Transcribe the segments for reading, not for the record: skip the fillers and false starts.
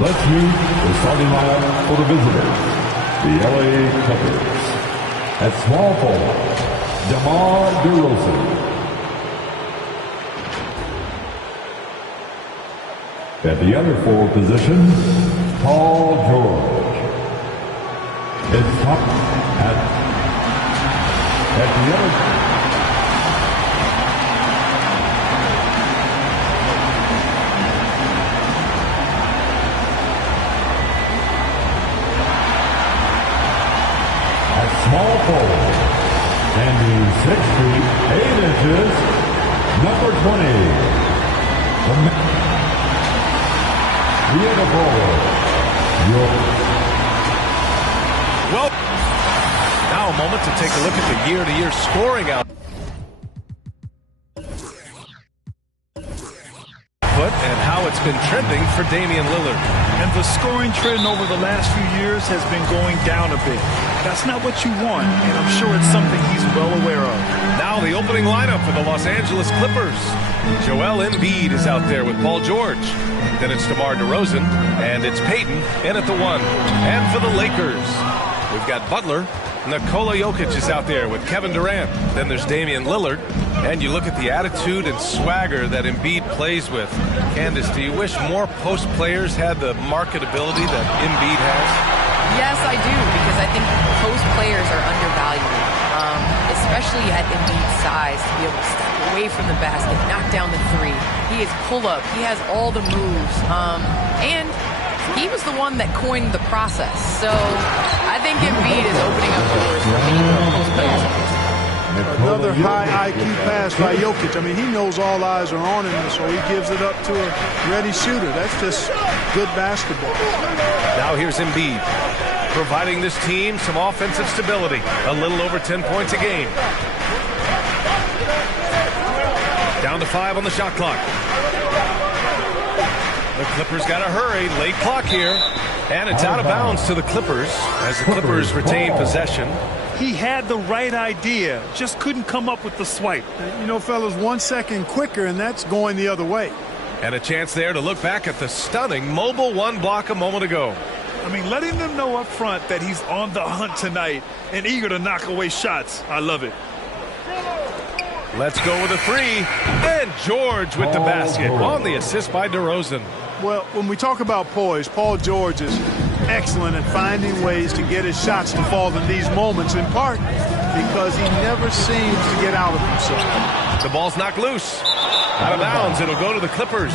Let's meet the starting lineup for the visitors, the LA Clippers. At small forward, DeMar DeRozan. At the other forward position, Paul George. It's top at the other. Small forward, standing 6 feet 8 inches, number 20. Well, now a moment to take a look at the year-to-year scoring output and how it's been trending for Damian Lillard. And the scoring trend over the last few years has been going down a bit. That's not what you want, and I'm sure it's something he's well aware of. Now the opening lineup for the Los Angeles Clippers. Joel Embiid is out there with Paul George. Then it's DeMar DeRozan, and it's Payton in at the 1. And for the Lakers, we've got Butler. Nikola Jokic is out there with Kevin Durant. Then there's Damian Lillard. And you look at the attitude and swagger that Embiid plays with. Candace, do you wish more post players had the marketability that Embiid has? Yes, I do, because I think post players are undervalued, especially at Embiid's size, to be able to step away from the basket, knock down the 3. He is pull-up. He has all the moves. And he was the one that coined the process. So I think Embiid is opening up doors for many post players. Another high IQ pass by Jokic. I mean, he knows all eyes are on him, so he gives it up to a ready shooter. That's just good basketball. Now here's Embiid, providing this team some offensive stability. A little over 10 points a game. Down to 5 on the shot clock. The Clippers got to hurry. Late clock here. And it's out of bounds to the Clippers as the Clippers retain possession. He had the right idea, just couldn't come up with the swipe. You know, fellas, 1 second quicker, and that's going the other way. And a chance there to look back at the stunning mobile 1 block a moment ago. I mean, letting them know up front that he's on the hunt tonight and eager to knock away shots. I love it. Let's go with a 3. And George with the basket on the assist by DeRozan. Well, when we talk about poise, Paul George is excellent at finding ways to get his shots to fall in these moments, in part because he never seems to get out of himself. The ball's knocked loose. Out of bounds, it'll go to the Clippers.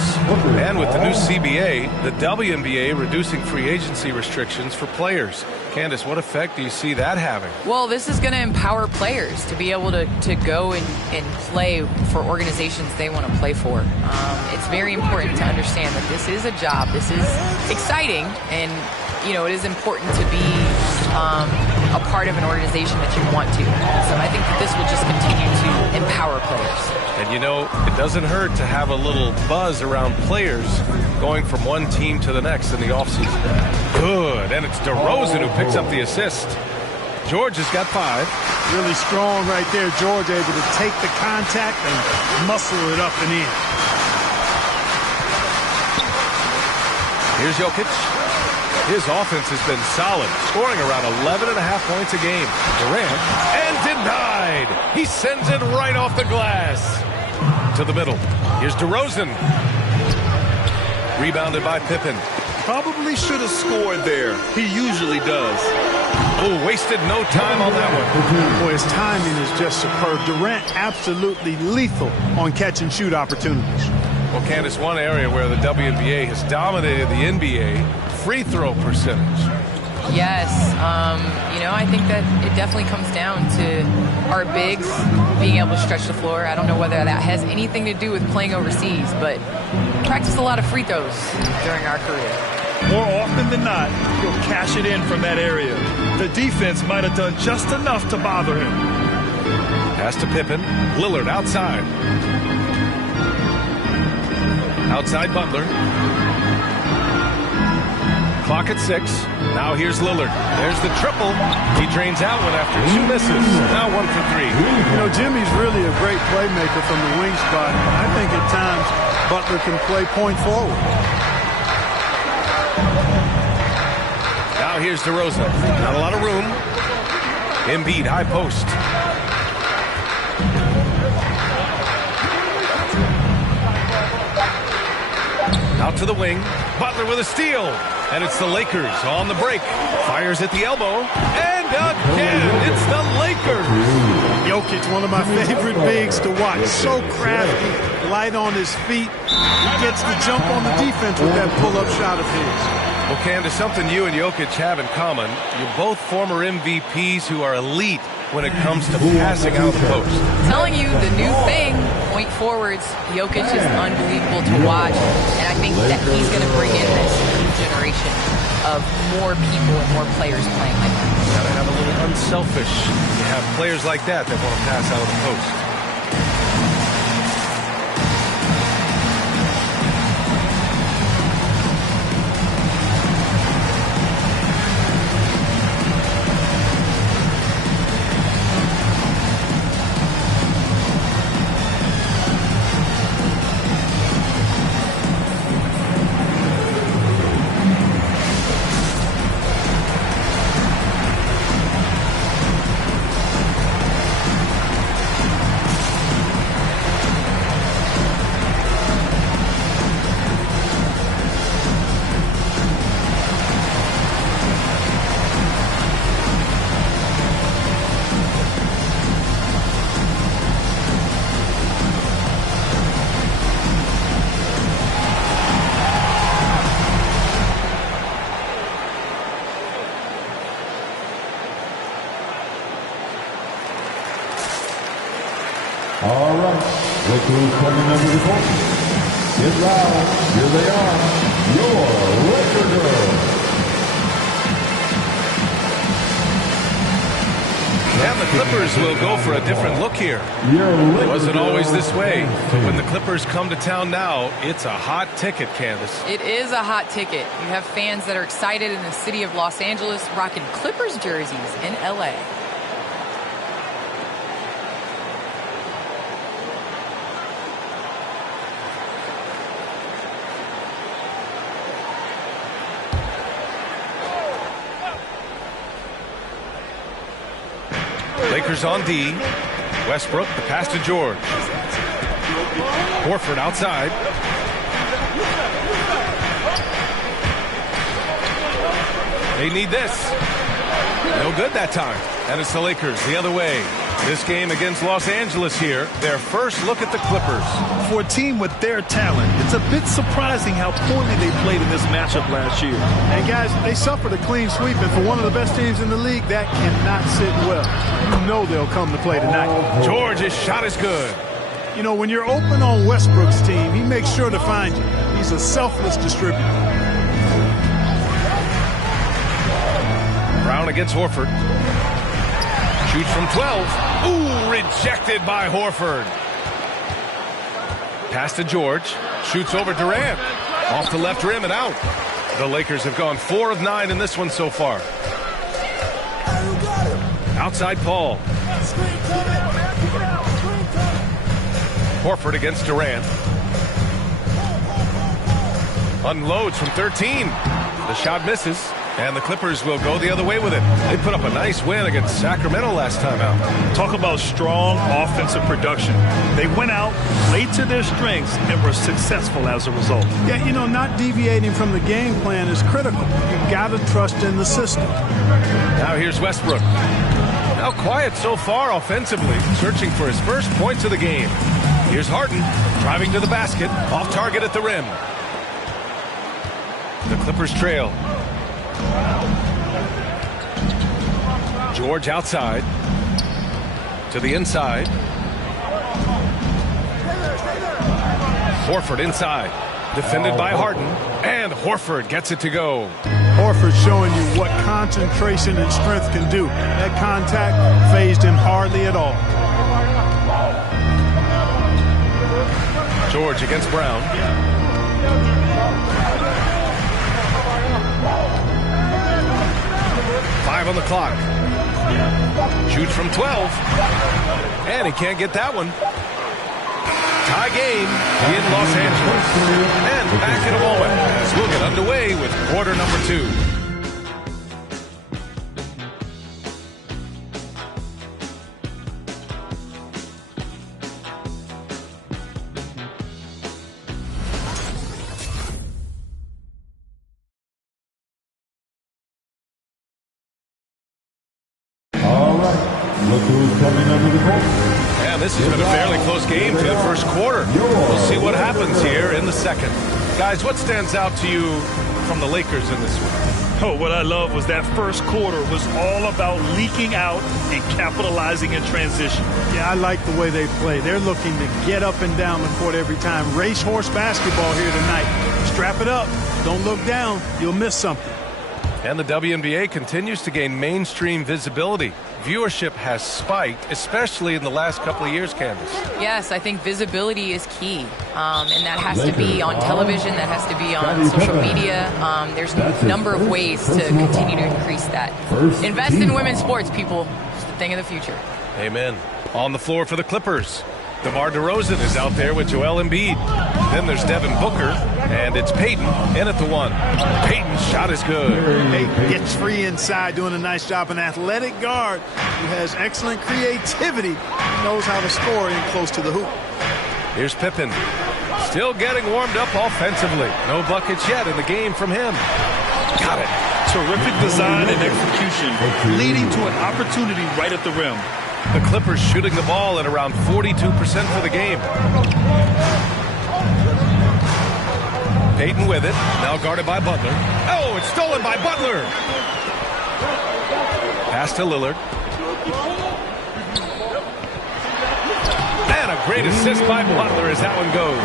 And with the new CBA, the WNBA reducing free agency restrictions for players. Candace, what effect do you see that having? Well, this is going to empower players to be able to go and play for organizations they want to play for. It's very important to understand that this is a job. This is exciting, and you know, it is important to be a part of an organization that you want to. So I think that this will just continue to empower players. And you know, it doesn't hurt to have a little buzz around players going from one team to the next in the offseason. Good, and it's DeRozan who picks up the assist. George has got 5. Really strong right there. George able to take the contact and muscle it up and in. Here's Jokic. His offense has been solid, scoring around 11.5 points a game. Durant, and denied. He sends it right off the glass. To the middle. Here's DeRozan. Rebounded by Pippen. Probably should have scored there. He usually does. Oh, wasted no time on that one. Boy, his timing is just superb. Durant absolutely lethal on catch and shoot opportunities. Well, Candace, one area where the WNBA has dominated the NBA, free throw percentage. Yes, you know, I think that it definitely comes down to our bigs being able to stretch the floor. I don't know whether that has anything to do with playing overseas, but practice a lot of free throws during our career. More often than not, he'll cash it in from that area. The defense might have done just enough to bother him. Pass to Pippen. Lillard outside. Outside Butler. Clock at 6. Now here's Lillard. There's the triple. He drains out one after 2 misses. Now 1 for 3. You know, Jimmy's really a great playmaker from the wing spot. I think at times Butler can play point forward. here's DeRozan. Not a lot of room. Embiid, high post. Out to the wing. Butler with a steal. And it's the Lakers on the break. Fires at the elbow. And again, it's the Lakers. Jokic, one of my favorite bigs to watch. So crafty, light on his feet. He gets the jump on the defense with that pull-up shot of his. Well, Candace, something you and Jokic have in common. You're both former MVPs who are elite when it comes to passing out of the post. Telling you the new thing, point forwards. Jokic is unbelievable to watch, and I think that he's going to bring in this new generation of more people and more players playing like that. You got to have a little unselfish. You have players like that want to pass out of the post. All right, look who's coming under the court. Get loud. Here they are, your Laker girls. And the Clippers will go for a different look here. It wasn't always this way, but when the Clippers come to town now, it's a hot ticket, Candace. It is a hot ticket. You have fans that are excited in the city of Los Angeles rocking Clippers jerseys in L.A. Lakers on D. Westbrook, the pass to George. Horford outside. They need this. No good that time. And it's the Lakers the other way. This game against Los Angeles here, their first look at the Clippers. For a team with their talent, it's a bit surprising how poorly they played in this matchup last year. And guys, they suffered a clean sweep, and for one of the best teams in the league, that cannot sit well. You know they'll come to play tonight. George's shot is good. You know, when you're open on Westbrook's team, he makes sure to find you. He's a selfless distributor. Brown against Horford. Shoots from 12. Ooh, rejected by Horford. Pass to George. Shoots over Durant. Off the left rim and out. The Lakers have gone 4 of 9 in this one so far. Outside Paul. Horford against Durant. Unloads from 13. The shot misses. And the Clippers will go the other way with it. They put up a nice win against Sacramento last time out. Talk about strong offensive production. They went out, played to their strengths, and were successful as a result. Yeah, you know, not deviating from the game plan is critical. You've got to trust in the system. Now here's Westbrook. Now quiet so far offensively, searching for his first points of the game. Here's Harden, driving to the basket, off target at the rim. The Clippers trail. George outside to the inside. Horford inside, defended by Harden, and Horford gets it to go. Horford showing you what concentration and strength can do. That contact phased him hardly at all. George against Brown. Five on the clock. Shoots from 12. And he can't get that one. Tie game in Los Angeles. And back in a moment as we'll get underway with quarter number 2. Look who's coming under the court. And this has been a fairly close game through the first quarter. We'll see what happens here in the second. Guys, what stands out to you from the Lakers in this one? Oh, what I love was that first quarter was all about leaking out and capitalizing in transition. Yeah, I like the way they play. They're looking to get up and down the court every time. Racehorse basketball here tonight. Strap it up. Don't look down. You'll miss something. And the WNBA continues to gain mainstream visibility. Viewership has spiked, especially in the last couple of years, Candace. Yes, I think visibility is key. And that has to be on television, that has to be on social media. There's a number of ways to continue to increase that. Invest in women's sports, people. It's the thing of the future. Amen. On the floor for the Clippers, DeMar DeRozan is out there with Joel Embiid. Then there's Devin Booker, and it's Payton in at the one. Payton's shot is good. Payton gets free inside, doing a nice job. An athletic guard who has excellent creativity. He knows how to score in close to the hoop. Here's Pippen. Still getting warmed up offensively. No buckets yet in the game from him. Got it. Terrific design and execution, leading to an opportunity right at the rim. The Clippers shooting the ball at around 42% for the game. Payton with it. Now guarded by Butler. Oh, it's stolen by Butler. Pass to Lillard. And a great assist by Butler as that one goes.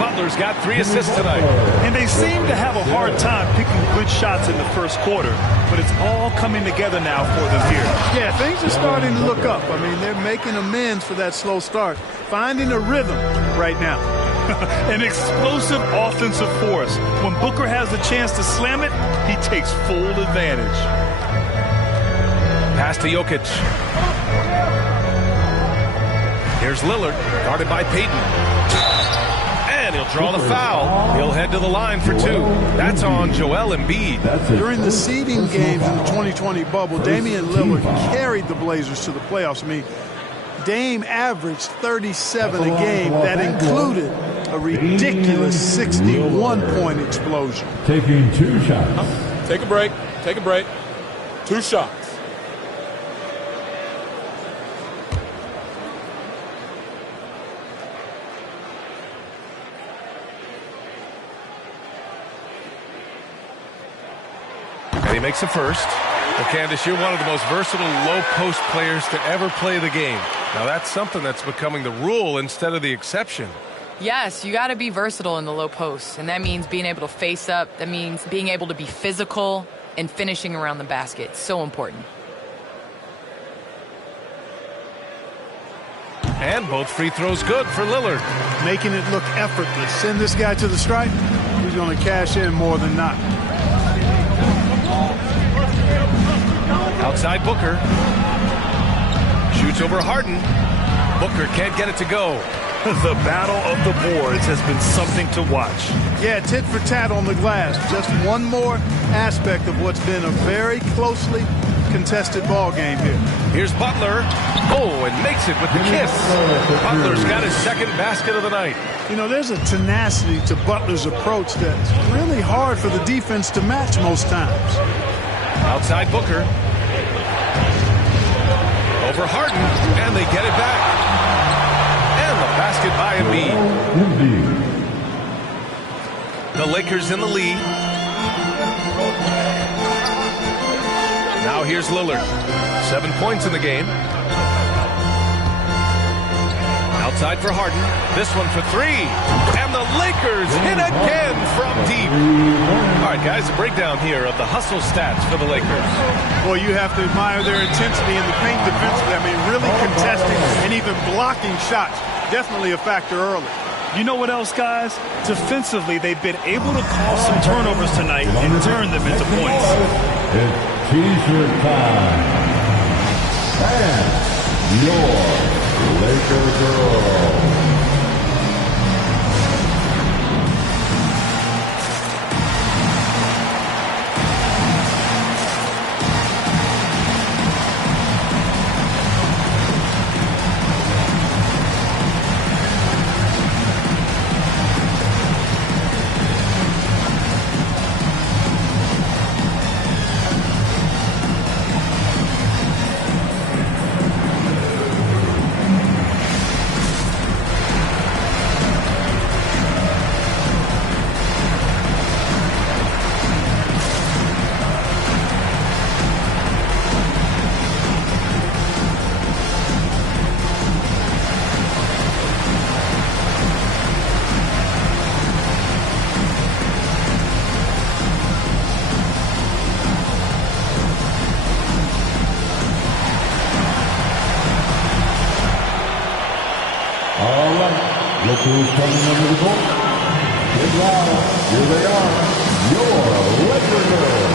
Butler's got 3 assists tonight. And they seem to have a hard time picking good shots in the first quarter, but it's all coming together now for them here. Yeah, things are starting to look up. I mean, they're making amends for that slow start, finding a rhythm right now. An explosive offensive force. When Booker has a chance to slam it, he takes full advantage. Pass to Jokic. Here's Lillard, guarded by Payton. And he'll draw the foul. He'll head to the line for 2. That's on Joel Embiid. During the seeding games in the 2020 bubble, Damian Lillard carried the Blazers to the playoffs. I mean, Dame averaged 37 a game. That included a ridiculous 61-point explosion. Taking 2 shots. Take a break. Take a break. 2 shots. He makes a first. Well, Candace, you're one of the most versatile low-post players to ever play the game. Now, that's something that's becoming the rule instead of the exception. Yes, you got to be versatile in the low post, and that means being able to face up. That means being able to be physical and finishing around the basket. So important. And both free throws good for Lillard. Making it look effortless. Send this guy to the stripe. He's going to cash in more than not. Outside Booker. Shoots over Harden. Booker can't get it to go. The battle of the boards has been something to watch. Yeah, tit for tat on the glass. Just one more aspect of what's been a very closely contested ball game here. Here's Butler. Oh, and makes it with the kiss. Butler's got his second basket of the night. You know, there's a tenacity to Butler's approach that's really hard for the defense to match most times. Outside Booker. Over Harden, and they get it back. And the basket by Embiid. The Lakers in the lead. Now here's Lillard. 7 points in the game. Outside for Harden. This one for 3. And the Lakers hit again from deep. All right, guys, a breakdown here of the hustle stats for the Lakers. Well, you have to admire their intensity in the paint defensively. I mean, really contesting and even blocking shots. Definitely a factor early. You know what else, guys? Defensively, they've been able to cause some turnovers tonight and turn them into points. It's T-shirt time. And your Laker girl. who's coming under the court. Get loud. Here they are. Your Laker girls.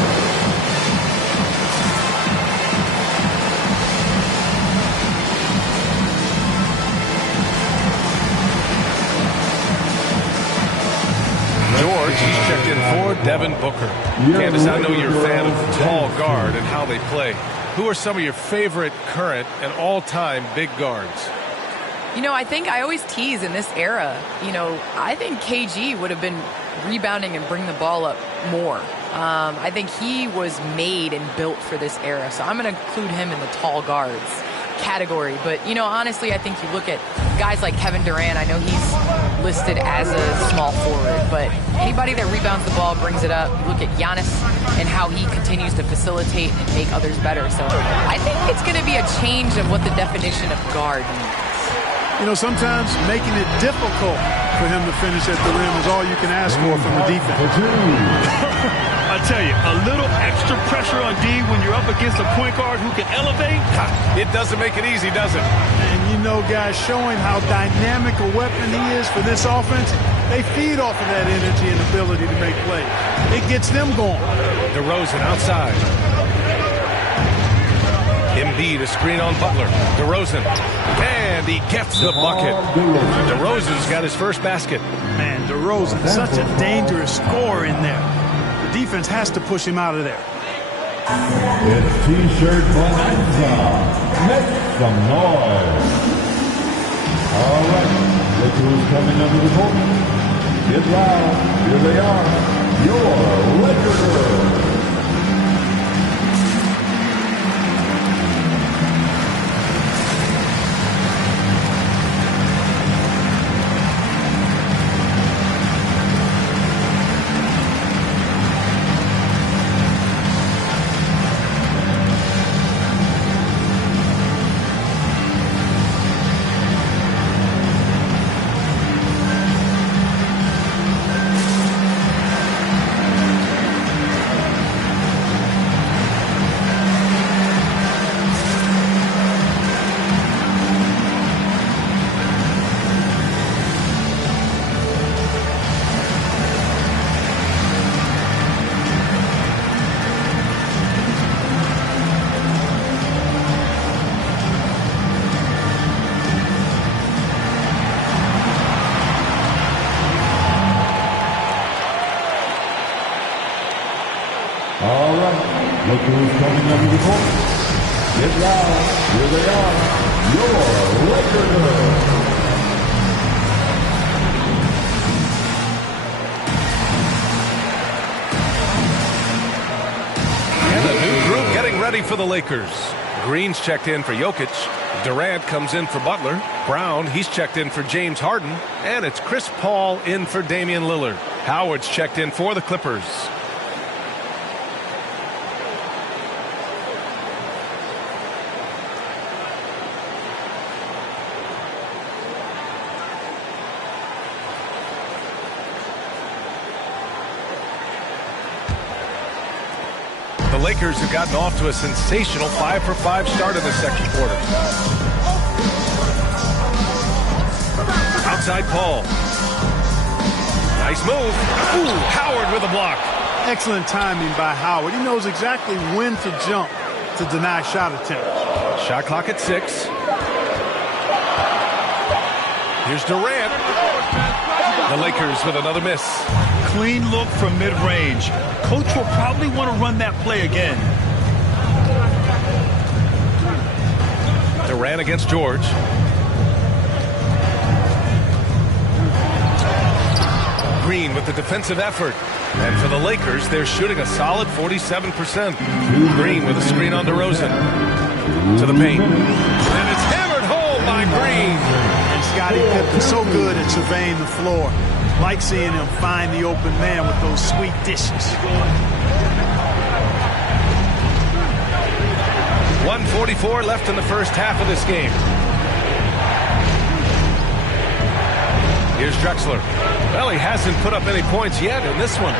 George, he's checked in for Devin Booker. Candace, I know you're a fan of tall guard and how they play. Who are some of your favorite current and all-time big guards? You know, I think I always tease in this era, you know, I think KG would have been rebounding and bring the ball up more. I think he was made and built for this era. So I'm going to include him in the tall guards category. But, you know, honestly, I think you look at guys like Kevin Durant. I know he's listed as a small forward, but anybody that rebounds the ball, brings it up. You look at Giannis and how he continues to facilitate and make others better. So I think it's going to be a change of what the definition of guard means. You know, sometimes making it difficult for him to finish at the rim is all you can ask for from the defense. I tell you, a little extra pressure on D when you're up against a point guard who can elevate. It doesn't make it easy, does it? And you know, guys, showing how dynamic a weapon he is for this offense, they feed off of that energy and ability to make plays. It gets them going. DeRozan outside. Embiid, a screen on Butler. DeRozan. And he gets the bucket. DeRozan's got his first basket. Man, DeRozan, such a dangerous scorer in there. The defense has to push him out of there. It's T-shirt Bonanza. Make some noise. All right, look who's coming under the court. Get loud. Here they are. Your Laker girls. All right, look who's coming under the court. Get loud. Here they are. Your Laker girls. And a new group getting ready for the Lakers. Green's checked in for Jokic. Durant comes in for Butler. Brown, he's checked in for James Harden. And it's Chris Paul in for Damian Lillard. Howard's checked in for the Clippers. The Lakers have gotten off to a sensational 5-for-5 start in the second quarter. Outside Paul. Nice move. Ooh, Howard with a block. Excellent timing by Howard. He knows exactly when to jump to deny shot attempt. Shot clock at 6. Here's Durant. The Lakers with another miss. Clean look from mid-range. Coach will probably want to run that play again. Durant against George. Green with the defensive effort. And for the Lakers, they're shooting a solid 47%. Green with a screen on DeRozan. To the paint. And it's hammered home by Green. And Scottie Pippen so good at surveying the floor. Like seeing him find the open man with those sweet dishes. 1:44 left in the first half of this game. Here's Drexler. Well, he hasn't put up any points yet in this one.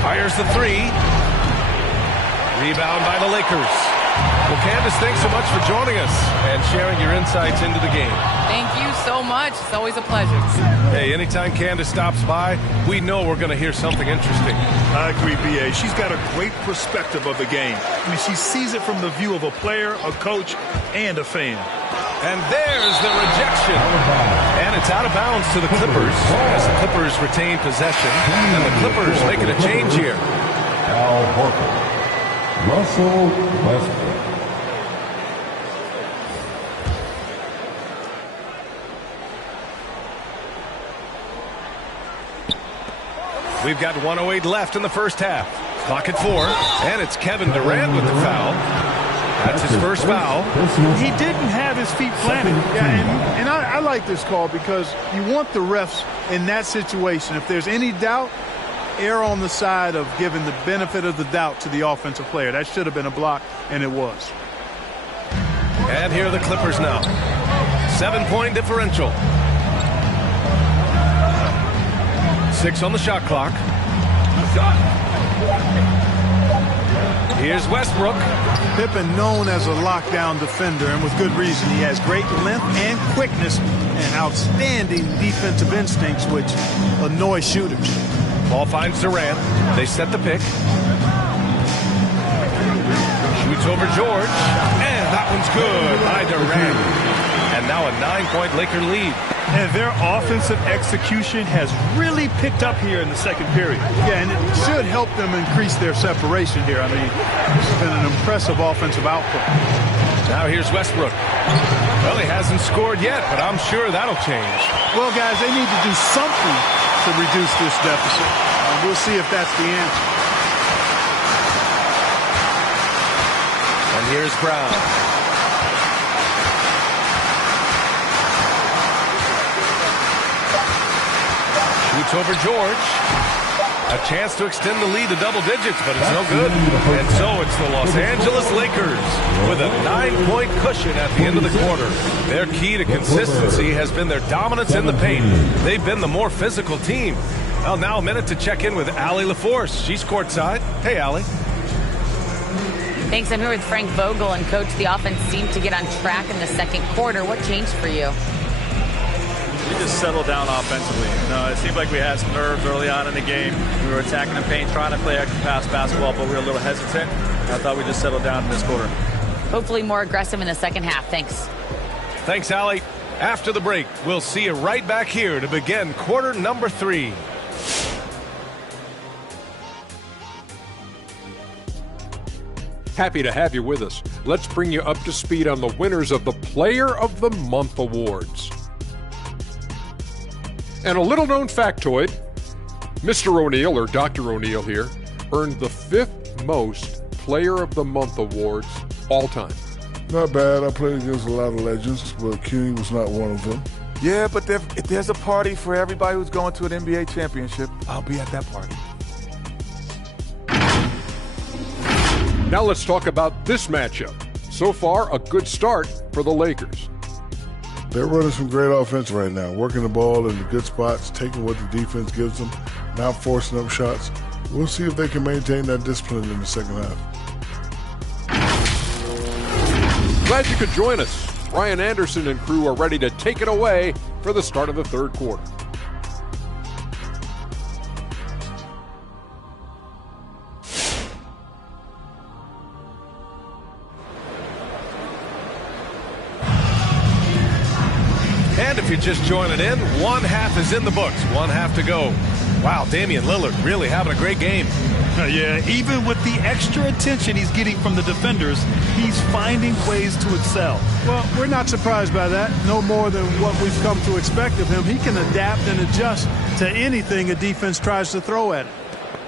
Fires the three. Rebound by the Lakers. Well, Candace, thanks so much for joining us and sharing your insights into the game. Thank you so much. It's always a pleasure. Hey, anytime Candace stops by, we know we're going to hear something interesting. I agree, B.A. She's got a great perspective of the game. I mean, she sees it from the view of a player, a coach, and a fan. And there's the rejection. And it's out of bounds to the Clippers as the Clippers retain possession. And the Clippers making a change here. Al Horford, Russell Westbrook. We've got 1:08 left in the first half. Clock at 4, and it's Kevin Durant with the foul. That's his first foul. He didn't have his feet planted. Yeah, and I like this call because you want the refs in that situation. If there's any doubt, err on the side of giving the benefit of the doubt to the offensive player. That should have been a block, and it was. And here are the Clippers now. 7-point differential. 6 on the shot clock. Here's Westbrook. Pippen known as a lockdown defender, and with good reason. He has great length and quickness and outstanding defensive instincts, which annoy shooters. Ball finds Durant. They set the pick. Shoots over George. And that one's good by Durant. And now a 9-point Laker lead. And their offensive execution has really picked up here in the second period. Yeah, and it should help them increase their separation here. I mean, this has been an impressive offensive output. Now here's Westbrook. Well, he hasn't scored yet, but I'm sure that'll change. Well, guys, they need to do something to reduce this deficit. We'll see if that's the answer. And here's Brown. Shoots over George. A chance to extend the lead to double digits, but it's no good. And so it's the Los Angeles Lakers with a 9-point cushion at the end of the quarter. Their key to consistency has been their dominance in the paint. They've been the more physical team. Well, now a minute to check in with Allie LaForce. She's courtside. Hey, Allie. Thanks. I'm here with Frank Vogel, and Coach, the offense seemed to get on track in the second quarter. What changed for you? We just settled down offensively. It seemed like we had some nerves early on in the game. We were attacking the paint, trying to play extra pass basketball, but we were a little hesitant. I thought we just settled down in this quarter. Hopefully more aggressive in the second half. Thanks. Thanks, Allie. After the break, we'll see you right back here to begin quarter number 3. Happy to have you with us. Let's bring you up to speed on the winners of the Player of the Month awards. And a little-known factoid, Mr. O'Neal, or Dr. O'Neal here, earned the 5th most Player of the Month awards all time. Not bad. I played against a lot of legends, but King was not one of them. Yeah, but if there's a party for everybody who's going to an NBA championship, I'll be at that party. Now let's talk about this matchup. So far, a good start for the Lakers. They're running some great offense right now, working the ball in the good spots, taking what the defense gives them, not forcing up shots. We'll see if they can maintain that discipline in the second half. Glad you could join us. Ryan Anderson and crew are ready to take it away for the start of the third quarter. And if you're just joining in, one half is in the books, one half to go. Wow, Damian Lillard really having a great game. Yeah, even with the extra attention he's getting from the defenders, he's finding ways to excel. Well, we're not surprised by that. No more than what we've come to expect of him. He can adapt and adjust to anything a defense tries to throw at him.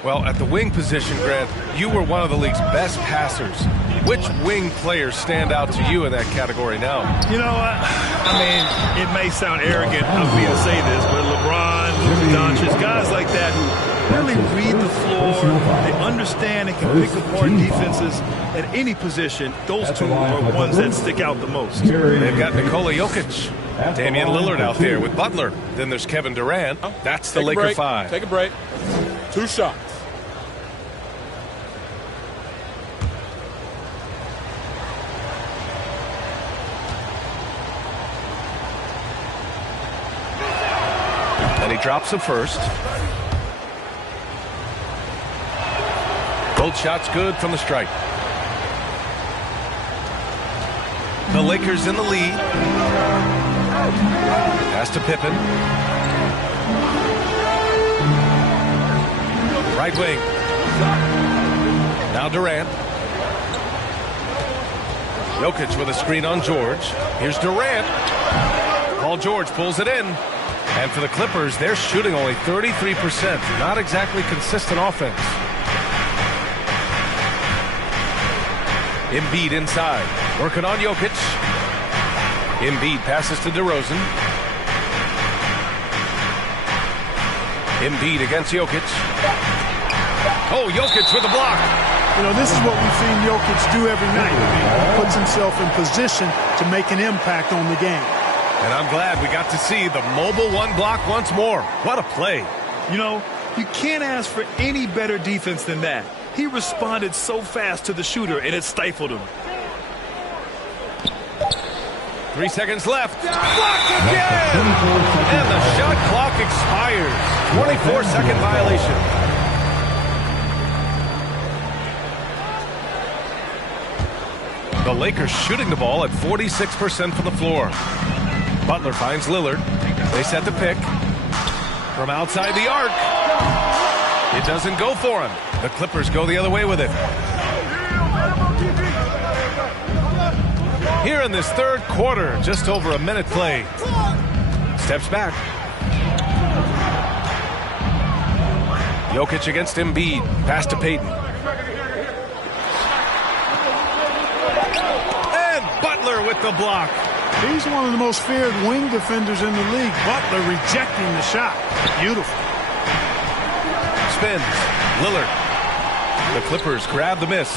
Well, at the wing position, Grant, you were one of the league's best passers. Which wing players stand out to you in that category now? You know what? I mean, it may sound arrogant of me to say this, but LeBron, Doncic, guys like that who really read the floor, they understand and can pick apart defenses at any position. Those two are ones that stick out the most. They've got Nikola Jokic, Damian Lillard out there with Butler. Then there's Kevin Durant. That's the Laker 5. Take a break. 2 shots. he drops the first. Both shots good from the stripe. The Lakers in the lead. Pass to Pippen. Right wing. Now Durant. Jokic with a screen on George. Here's Durant. Paul George pulls it in. And for the Clippers, they're shooting only 33%. Not exactly consistent offense. Embiid inside. Working on Jokic. Embiid passes to DeRozan. Embiid against Jokic. Oh, Jokic with the block. You know, this is what we've seen Jokic do every night. He puts himself in position to make an impact on the game. And I'm glad we got to see the mobile one block once more. What a play. You know, you can't ask for any better defense than that. He responded so fast to the shooter, and it stifled him. 3 seconds left. Blocked again! And the shot clock expires. 24-second violation. The Lakers shooting the ball at 46% from the floor. Butler finds Lillard. They set the pick. From outside the arc. It doesn't go for him. The Clippers go the other way with it. Here in this third quarter, just over a minute played. Steps back. Jokic against Embiid. Pass to Payton. And Butler with the block. He's one of the most feared wing defenders in the league. Butler rejecting the shot. Beautiful. Spins. Lillard. The Clippers grab the miss.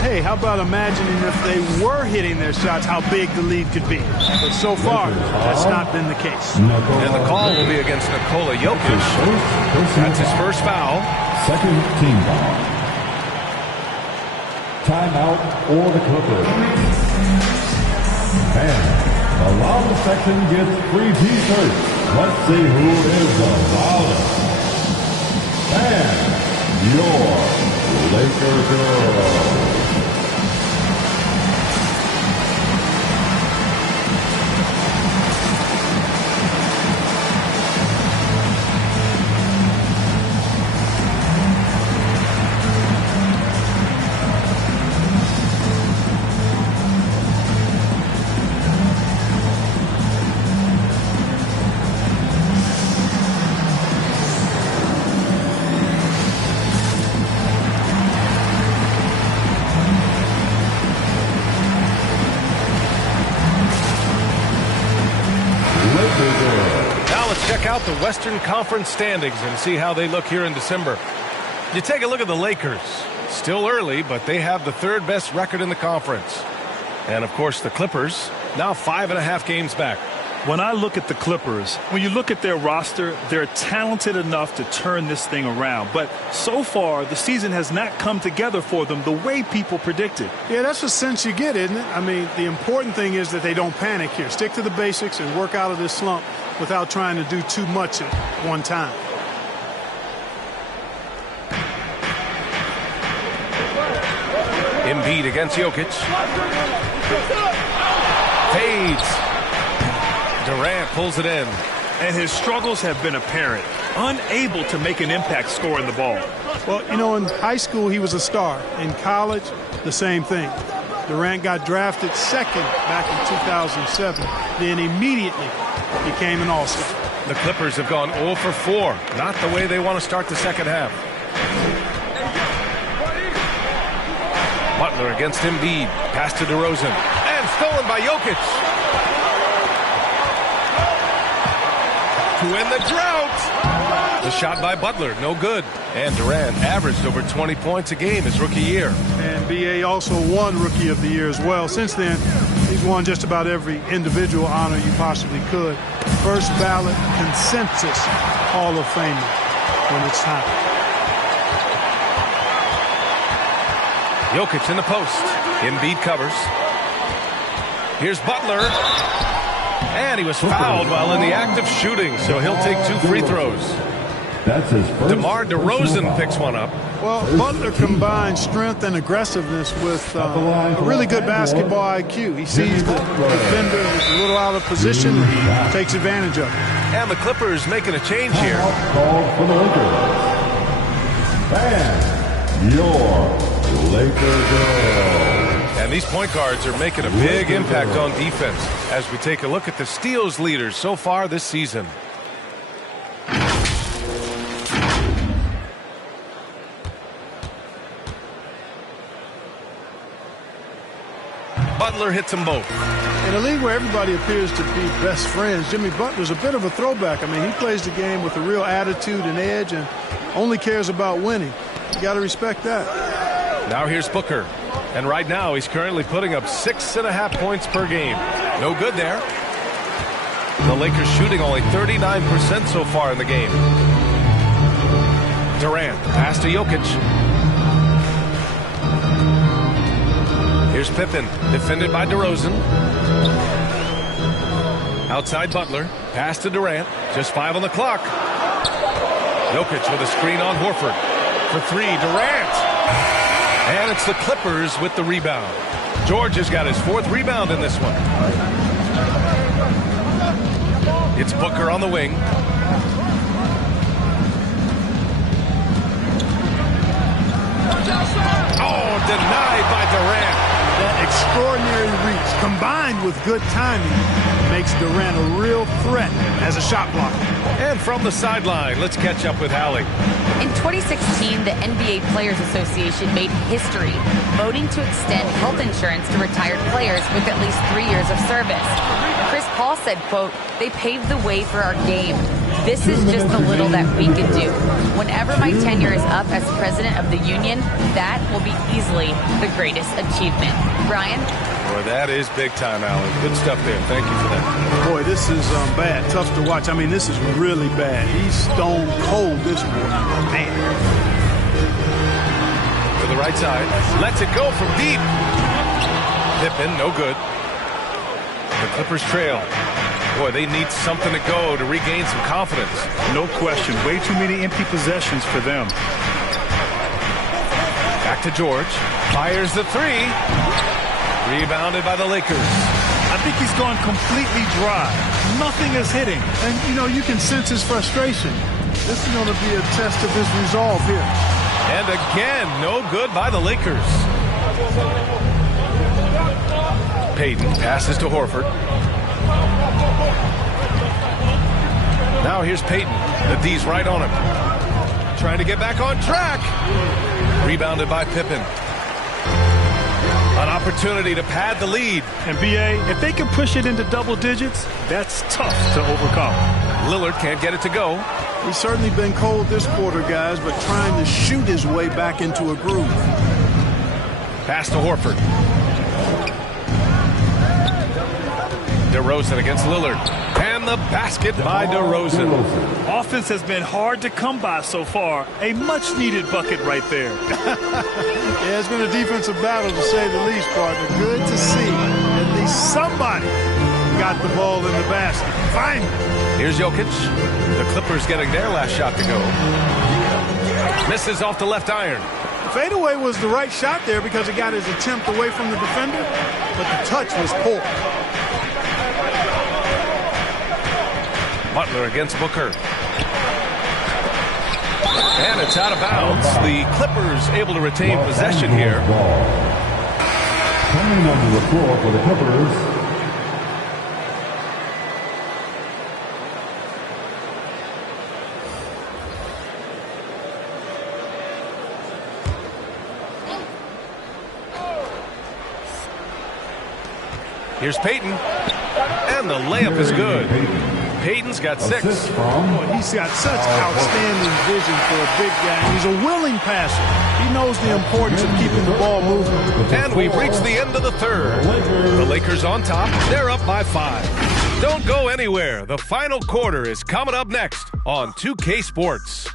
Hey, how about imagining if they were hitting their shots, how big the lead could be. But so far, that's not been the case. And the call will be against Nikola Jokic. That's his first foul. Second team foul. Timeout for the Clippers. And around the section gets free t-shirts. Let's see who is the loudest. And your Laker girl. Out the Western Conference standings and see how they look here in December. You take a look at the Lakers. Still early, but they have the third best record in the conference. And of course the Clippers, now 5.5 games back. When I look at the Clippers, when you look at their roster, they're talented enough to turn this thing around. But so far, the season has not come together for them the way people predicted. Yeah, that's the sense you get, isn't it? I mean, the important thing is that they don't panic here. Stick to the basics and work out of this slump without trying to do too much at one time. Embiid against Jokic. Fades. Durant pulls it in. And his struggles have been apparent. Unable to make an impact scoring the ball. Well, you know, in high school, he was a star. In college, the same thing. Durant got drafted second back in 2007, then immediately became an all-star. The Clippers have gone 0 for 4. Not the way they want to start the second half. Butler against Embiid. Pass to DeRozan. And stolen by Jokic. To win the drought. The shot by Butler, no good. And Durant averaged over 20 points a game his rookie year. And B.A. also won Rookie of the Year as well. Since then, he's won just about every individual honor you possibly could. First ballot consensus Hall of Famer when it's time. Jokic in the post. Embiid covers. Here's Butler. And he was fouled while in the act of shooting, so he'll take 2 free throws. That's his first. DeMar DeRozan picks one up. Well, Butler combines strength and aggressiveness with a really good basketball IQ. He sees the defender is a little out of position and takes advantage of it. And the Clippers making a change here. Called for the Lakers. And your Lakers girls. And these point guards are making a big impact on defense as we take a look at the steals leaders so far this season. Butler hits them both. In a league where everybody appears to be best friends, Jimmy Butler's a bit of a throwback. I mean, he plays the game with a real attitude and edge and only cares about winning. You got to respect that. Now here's Booker. And right now he's currently putting up 6.5 points per game. No good there. The Lakers shooting only 39% so far in the game. Durant, pass to Jokic. Here's Pippen, defended by DeRozan. Outside Butler, pass to Durant. Just 5 on the clock. Jokic with a screen on Horford. For 3, Durant. And it's the Clippers with the rebound. George has got his 4th rebound in this one. It's Booker on the wing. Oh, denied by Durant. That extraordinary reach combined with good timing makes Durant a real threat as a shot blocker. And from the sideline, let's catch up with Allie. In 2016, the NBA Players Association made history, voting to extend health insurance to retired players with at least 3 years of service. Chris Paul said, quote, "They paved the way for our game. This is just the little that we can do. Whenever my tenure is up as president of the union, that will be easily the greatest achievement." Brian? Boy, that is big time, Allen. Good stuff there. Thank you for that. Boy, this is bad. Tough to watch. I mean, this is really bad. He's stone cold, this boy. Man. To the right side. Lets it go from deep. Pippen, no good. The Clippers trail. Boy, they need something to go to regain some confidence. No question. Way too many empty possessions for them. Back to George. Fires the 3. Rebounded by the Lakers. I think he's gone completely dry. Nothing is hitting. And, you know, you can sense his frustration. This is going to be a test of his resolve here. And again, no good by the Lakers. Payton passes to Horford. Now here's Payton. The D's right on him. Trying to get back on track. Rebounded by Pippen. An opportunity to pad the lead. And B.A., if they can push it into double digits, that's tough to overcome. Lillard can't get it to go. He's certainly been cold this quarter, guys, but trying to shoot his way back into a groove. Pass to Horford. DeRozan against Lillard. And the basket by DeRozan. Offense has been hard to come by so far. A much-needed bucket right there. Yeah, it's been a defensive battle, to say the least, partner. Good to see at least somebody got the ball in the basket. Finally. Here's Jokic. The Clippers getting their last shot to go. Misses off the left iron. Fadeaway was the right shot there because he got his attempt away from the defender, but the touch was poor. Butler against Booker. And it's out of bounds. The Clippers able to retain possession here. Coming onto the floor for the Clippers. Here's Payton. And the layup is good. Payton's got 6. He's got such outstanding vision for a big guy. He's a willing passer. He knows the importance of keeping the ball moving. And we've reached the end of the third. The Lakers on top. They're up by 5. Don't go anywhere. The final quarter is coming up next on 2K Sports.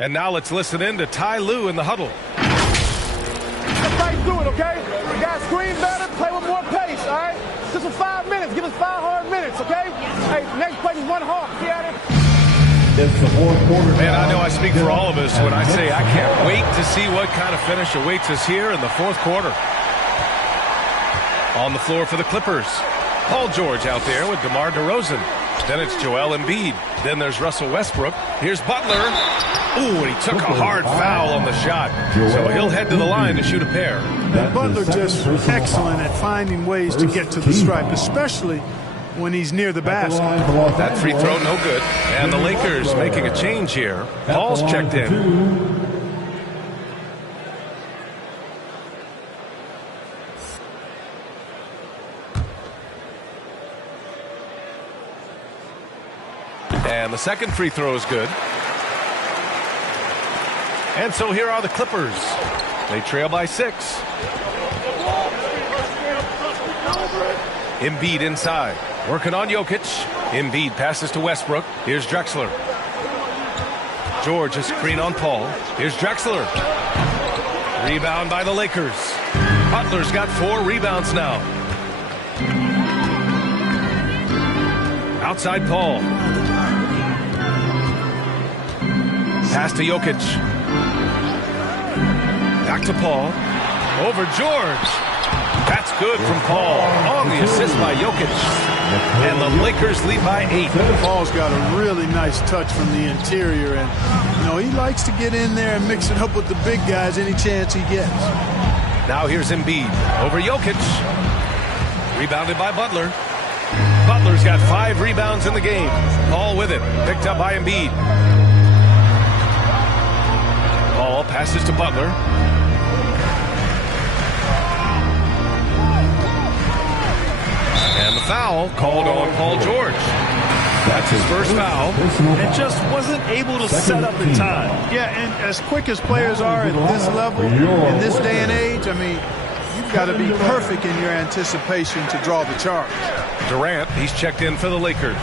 And now let's listen in to Ty Lue in the huddle. Let's fight through it, okay? We got to screen better, play with more pace, all right? Just for 5 minutes. Give us 5 hard minutes, okay? Hey, next play is 1 hard. See at it? It's the fourth quarter. Man, I know I speak for all of us when I say I can't wait to see what kind of finish awaits us here in the fourth quarter. On the floor for the Clippers, Paul George out there with DeMar DeRozan. Then it's Joel Embiid. Then there's Russell Westbrook. Here's Butler. Ooh, and he took a hard foul on the shot. So he'll head to the line to shoot a pair. And Butler just excellent at finding ways to get to the stripe, especially when he's near the basket. That free throw no good. And the Lakers making a change here. Paul's checked in. And the second free throw is good. And so here are the Clippers. They trail by 6. Embiid inside. Working on Jokic. Embiid passes to Westbrook. Here's Drexler. George, a screen on Paul. Here's Drexler. Rebound by the Lakers. Butler's got 4 rebounds now. Outside Paul. Pass to Jokic. Back to Paul. Over George. That's good from Paul. On the assist by Jokic. And the Lakers lead by 8. Paul's got a really nice touch from the interior. And, you know, he likes to get in there and mix it up with the big guys any chance he gets. Now here's Embiid. Over Jokic. Rebounded by Butler. Butler's got 5 rebounds in the game. Paul with it. Picked up by Embiid. Paul passes to Butler. And the foul called on Paul George. That's his first foul. And just wasn't able to set up in time. Yeah, and as quick as players are at this level, in this day and age, I mean, you've got to be perfect in your anticipation to draw the charge. Durant, he's checked in for the Lakers.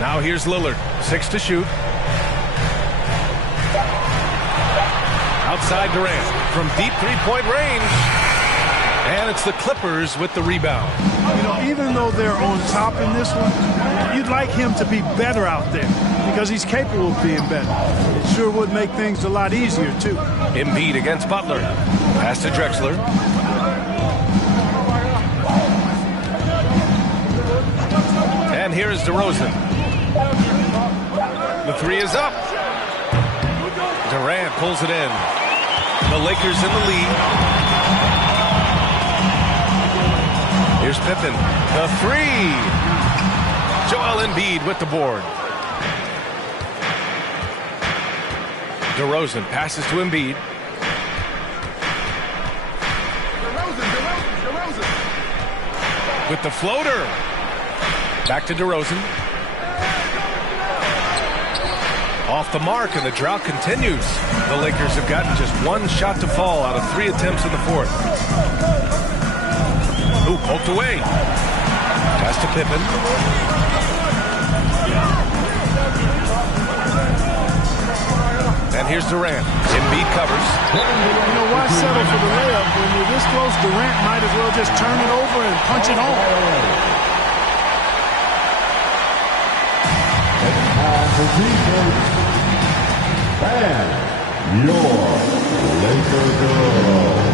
Now here's Lillard. 6 to shoot. Outside Durant from deep three-point range. And it's the Clippers with the rebound. You know, even though they're on top in this one, you'd like him to be better out there because he's capable of being better. It sure would make things a lot easier, too. Embiid against Butler. Pass to Drexler. And here's DeRozan. The 3 is up. Durant pulls it in. The Lakers in the lead. Here's Pippen. The 3. Joel Embiid with the board. DeRozan passes to Embiid. With the floater. Back to DeRozan. Off the mark, and the drought continues. The Lakers have gotten just 1 shot to fall out of 3 attempts in the fourth. Ooh, poked away. Pass to Pippen. And here's Durant. Embiid covers. You know, why settle for the layup when you're this close? Durant might as well just turn it over and punch it home. And your Laker girl.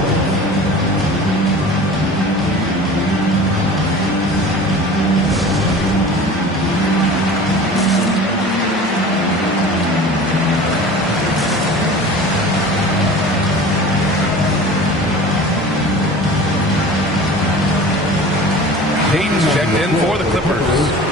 Payton's checked in for the Clippers.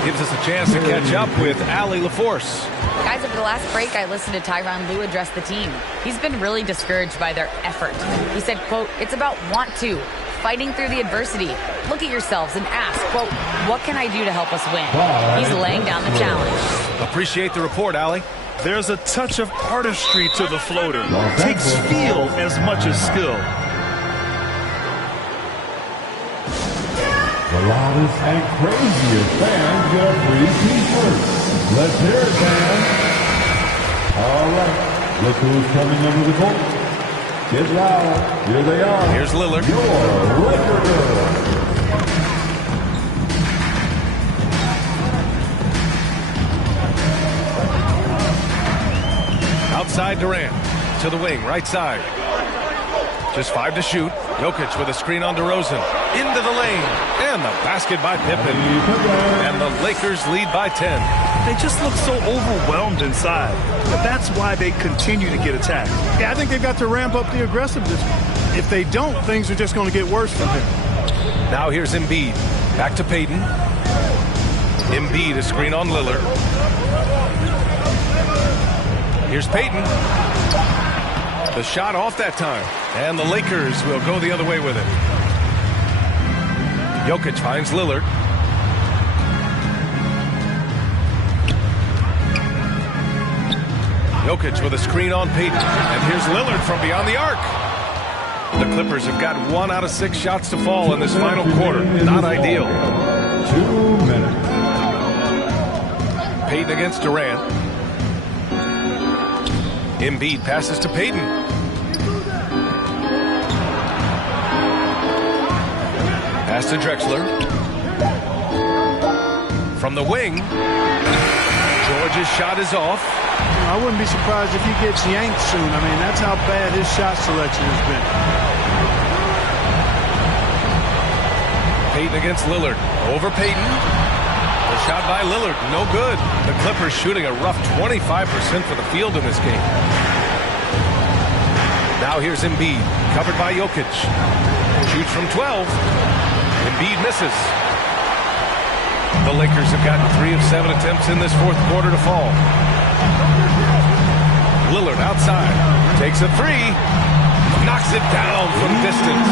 Gives us a chance to catch up with Allie LaForce. Guys, over the last break, I listened to Tyronn Lue address the team. He's been really discouraged by their effort. He said, quote, "It's about want to, fighting through the adversity. Look at yourselves and ask, quote, what can I do to help us win?" He's laying down the challenge. Appreciate the report, Allie. There's a touch of artistry to the floater. It takes feel as much as skill. The loudest and craziest fans get a free t-shirt. Let's hear it, fans. All right. Look who's coming under the court. Get loud. Here they are. Here's Lillard. Your Laker girls. Outside Durant. To the wing, right side. Just 5 to shoot. Jokic with a screen on DeRozan. Into the lane. And the basket by Pippen. And the Lakers lead by 10. They just look so overwhelmed inside. But that's why they continue to get attacked. Yeah, I think they've got to ramp up the aggressiveness. If they don't, things are just going to get worse from here. Now here's Embiid. Back to Payton. Embiid, a screen on Lillard. Here's Payton. The shot off that time. And the Lakers will go the other way with it. Jokic finds Lillard. Jokic with a screen on Payton. And here's Lillard from beyond the arc. The Clippers have got 1 out of 6 shots to fall in this final quarter. Not ideal. 2 minutes. Payton against Durant. Embiid passes to Payton. Pass to Drexler. From the wing. George's shot is off. I wouldn't be surprised if he gets yanked soon. I mean, that's how bad his shot selection has been. Payton against Lillard. Over Payton. The shot by Lillard. No good. The Clippers shooting a rough 25% for the field in this game. Now here's Embiid. Covered by Jokic. Shoots from 12. Embiid misses. The Lakers have gotten 3 of 7 attempts in this fourth quarter to fall. Lillard outside. Takes a 3. Knocks it down from distance.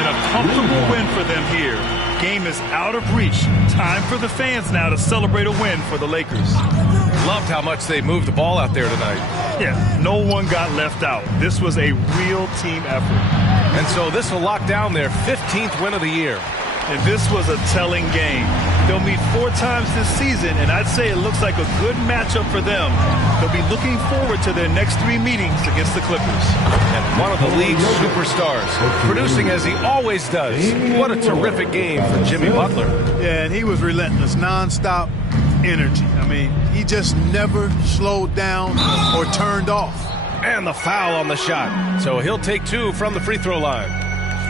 And a comfortable win for them here. Game is out of reach. Time for the fans now to celebrate a win for the Lakers. Loved how much they moved the ball out there tonight. Yeah, no one got left out. This was a real team effort. And so this will lock down their 15th win of the year. And this was a telling game. They'll meet 4 times this season, and I'd say it looks like a good matchup for them. They'll be looking forward to their next 3 meetings against the Clippers. And one of the league's superstars, producing as he always does. What a terrific game for Jimmy Butler. Yeah, and he was relentless, nonstop energy. I mean, he just never slowed down or turned off. And the foul on the shot. So he'll take 2 from the free throw line.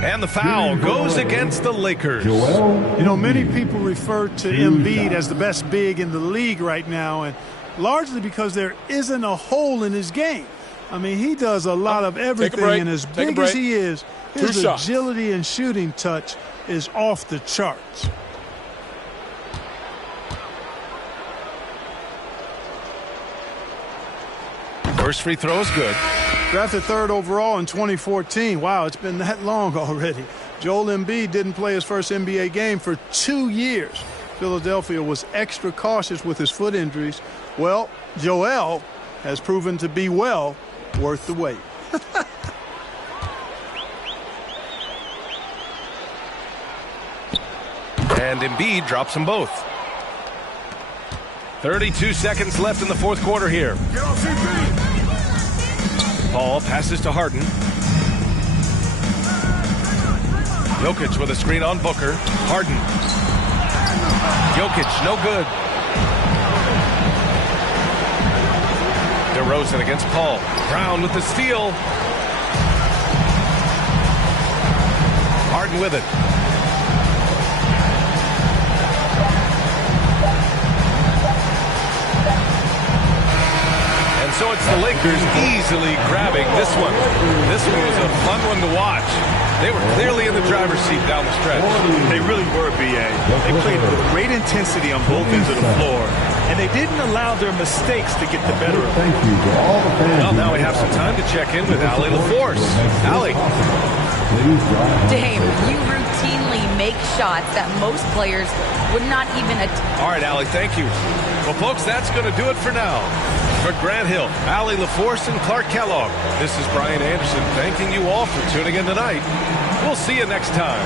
And the foul goes against the Lakers. You know, many people refer to Embiid as the best big in the league right now, and largely because there isn't a hole in his game. I mean, he does a lot of everything, and as big as he is, his agility and shooting touch is off the charts. First free throw is good. Drafted 3rd overall in 2014. Wow, it's been that long already. Joel Embiid didn't play his first NBA game for 2 years. Philadelphia was extra cautious with his foot injuries. Well, Joel has proven to be well worth the wait. And Embiid drops them both. 32 seconds left in the fourth quarter here. Paul passes to Harden. Jokic with a screen on Booker. Harden. Jokic, no good. DeRozan against Paul. Brown with the steal. Harden with it. So it's the Lakers easily grabbing this one. This one was a fun one to watch. They were clearly in the driver's seat down the stretch. They really were, B.A. They played with great intensity on both ends of the floor, and they didn't allow their mistakes to get the better of them. Thank you to all the fans. Well, now we have some time to check in with Allie LaForce. Allie. Dame, you routinely make shots that most players would not even attempt. All right, Allie, thank you. Well, folks, that's going to do it for now. For Grant Hill, Allie LaForce, and Clark Kellogg, this is Brian Anderson thanking you all for tuning in tonight. We'll see you next time.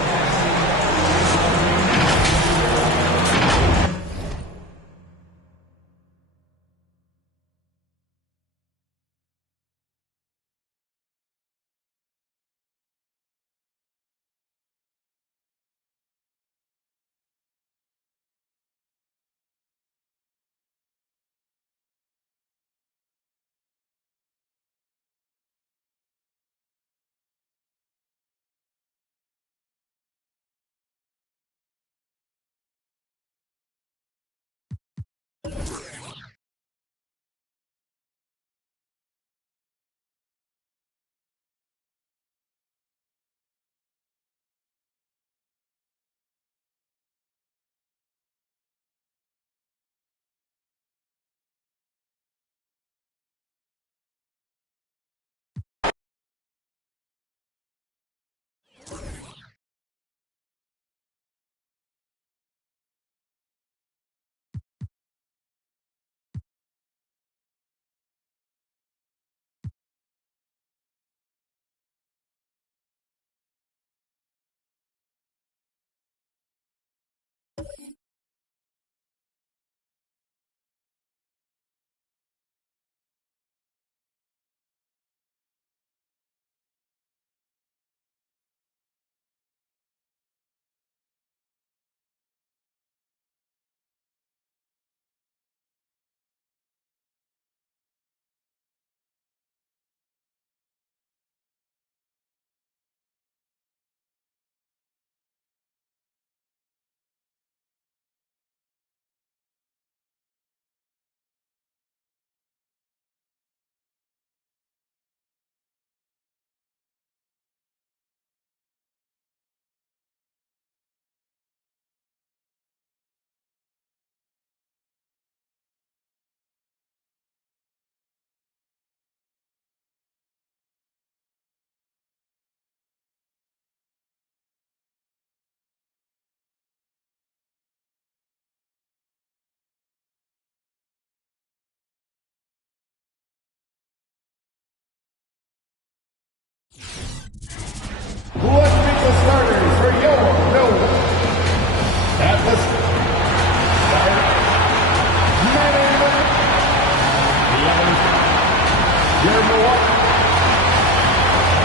Let's meet the starters for your Nova. At the start, main event, the others, your Milwaukee.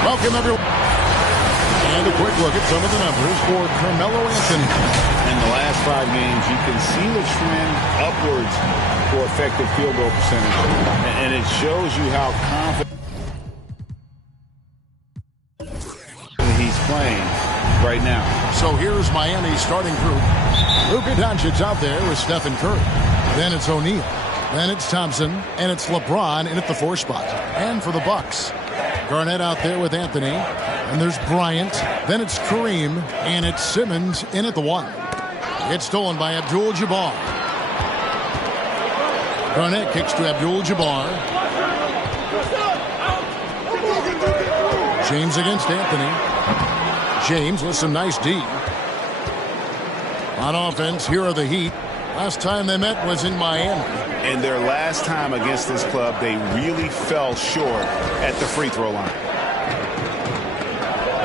Welcome, everyone. And a quick look at some of the numbers for Carmelo Anthony. In the last 5 games, you can see the trend upwards for effective field goal percentage. And it shows you how confident he's playing right now. So here's Miami's starting group. Luka Doncic out there with Stephen Curry. Then it's O'Neal. Then it's Thompson. And it's LeBron in at the 4 spot. And for the Bucks, Garnett out there with Anthony. And there's Bryant. Then it's Kareem. And it's Simmons in at the 1. It's stolen by Abdul-Jabbar. Garnett kicks to Abdul-Jabbar. James against Anthony. James with some nice D. On offense, here are the Heat. Last time they met was in Miami. And their last time against this club, they really fell short at the free throw line.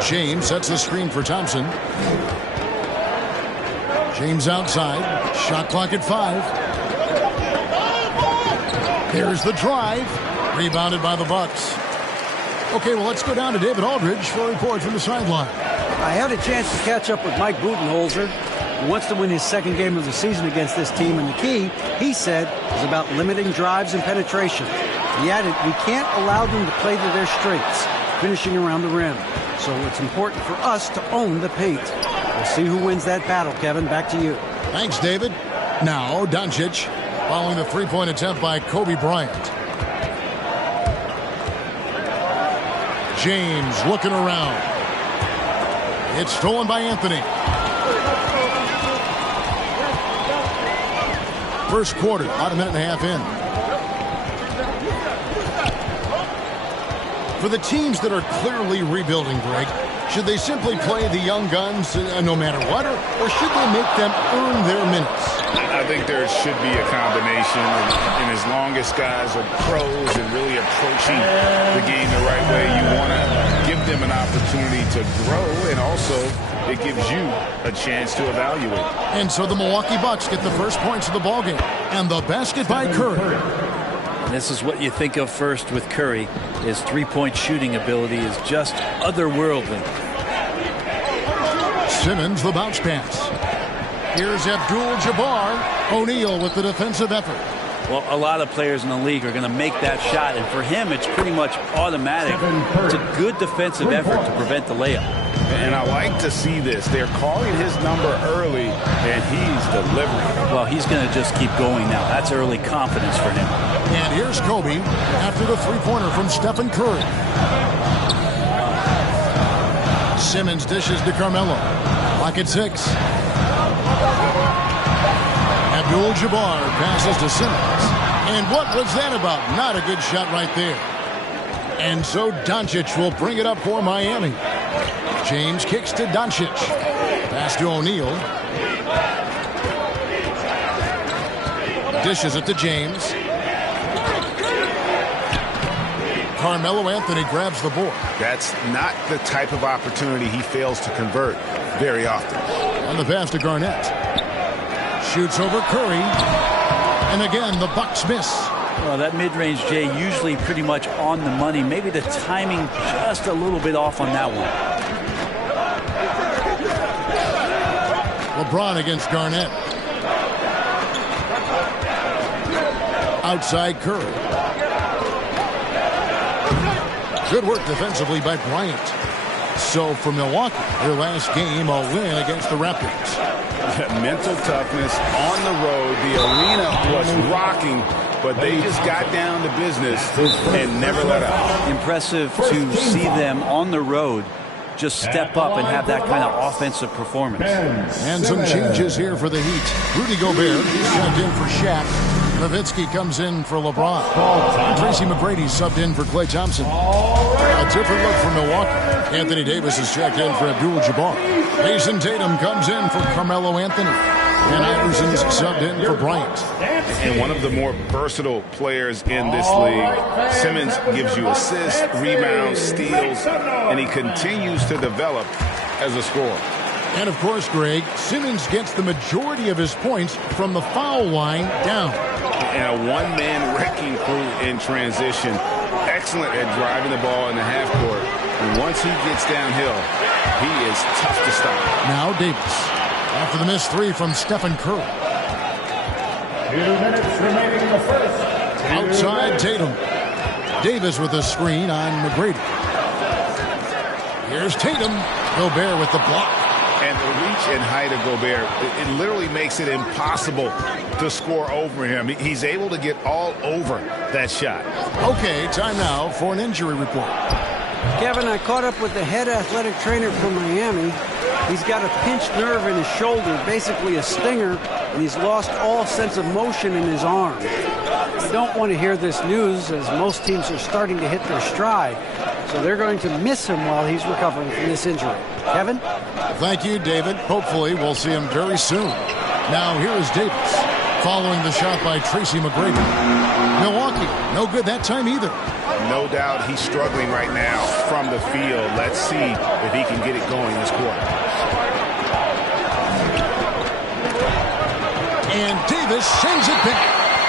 James sets the screen for Thompson. James outside. Shot clock at 5. Here's the drive. Rebounded by the Bucks. Okay, well, let's go down to David Aldridge for a report from the sideline. I had a chance to catch up with Mike Budenholzer, who wants to win his second game of the season against this team, and the key, he said, is about limiting drives and penetration. He added, we can't allow them to play to their strengths, finishing around the rim. So it's important for us to own the paint. We'll see who wins that battle, Kevin. Back to you. Thanks, David. Now, Doncic, following the three-point attempt by Kobe Bryant. James looking around. It's stolen by Anthony. First quarter, about a minute and a half in. For the teams that are clearly rebuilding, Greg, should they simply play the young guns no matter what, or should they make them earn their minutes? I think there should be a combination, and as long as guys are pros and really approaching the game the right way, you want to give them an opportunity to grow, and also it gives you a chance to evaluate. And so the Milwaukee Bucks get the first points of the ballgame, and the basket by Curry. This is what you think of first with Curry. His three-point shooting ability is just otherworldly. Simmons, the bounce pass. Here's Abdul-Jabbar. O'Neal with the defensive effort. Well, a lot of players in the league are going to make that shot, and for him, it's pretty much automatic. It's a good defensive effort to prevent the layup. And I like to see this. They're calling his number early, and he's delivering. Well, he's going to just keep going now. That's early confidence for him. And here's Kobe after the three-pointer from Stephen Curry. Simmons dishes to Carmelo. Clock at 6. Abdul-Jabbar passes to Simmons. And what was that about? Not a good shot right there. And so Doncic will bring it up for Miami. James kicks to Doncic. Pass to O'Neal. Dishes it to James. Carmelo Anthony grabs the board. That's not the type of opportunity he fails to convert very often. On the pass to Garnett. shoots over Curry. And again, the Bucks miss. Well, that mid-range, Jay, usually pretty much on the money. Maybe the timing just a little bit off on that one. LeBron against Garnett. Outside Curry. Good work defensively by Bryant. So for Milwaukee, their last game, a win against the Raptors. Mental toughness on the road. The arena was rocking, but they just got down to business and never let up. Impressive to see them on the road just step up and have that kind of offensive performance. And some changes here for the Heat. Rudy Gobert, he's subbed in for Shaq. Nowitzki comes in for LeBron. Tracy McGrady subbed in for Klay Thompson. A different look for Milwaukee. Anthony Davis is checked in for Abdul-Jabbar. Jason Tatum comes in for Carmelo Anthony. And Iverson's subbed in for Bryant. And one of the more versatile players in this league. Simmons gives you assists, rebounds, steals, and he continues to develop as a scorer. And of course, Greg, Simmons gets the majority of his points from the foul line down. And a one-man wrecking crew in transition. Excellent at driving the ball in the half court. And once he gets downhill, he is tough to stop. Now Davis. After the missed three from Stephen Curry. 2 minutes remaining in the first. Outside Tatum. Davis with a screen on McGrady. Here's Tatum. Gobert with the block. And the reach and height of Gobert, it literally makes it impossible to score over him. He's able to get all over that shot. Okay, time now for an injury report. Kevin, I caught up with the head athletic trainer from Miami. He's got a pinched nerve in his shoulder, basically a stinger, and he's lost all sense of motion in his arm. I don't want to hear this news, as most teams are starting to hit their stride, so they're going to miss him while he's recovering from this injury. Kevin? Thank you, David. Hopefully we'll see him very soon. Now here is Davis, following the shot by Tracy McGrady. Milwaukee, no good that time either. No doubt he's struggling right now from the field. Let's see if he can get it going this quarter. And Davis sends it back.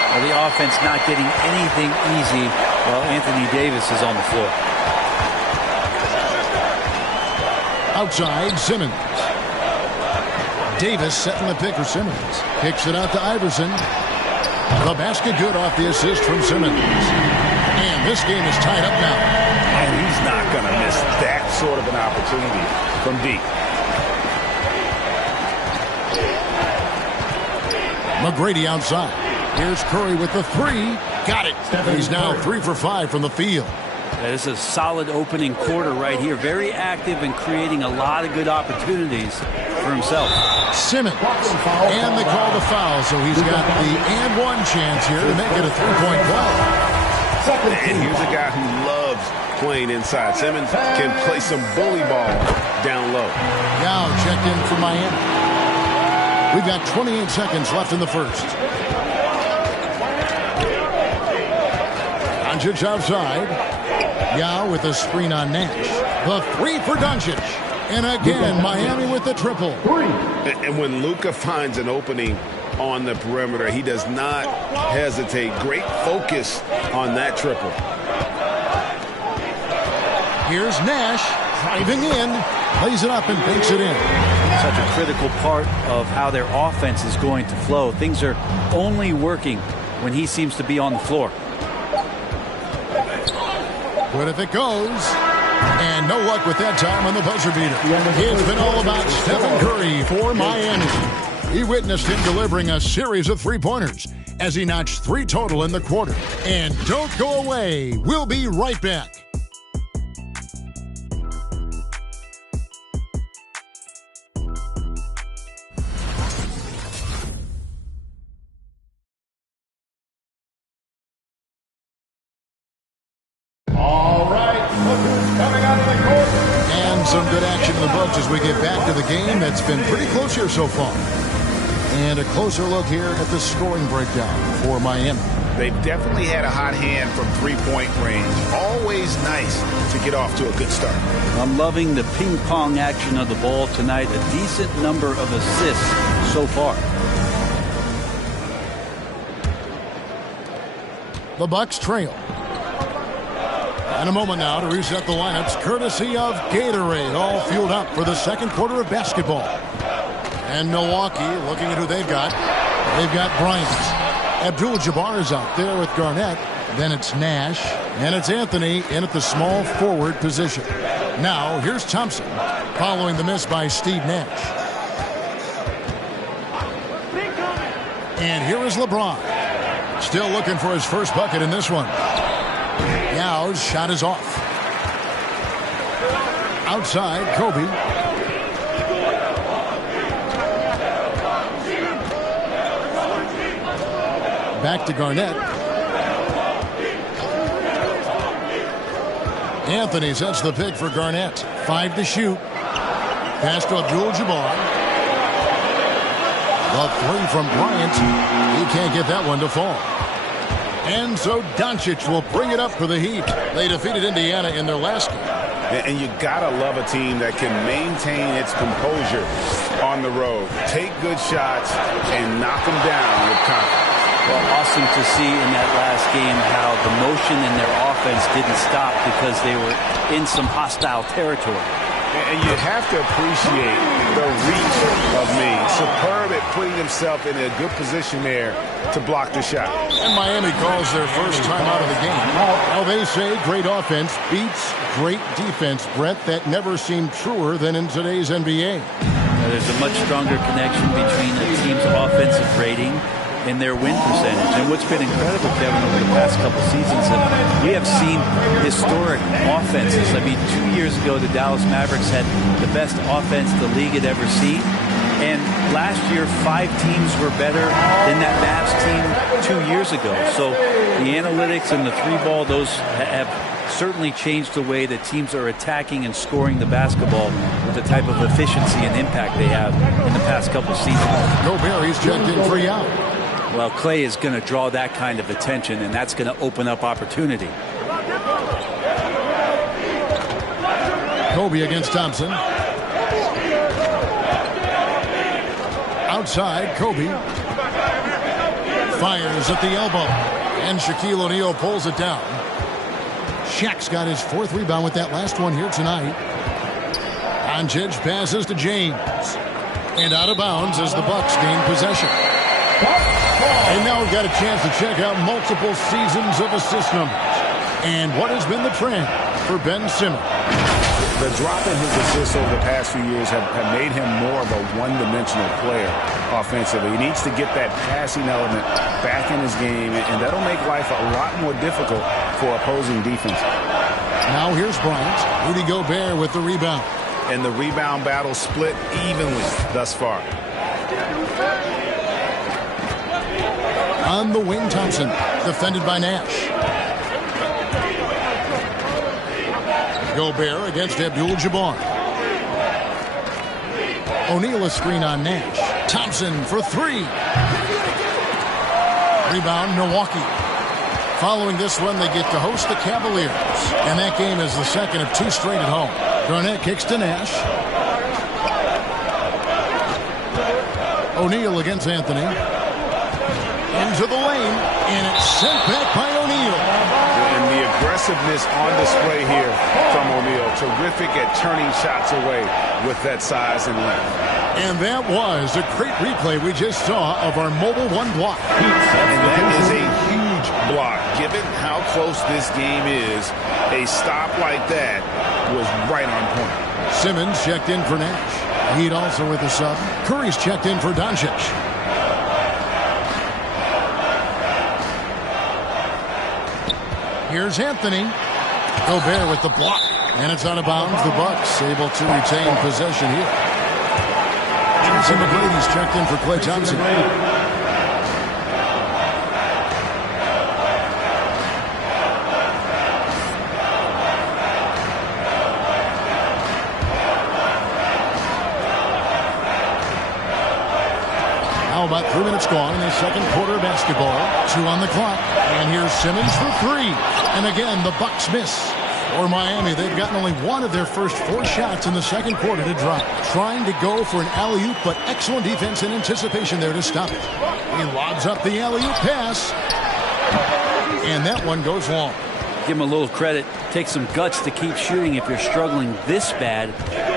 Well, the offense not getting anything easy while Anthony Davis is on the floor. Outside, Simmons. Davis setting the pick for Simmons. Kicks it out to Iverson. The basket good off the assist from Simmons. And this game is tied up now. And he's not going to miss that sort of an opportunity from deep. McGrady outside. Here's Curry with the three. Got it. He's now 3 for 5 from the field. Yeah, this is a solid opening quarter right here. Very active and creating a lot of good opportunities for himself. Simmons. And they call the foul, so he's got the and one chance here to make it a three-point play. And here's a guy who loves playing inside. Simmons can play some bully ball down low. Now checked in for Miami. We've got 28 seconds left in the first. Doncic outside. Yao with a screen on Nash. The three for Doncic. And again, Miami with the triple. And when Luka finds an opening on the perimeter, he does not hesitate. Great focus on that triple. Here's Nash driving in, plays it up and banks it in. Such a critical part of how their offense is going to flow. Things are only working when he seems to be on the floor. But if it goes, and no luck with that time on the buzzer beater. It's been all about Stephen Curry for Miami. He witnessed him delivering a series of three-pointers as he notched 3 total in the quarter. And don't go away. We'll be right back. Some good action in the books as we get back to the game that's been pretty close here so far. And a closer look here at the scoring breakdown for Miami. They've definitely had a hot hand from three-point range. Always nice to get off to a good start. I'm loving the ping-pong action of the ball tonight. A decent number of assists so far. The Bucks trail. And a moment now to reset the lineups, courtesy of Gatorade, all fueled up for the second quarter of basketball. And Milwaukee, looking at who they've got. They've got Bryant. Abdul-Jabbar is out there with Garnett. Then it's Nash. And it's Anthony in at the small forward position. Now, here's Thompson, following the miss by Steve Nash. And here is LeBron. Still looking for his first bucket in this one. Yow's shot is off. Outside, Kobe. Back to Garnett. Anthony sets the pick for Garnett. 5 to shoot. Pass to Abdul-Jabbar. The 3 from Bryant. He can't get that one to fall. And so Doncic will bring it up for the Heat. They defeated Indiana in their last game. And you gotta love a team that can maintain its composure on the road. Take good shots and knock them down with confidence. Well, awesome to see in that last game how the motion in their offense didn't stop because they were in some hostile territory. And you have to appreciate the reach of Mean. Superb at putting himself in a good position there to block the shot. And Miami calls their first time out of the game. Now they say great offense beats great defense, Brett. That never seemed truer than in today's NBA. There's a much stronger connection between a team's offensive rating and their win percentage. And what's been incredible, Kevin, over the past couple seasons, we have seen historic offenses. I mean, 2 years ago, the Dallas Mavericks had the best offense the league had ever seen. And last year, 5 teams were better than that Mavs team 2 years ago. So the analytics and the 3-ball, those have certainly changed the way that teams are attacking and scoring the basketball with the type of efficiency and impact they have in the past couple seasons. Gobert, he's checked in 3 out. Well, Clay is going to draw that kind of attention, and that's going to open up opportunity. Kobe against Thompson. Outside, Kobe. Fires at the elbow. And Shaquille O'Neal pulls it down. Shaq's got his 4th rebound with that last one here tonight. Doncic passes to James. And out of bounds as the Bucks gain possession. And now we've got a chance to check out multiple seasons of assist numbers. And what has been the trend for Ben Simmons? The drop in his assists over the past few years have made him more of a one-dimensional player offensively. He needs to get that passing element back in his game, and that'll make life a lot more difficult for opposing defense. Now here's Bryant. Rudy Gobert with the rebound. And the rebound battle split evenly thus far. On the wing, Thompson, defended by Nash. Gobert against Abdul-Jabbar. O'Neal a screen on Nash. Thompson for 3. Rebound, Milwaukee. Following this one, they get to host the Cavaliers. And that game is the second of 2 straight at home. Garnett kicks to Nash. O'Neal against Anthony. Into the lane, and it's sent back by O'Neal. And the aggressiveness on display here from O'Neal. Terrific at turning shots away with that size and length. And that was a great replay we just saw of our Mobile One block. And that is a huge block. Given how close this game is, a stop like that was right on point. Simmons checked in for Nash. Heat also with the sub. Curry's checked in for Doncic. Here's Anthony. Gobert with the block. And it's out of bounds. The Bucks able to retain possession here. Jason McGrady's checked in for Klay Thompson. Now about 3 minutes gone in the second quarter of basketball. 2 on the clock. And here's Simmons for 3. And again, the Bucks miss. For Miami, they've gotten only 1 of their first 4 shots in the second quarter to drop. Trying to go for an alley-oop, but excellent defense and anticipation there to stop it. He lobs up the alley-oop pass. And that one goes long. Give him a little credit. Take some guts to keep shooting if you're struggling this bad.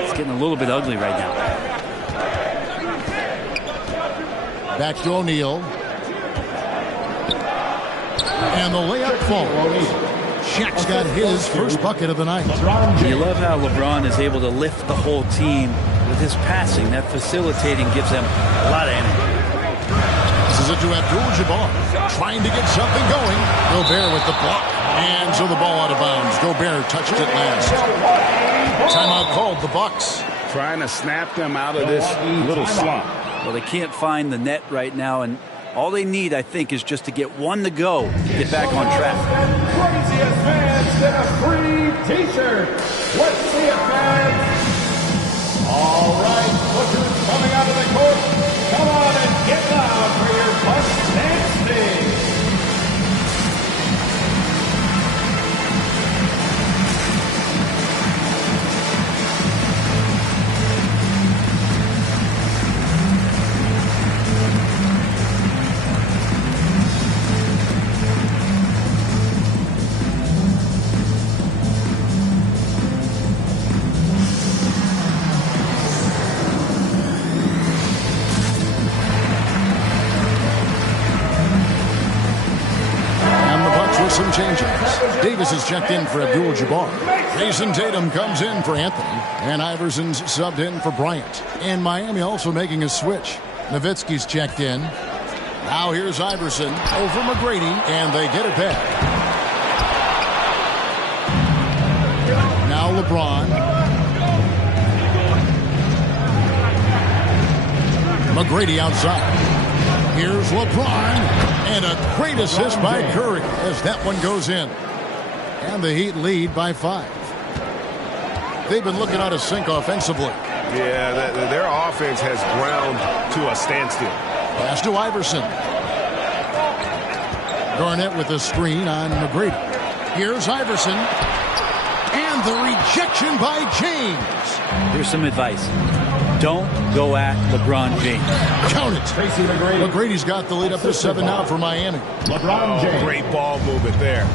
It's getting a little bit ugly right now. Back to O'Neal. And the layup falls. Shaq's got his first bucket of the night. You love how LeBron is able to lift the whole team with his passing. That facilitating gives them a lot of energy. This is it to Abdul-Jabbar, trying to get something going. Gobert with the block. And so the ball out of bounds. Gobert touched it last. Timeout called, the Bucks. Trying to snap them out of this little slump. Well, they can't find the net right now, and all they need, I think, is just to get one to go to get back on track. Craziest fans get a free T-shirt. Let's see it, fans. All right, look who's coming out of the court. Come on and get loud for your Bucks dancing. Some changes. Davis is checked in for Abdul-Jabbar. Jason Tatum comes in for Anthony. And Iverson's subbed in for Bryant. And Miami also making a switch. Nowitzki's checked in. Now here's Iverson over McGrady, and they get it back. Now LeBron. McGrady outside. Here's LeBron. And a great assist by Curry as that one goes in. And the Heat lead by 5. They've been looking out of sync offensively. Yeah, their offense has ground to a standstill. Pass to Iverson. Garnett with a screen on McGrady. Here's Iverson. And the rejection by James. Here's some advice. Don't go at LeBron James. Count it. McGrady's got the lead up to 7 now for Miami. LeBron James. Great ball movement there.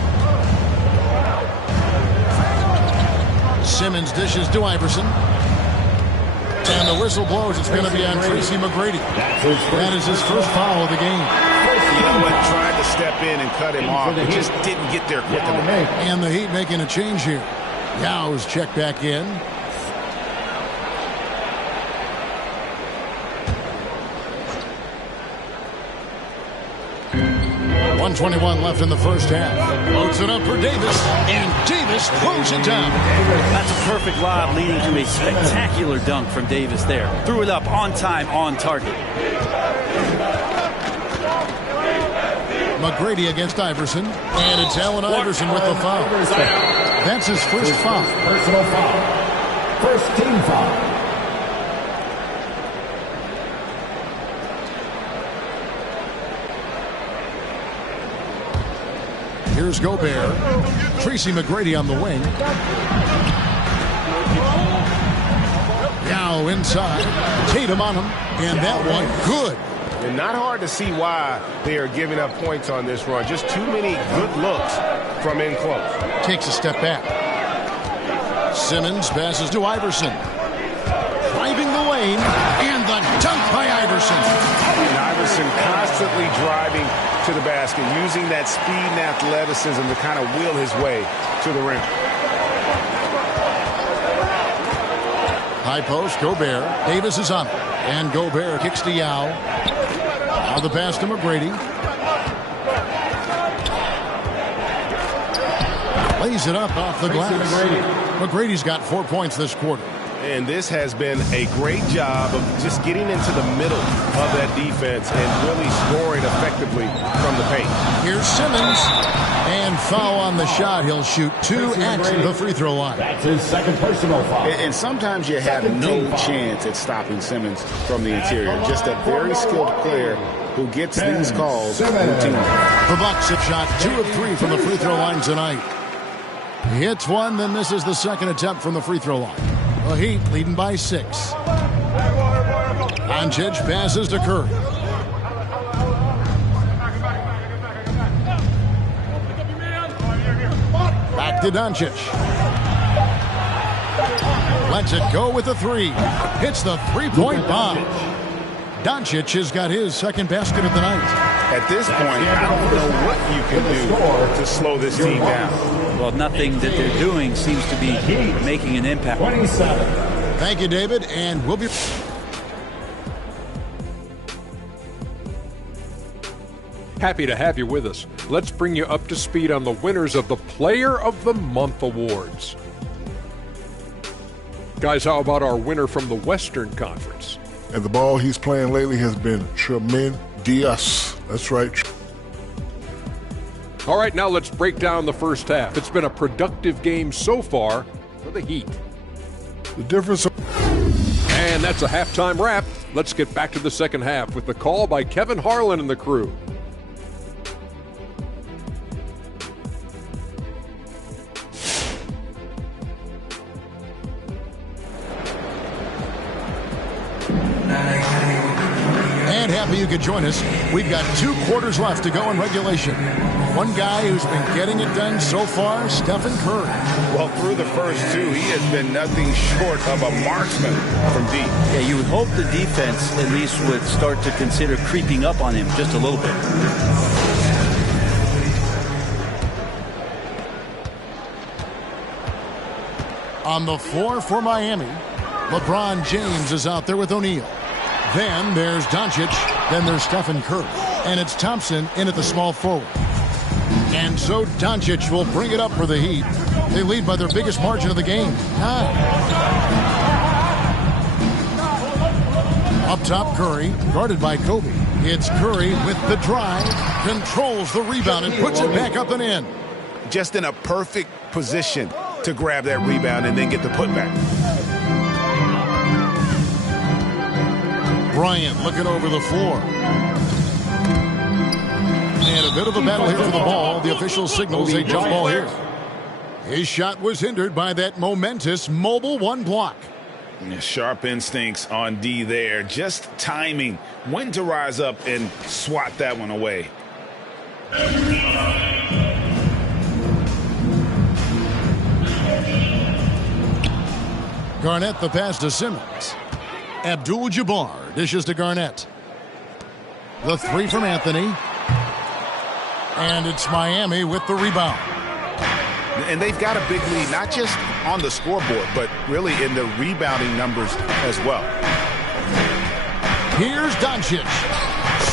Simmons dishes to Iverson. And the whistle blows. It's going to be on Tracy McGrady. That is his first foul of the game. You know what? Tried to step in and cut him off, but just didn't get there quick enough. And the Heat making a change here. Yow's checked back in. 1:21 left in the first half. Loads it up for Davis, and Davis throws it down. That's a perfect lob leading to a spectacular dunk from Davis there. Threw it up on time, on target. McGrady against Iverson, and it's Allen Iverson with the foul. That's his first foul. Personal foul. First team foul. Here's Gobert. Tracy McGrady on the wing. Now inside. Tatum on him. And that one good. And not hard to see why they are giving up points on this run. Just too many good looks from in close. Takes a step back. Simmons passes to Iverson. Driving the lane. And the dunk by Iverson. And Iverson constantly driving to the basket, using that speed and athleticism to kind of wheel his way to the rim. High post, Gobert. Davis is on it. And Gobert kicks to Yao. Now the pass to McGrady. Lays it up off the glass. McGrady's got 4 points this quarter. And this has been a great job of just getting into the middle of that defense and really scoring effectively from the paint. Here's Simmons. And foul on the shot. He'll shoot 2 at the free throw line. That's his second personal foul. And sometimes you have no chance at stopping Simmons from the interior. Just a very skilled player who gets these calls routinely. The Bucks have shot 2 of 3 from the free throw line tonight. He hits one, then misses the second attempt from the free throw line. The Heat leading by 6. Doncic passes to Curry. to Doncic. Lets it go with the three. Hits the three-point bomb. Doncic has got his second basket of the night. At this point, I don't know what you can do to slow this team down. Well, nothing that they're doing seems to be making an impact. 27. Thank you, David, and we'll be... Happy to have you with us. Let's bring you up to speed on the winners of the Player of the Month awards. Guys, how about our winner from the Western Conference? And the ball he's playing lately has been tremendous. That's right. All right, now let's break down the first half. It's been a productive game so far for the Heat. The difference... And that's a halftime wrap. Let's get back to the second half with the call by Kevin Harlan and the crew. And happy you could join us. We've got 2 quarters left to go in regulation. One guy who's been getting it done so far, Stephen Curry. Well, through the first 2, he has been nothing short of a marksman from deep. Yeah, you would hope the defense at least would start to consider creeping up on him just a little bit. On the floor for Miami, LeBron James is out there with O'Neal. Then there's Doncic. Then there's Stephen Curry. And it's Thompson in at the small forward. And so Doncic will bring it up for the Heat. They lead by their biggest margin of the game, 9. Up top, Curry, guarded by Kobe. It's Curry with the drive, controls the rebound, and puts it back up and in. Just in a perfect position to grab that rebound and then get the putback. Bryant looking over the floor. And a bit of a battle here for the ball. The official signals a jump ball here. His shot was hindered by that momentous mobile 1 block. Sharp instincts on D there. Just timing when to rise up and swat that one away. Garnett the pass to Simmons. Abdul-Jabbar dishes to Garnett. The 3 from Anthony. And it's Miami with the rebound. And they've got a big lead, not just on the scoreboard, but really in the rebounding numbers as well. Here's Doncic.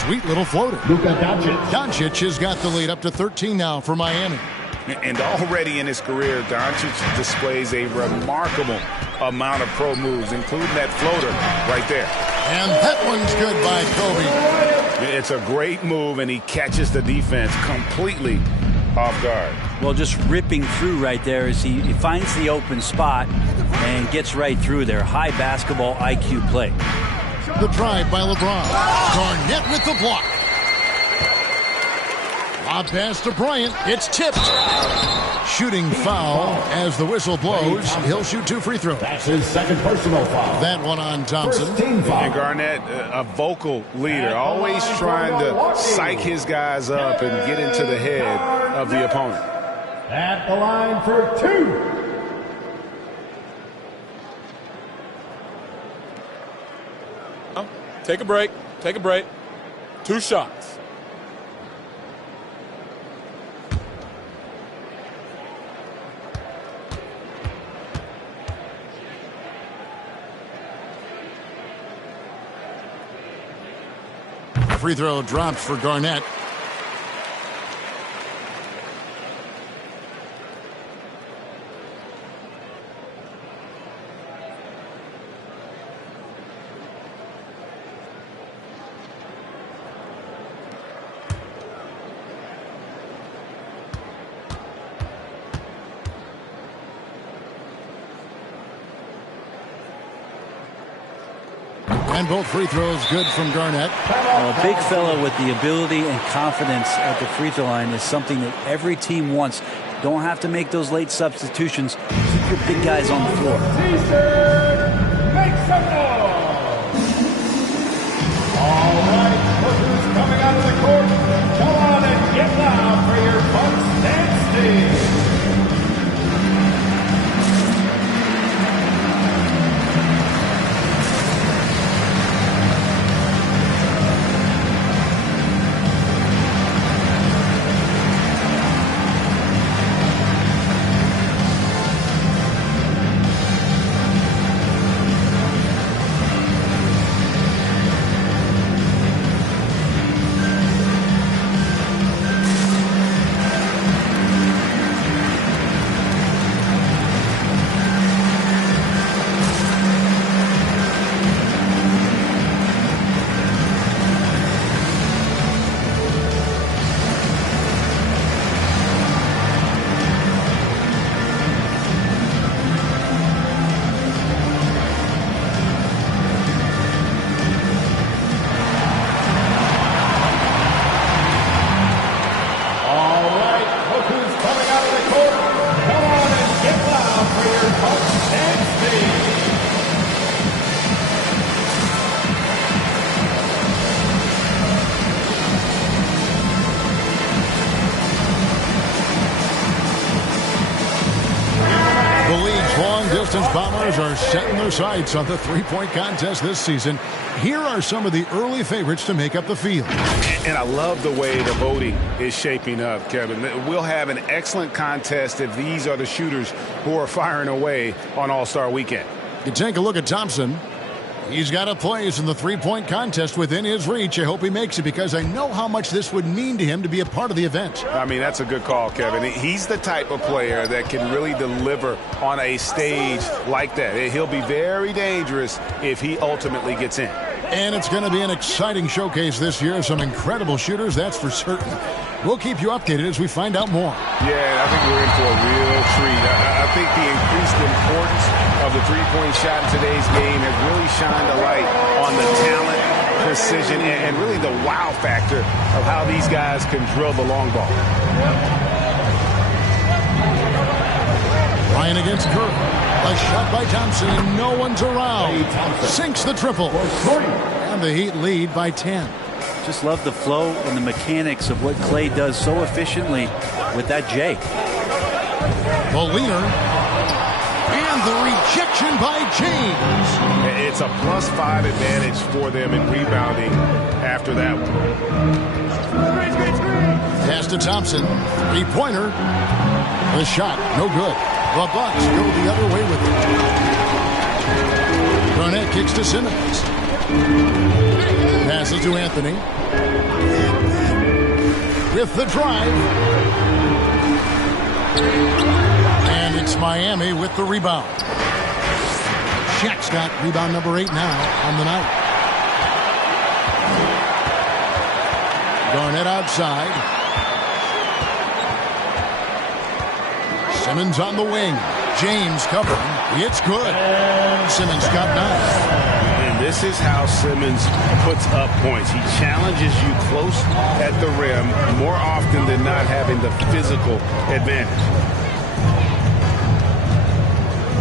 Sweet little floater. Luka Doncic. Doncic has got the lead up to 13 now for Miami. And already in his career, Doncic displays a remarkable amount of pro moves, including that floater right there. And that one's good by Kobe. It's a great move, and he catches the defense completely off guard. Well, just ripping through right there as he finds the open spot and gets right through there. High basketball IQ play. The drive by LeBron. Garnett with the block. Lob pass to Bryant. It's tipped. Shooting foul as the whistle blows. He'll shoot 2 free throws. That's his second personal foul. That one on Thompson. And Garnett, a vocal leader, always trying to psych his guys up and get into the head of the opponent. At the line for 2. Take a break. Take a break. 2 shots. Free throw dropped for Garnett. And both free throws good from Garnett. A big fella with the ability and confidence at the free throw line is something that every team wants. Don't have to make those late substitutions. Keep your big guys on the floor. Make some noise. All right, look who's coming out of the court. Come on and get loud for your Bucks and Steve. Stars are setting their sights on the three-point contest this season. Here are some of the early favorites to make up the field. And I love the way the voting is shaping up, Kevin. We'll have an excellent contest if these are the shooters who are firing away on All-Star Weekend. You take a look at Thompson. He's got a place in the three-point contest within his reach. I hope he makes it because I know how much this would mean to him to be a part of the event. I mean, that's a good call, Kevin. He's the type of player that can really deliver on a stage like that. He'll be very dangerous if he ultimately gets in. And it's going to be an exciting showcase this year. Some incredible shooters, that's for certain. We'll keep you updated as we find out more. Yeah, I think we're in for a real treat. I think the increased importance of the three-point shot in today's game has really shined a light on the talent, precision, and really the wow factor of how these guys can drill the long ball. Ryan against Curry. A shot by Thompson, and no one's around. Sinks the triple. And the Heat lead by 10. Just love the flow and the mechanics of what Clay does so efficiently with that J. The leader. And the rejection by James. It's a +5 advantage for them in rebounding after that one. Pass to Thompson. Three-pointer. The shot, no good. The Bucks go the other way with it. Garnett kicks to Simmons. Passes to Anthony. With the drive. And it's Miami with the rebound. Shaq's got rebound number 8 now on the night. Garnett outside. Simmons on the wing. James covering. It's good. Simmons got 9. And this is how Simmons puts up points. He challenges you close at the rim more often than not, having the physical advantage.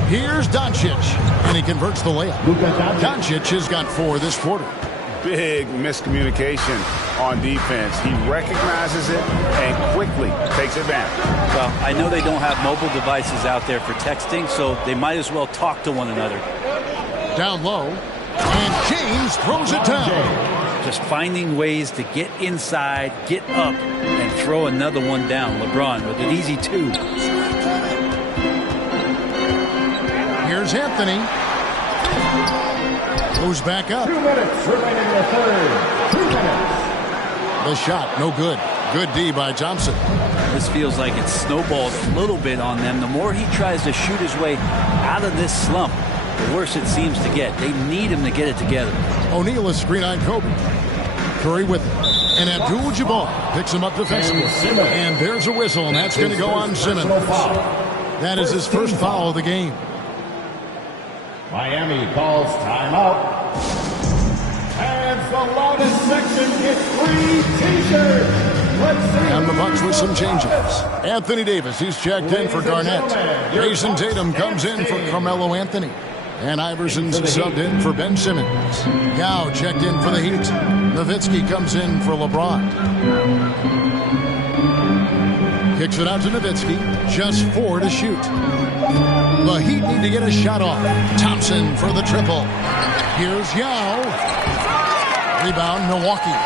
Here's Doncic, and he converts the layup. Doncic has got 4 this quarter. Big miscommunication on defense. He recognizes it and quickly takes advantage. Well, I know they don't have mobile devices out there for texting, so they might as well talk to one another. Down low, and James throws it down. Just finding ways to get inside, get up, and throw another one down. LeBron with an easy 2. Here's Anthony. Goes back up. 2 minutes remaining in the third. 2 minutes. The shot, no good. Good D by Thompson. This feels like it's snowballed a little bit on them. The more he tries to shoot his way out of this slump, the worse it seems to get. They need him to get it together. O'Neal is screen on Kobe. Curry with it. And Abdul-Jabbar picks him up defensively. And there's a whistle, and that's going to go on Simmons. That is his first foul of the game. Miami calls timeout. And the loudest section gets free T-shirts. Let's see. And the Bucks with some changes. Anthony Davis, he's checked in for Garnett. Jason Tatum comes in for Carmelo Anthony. And Iverson's subbed in for Ben Simmons. Yao checked in for the Heat. Nowitzki comes in for LeBron. Kicks it out to Nowitzki. Just 4 to shoot. The Heat need to get a shot off. Thompson for the triple. Here's Yao. Rebound, Milwaukee.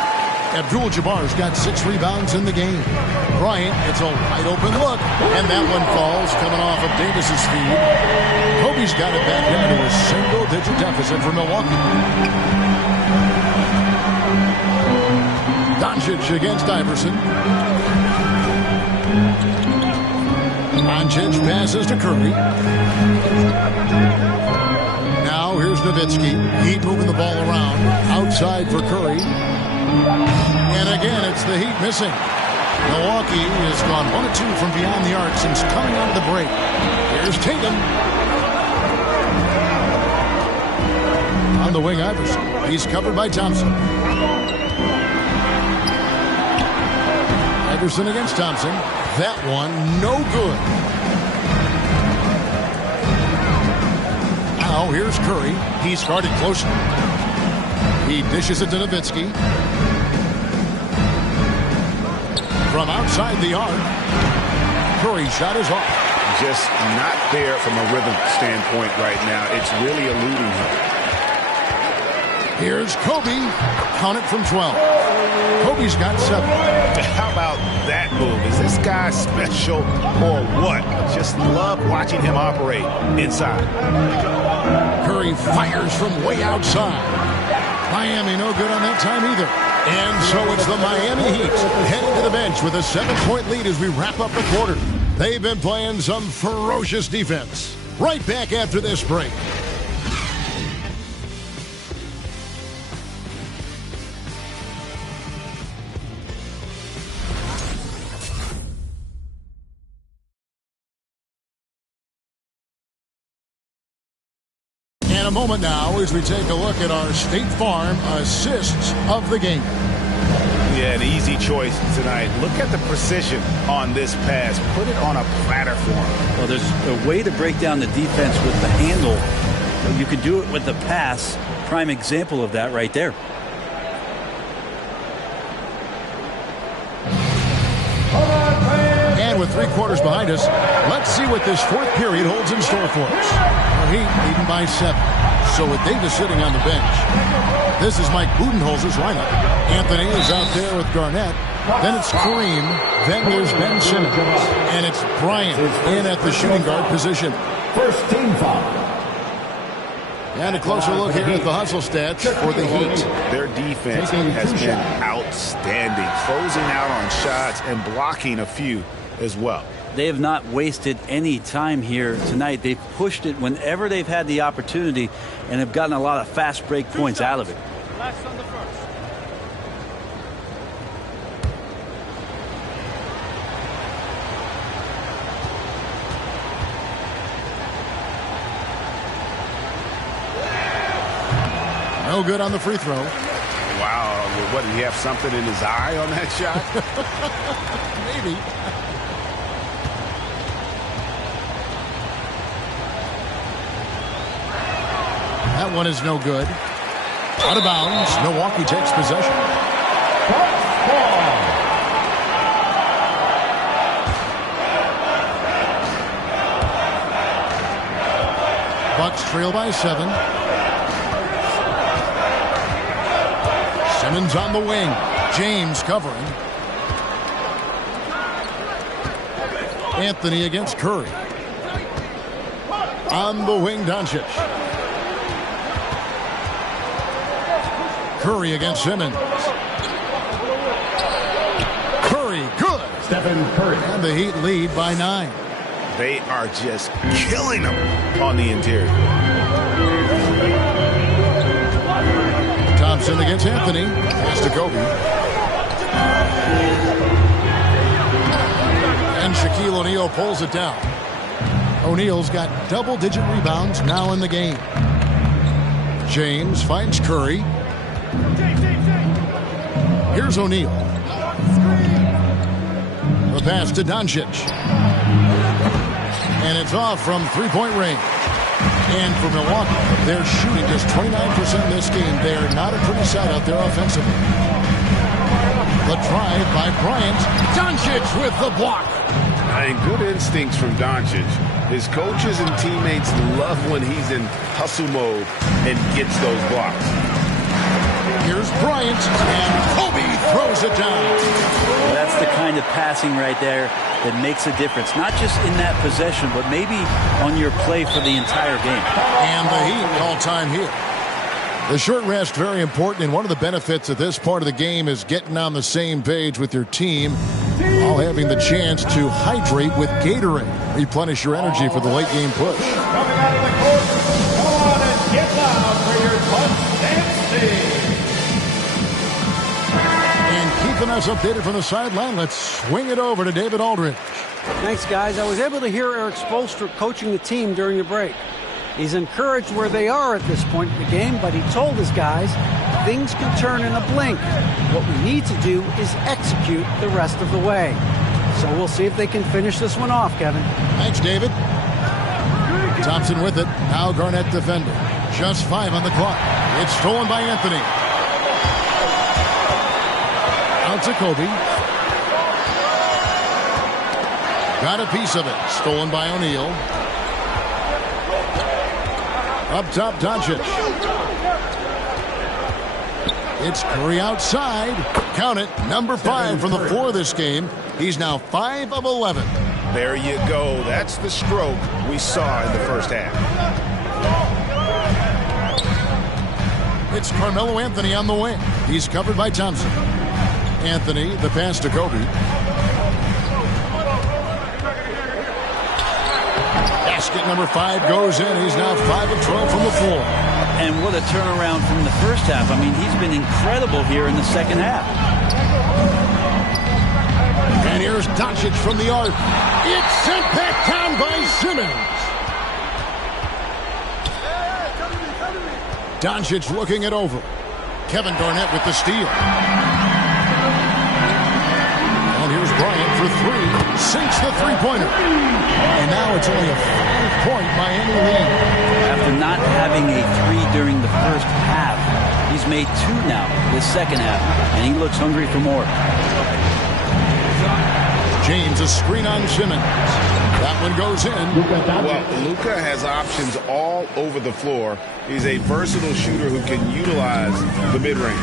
Abdul-Jabbar's got 6 rebounds in the game. Bryant, it's a wide open look. And that one falls coming off of Davis's feed. Kobe's got it back into a single-digit deficit for Milwaukee. Doncic against Iverson. Doncic passes to Curry. Now here's Nowitzki. Heat moving the ball around. Outside for Curry. And again, it's the Heat missing. Milwaukee has gone 1 of 2 from beyond the arc since coming out of the break. Here's Tatum. On the wing, Iverson. He's covered by Thompson. Iverson against Thompson. That one, no good. Now here's Curry. He's guarded closely. He dishes it to Nowitzki. From outside the arc. Curry shot is off. just not there from a rhythm standpoint right now. It's really eluding him. Here's Kobe. Count it from 12. Kobe's got 7. How about that move? Is this guy special or what? Just love watching him operate inside. Curry fires from way outside. Miami no good on that time either. And so it's the Miami Heat heading to the bench with a 7-point lead as we wrap up the quarter. They've been playing some ferocious defense. Right back after this break. In a moment now as we take a look at our State Farm assists of the game. Yeah, an easy choice tonight. Look at the precision on this pass. Put it on a platter for him. Well, there's a way to break down the defense with the handle. You can do it with the pass. Prime example of that right there. And with 3 quarters behind us, let's see what this 4th period holds in store for us. The Heat leading by 7. So with Davis sitting on the bench, this is Mike Budenholzer's lineup. Anthony is out there with Garnett. Then it's Kareem. Then there's Ben Simmons. And it's Bryant in at the shooting guard position. First team foul. And a closer look here at the hustle stats for the Heat. Their defense has been outstanding, closing out on shots and blocking a few as well. They have not wasted any time here tonight. They've pushed it whenever they've had the opportunity and have gotten a lot of fast break points out of it. Last on the first. No good on the free throw. Wow. What, did he have something in his eye on that shot? Maybe. That one is no good. Out of bounds. Milwaukee takes possession. Bucks trail by 7. Simmons on the wing. James covering. Anthony against Curry. On the wing, Doncic. Curry against Simmons. Curry, good. Stephen Curry. And the Heat lead by 9. They are just killing them on the interior. Thompson against Anthony. Pass to Kobe. And Shaquille O'Neal pulls it down. O'Neal's got double-digit rebounds now in the game. James finds Curry. Here's O'Neal. The pass to Doncic. And it's off from three-point range. And for Milwaukee, they're shooting just 29% in this game. They are not a pretty sight out there offensively. The drive by Bryant. Doncic with the block. And good instincts from Doncic. His coaches and teammates love when he's in hustle mode and gets those blocks. Here's Bryant, and Kobe throws it down. Well, that's the kind of passing right there that makes a difference. Not just in that possession, but maybe on your play for the entire game. And the Heat all time here. The short rest, very important, and one of the benefits of this part of the game is getting on the same page with your team, while having the chance to hydrate with Gatorade. Replenish your energy for the late game push. Coming out of the court, come on and get loud for your punch and sing. And keeping us updated from the sideline, let's swing it over to David Aldridge. Thanks, guys. I was able to hear Eric Spoelstra coaching the team during the break. He's encouraged where they are at this point in the game, but he told his guys things can turn in a blink. What we need to do is execute the rest of the way. So we'll see if they can finish this one off, Kevin. Thanks, David. Thompson with it. Now Garnett defending. Just 5 on the clock. It's stolen by Anthony. Out to Kobe. Got a piece of it. Stolen by O'Neal. Up top, Doncic. It's Curry outside. Count it. Number 5 from the floor this game. He's now 5 of 11. There you go. That's the stroke we saw in the first half. It's Carmelo Anthony on the wing. He's covered by Thompson. Anthony, the pass to Kobe. Basket number 5 goes in. He's now 5 of 12 from the floor. And what a turnaround from the first half. I mean, he's been incredible here in the second half. And here's Doncic from the arc. It's sent back down by Simmons. Doncic looking it over. Kevin Garnett with the steal. And here's Bryant for 3. Sinks the three-pointer. And now it's only a 5-point Miami lead. After not having a 3 during the first half, he's made 2 now this second half, and he looks hungry for more. James, a screen on Simmons. That one goes in. Well, Luka has options all over the floor. He's a versatile shooter who can utilize the mid-range.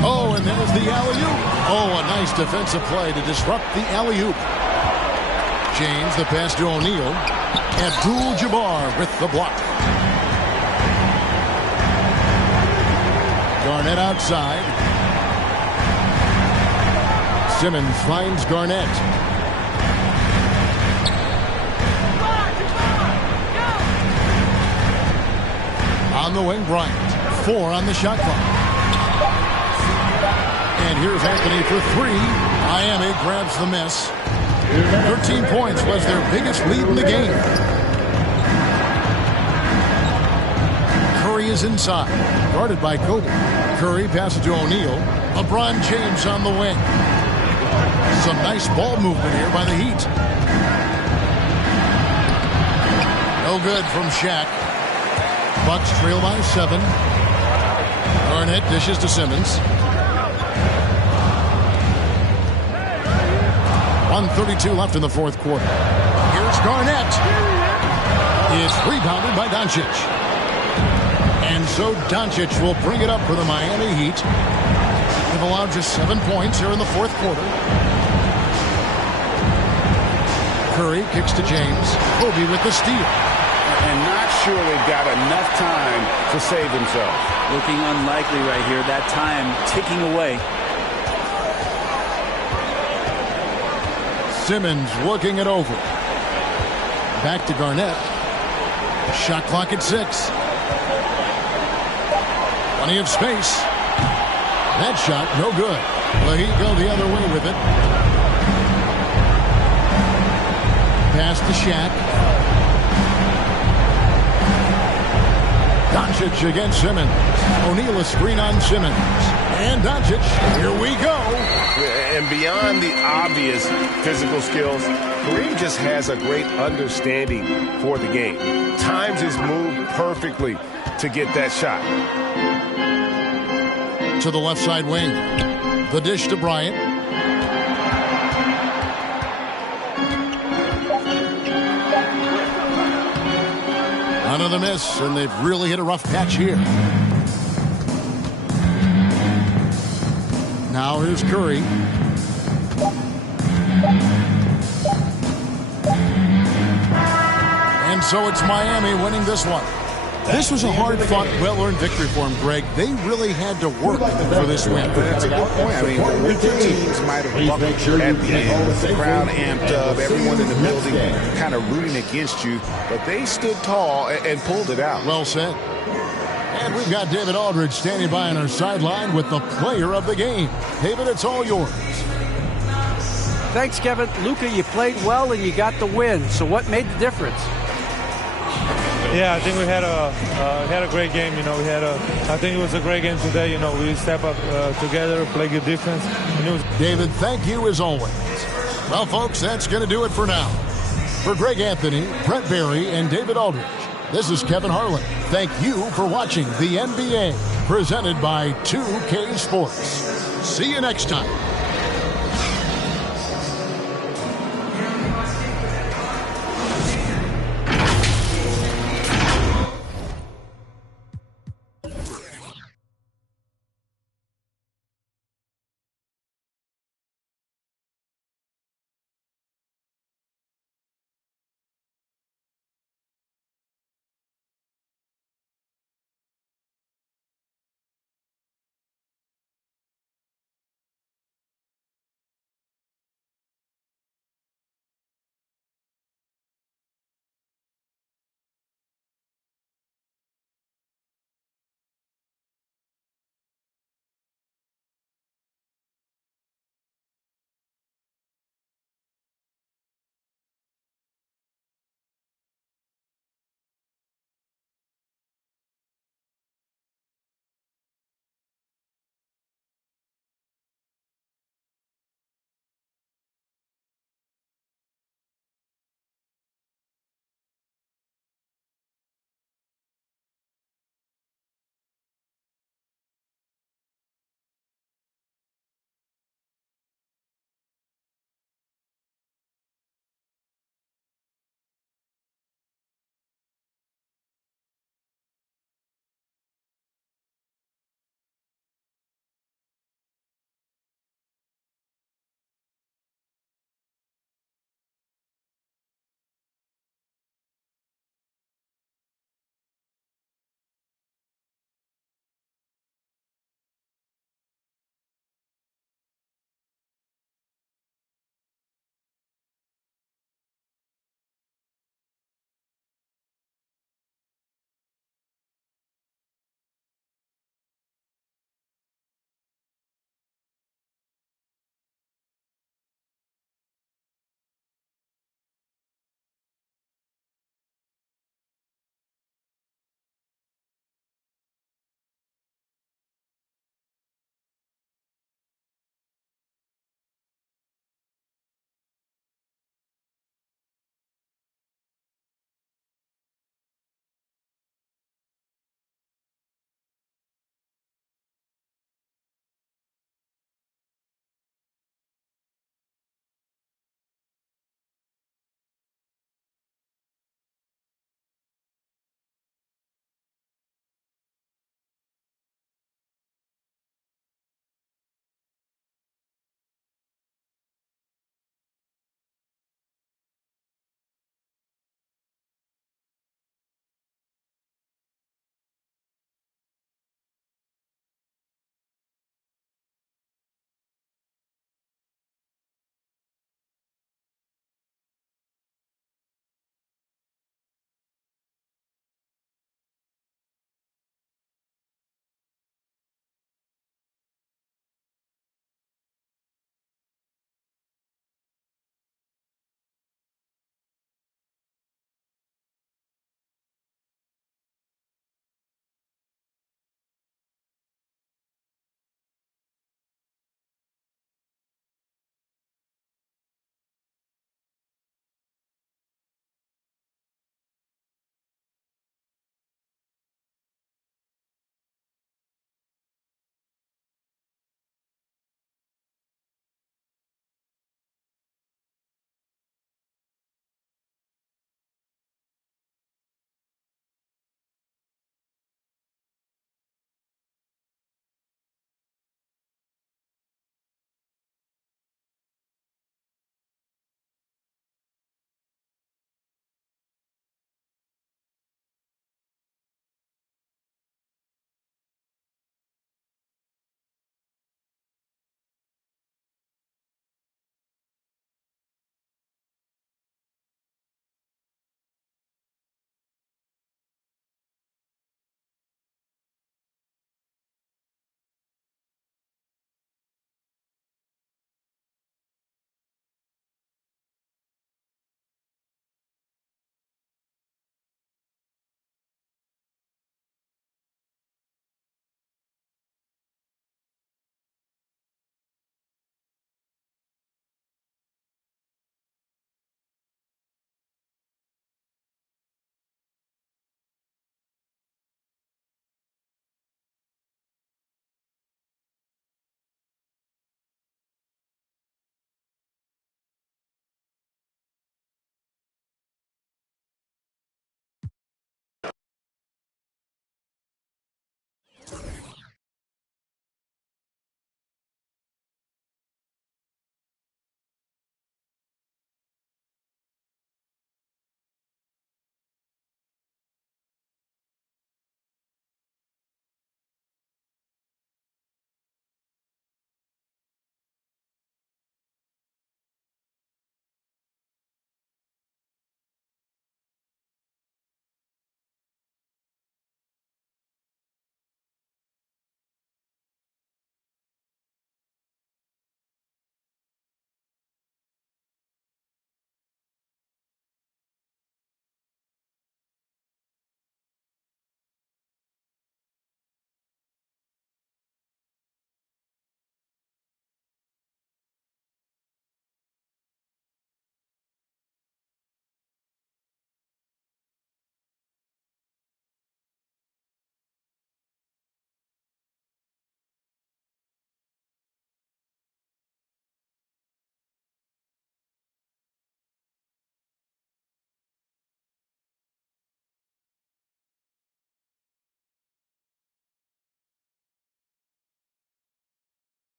Oh, and there's the alley-oop. Oh, a nice defensive play to disrupt the alley-oop. James, the pass to O'Neal. Abdul-Jabbar with the block. Garnett outside. Simmons finds Garnett. On the wing, Bryant. 4 on the shot clock. And here's Anthony for 3. Miami grabs the miss. 13 points was their biggest lead in the game. Curry is inside. Guarded by Kobe. Curry passes to O'Neal. LeBron James on the wing. Some nice ball movement here by the Heat. No good from Shaq. Bucks trail by 7. Garnett dishes to Simmons. 1:32 left in the fourth quarter. Here's Garnett. It's rebounded by Doncic. And so Doncic will bring it up for the Miami Heat. They've allowed just 7 points here in the fourth quarter. Curry kicks to James. Kobe with the steal. And not sure they've got enough time to save themselves. Looking unlikely right here. That time ticking away. Simmons looking it over. Back to Garnett. Shot clock at 6. Plenty of space. That shot, no good. The Heat go the other way with it. Pass to Shaq. Doncic against Simmons. O'Neal a screen on Simmons. And Doncic, here we go. And beyond the obvious physical skills, Kareem just has a great understanding for the game. Times his move perfectly to get that shot. To the left side wing. The dish to Bryant. Another miss, and they've really hit a rough patch here. Now here's Curry. And so it's Miami winning this one. This was a hard-fought, well-earned victory for them, Greg. They really had to work for this win. That's a good point. I mean, weaker teams might have buckled at the end. The crowd amped up, everyone in the building kind of rooting against you, but they stood tall and pulled it out. Well said. And we've got David Aldridge standing by on our sideline with the player of the game. David, it's all yours. Thanks, Kevin. Luka, you played well and you got the win. So what made the difference? Yeah, I think we had a great game. You know, I think it was a great game today. You know, we step up together, play good defense. And it was David, thank you as always. Well, folks, that's going to do it for now. For Greg Anthony, Brett Barry, and David Aldridge, this is Kevin Harlan. Thank you for watching the NBA, presented by 2K Sports. See you next time.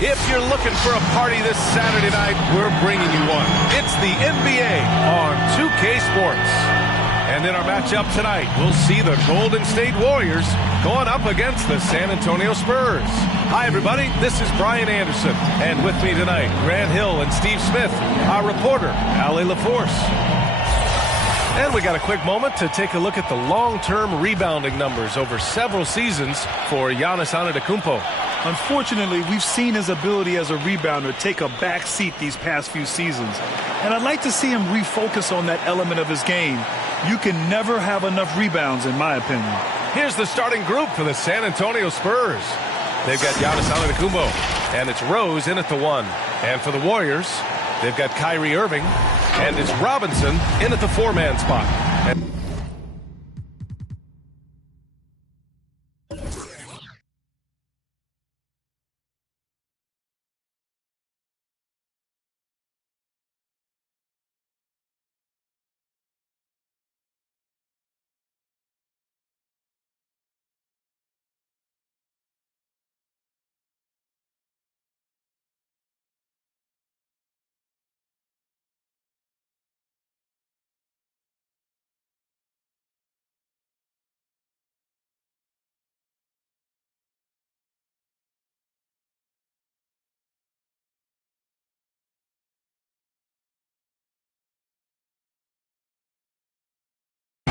If you're looking for a party this Saturday night, we're bringing you one. It's the NBA on 2K Sports. And in our matchup tonight, we'll see the Golden State Warriors going up against the San Antonio Spurs. Hi, everybody. This is Brian Anderson. And with me tonight, Grant Hill and Steve Smith, our reporter, Ali LaForce. And we got a quick moment to take a look at the long-term rebounding numbers over several seasons for Giannis Antetokounmpo. Unfortunately, we've seen his ability as a rebounder take a back seat these past few seasons. And I'd like to see him refocus on that element of his game. You can never have enough rebounds, in my opinion. Here's the starting group for the San Antonio Spurs. They've got Giannis Antetokounmpo, and it's Rose in at the 1. And for the Warriors, they've got Kyrie Irving, and it's Robinson in at the 4-man spot.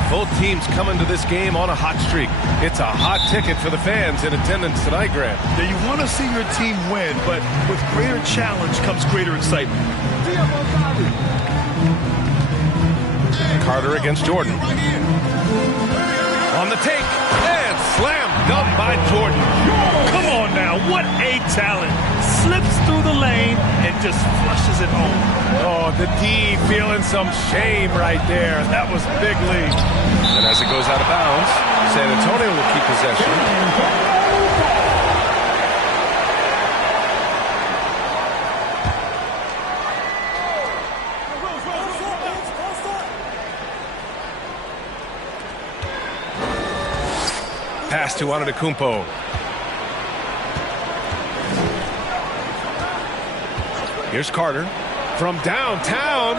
Both teams come into this game on a hot streak. It's a hot ticket for the fans in attendance tonight, Grant. Yeah, you want to see your team win, but with greater challenge comes greater excitement. Carter against Jordan. On the take, and slam dunk by Jordan. Come on now, what a talent. Slips through the lane and just flushes it home. Oh, the D feeling some shame right there. That was big lead. And as it goes out of bounds, San Antonio will keep possession. Pass to Antetokounmpo. Here's Carter. From downtown,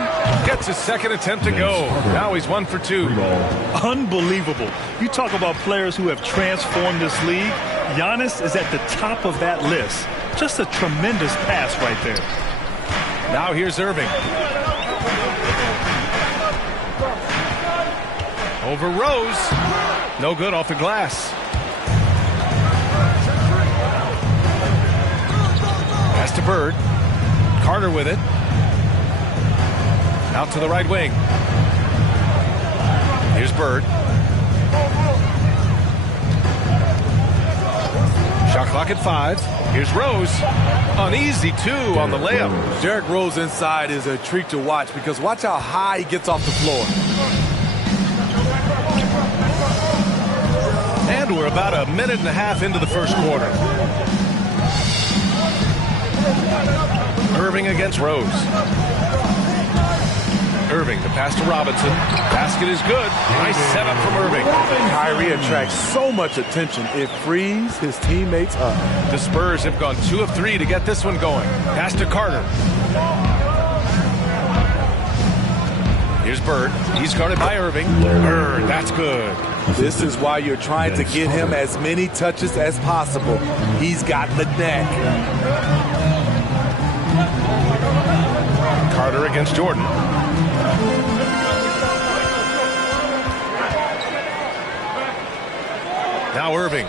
gets his second attempt to go. Now he's 1 for 2. Unbelievable. You talk about players who have transformed this league. Giannis is at the top of that list. Just a tremendous pass right there. Now here's Irving. Over Rose. No good off the glass. Pass to Bird. Carter with it. Out to the right wing. Here's Bird. Shot clock at 5. Here's Rose. An easy 2 on the layup. Derrick Rose inside is a treat to watch because watch how high he gets off the floor. And we're about a minute and a half into the first quarter. Irving against Rose. Irving, the pass to Robinson. Basket is good. Nice setup from Irving. Kyrie attracts so much attention. It frees his teammates up. The Spurs have gone 2 of 3 to get this one going. Pass to Carter. Here's Bird. He's guarded by Irving. Bird, that's good. This is why you're trying to get him as many touches as possible. He's got the knack. Carter against Jordan. Now Irving.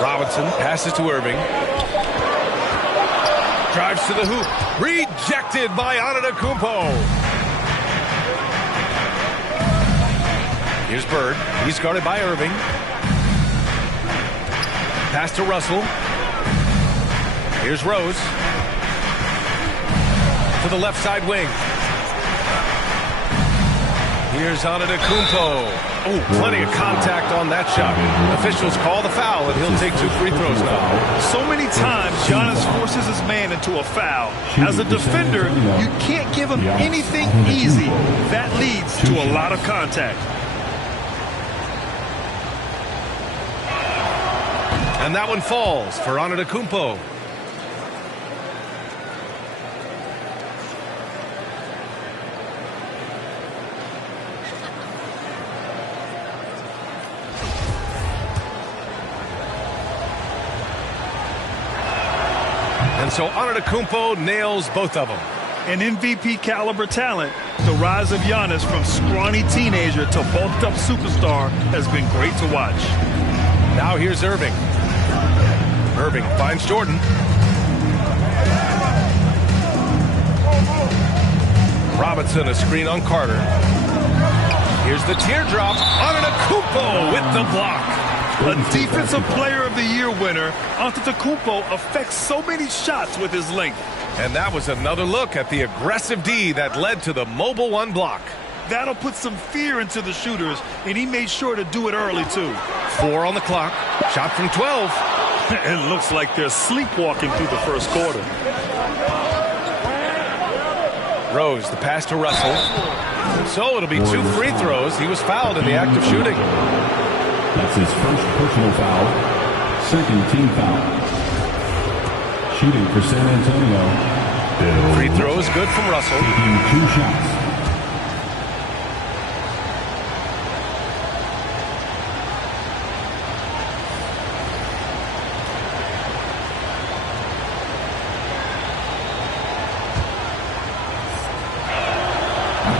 Robinson passes to Irving. Drives to the hoop. Rejected by Antetokounmpo. Here's Bird. He's guarded by Irving. Pass to Russell. Here's Rose. To the left side wing. Here's Antetokounmpo. Oh, plenty of contact on that shot. Officials call the foul, and he'll take 2 free throws now. So many times, Giannis forces his man into a foul. As a defender, you can't give him anything easy. That leads to a lot of contact. And that one falls for Antetokounmpo. And so Antetokounmpo nails both of them. An MVP caliber talent, the rise of Giannis from scrawny teenager to bulked up superstar has been great to watch. Now here's Irving. Irving finds Jordan. Robinson, a screen on Carter. Here's the teardrop. Antetokounmpo with the block. A Defensive Player of the Year winner, Antetokounmpo affects so many shots with his length. And that was another look at the aggressive D that led to the mobile 1 block. That'll put some fear into the shooters, and he made sure to do it early, too. 4 on the clock. Shot from 12. It looks like they're sleepwalking through the first quarter. Rose, the pass to Russell. So it'll be 2 free throws. He was fouled in the act of shooting. That's his first personal foul. Second team foul. Shooting for San Antonio. Free throw is good from Russell. Taking 2 shots.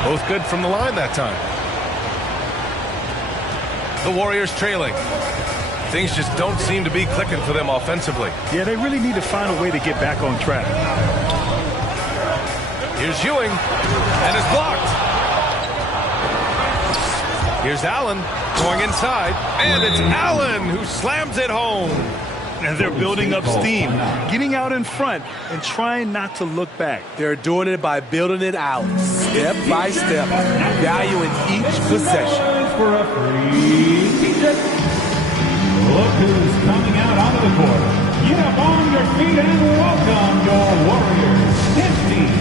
Both good from the line that time. The Warriors trailing. Things just don't seem to be clicking for them offensively. Yeah, they really need to find a way to get back on track. Here's Ewing, and it's blocked. Here's Allen going inside, and it's Allen who slams it home. And they're building up steam, getting out in front and trying not to look back. They're doing it by building it out, step by step, valuing each possession. For a free kick. Look who's coming out onto the court. Get up on your feet and welcome your Warriors, his team.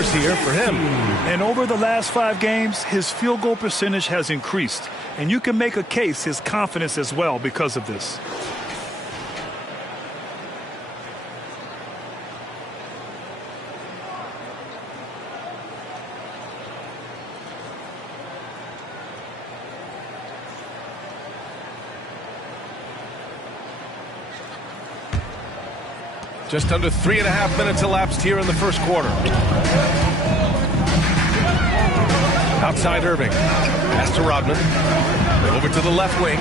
numbers here for him. And over the last 5 games, his field goal percentage has increased. And you can make a case his confidence as well because of this. Just under 3.5 minutes elapsed here in the first quarter. Outside Irving. Pass to Rodman. Over to the left wing.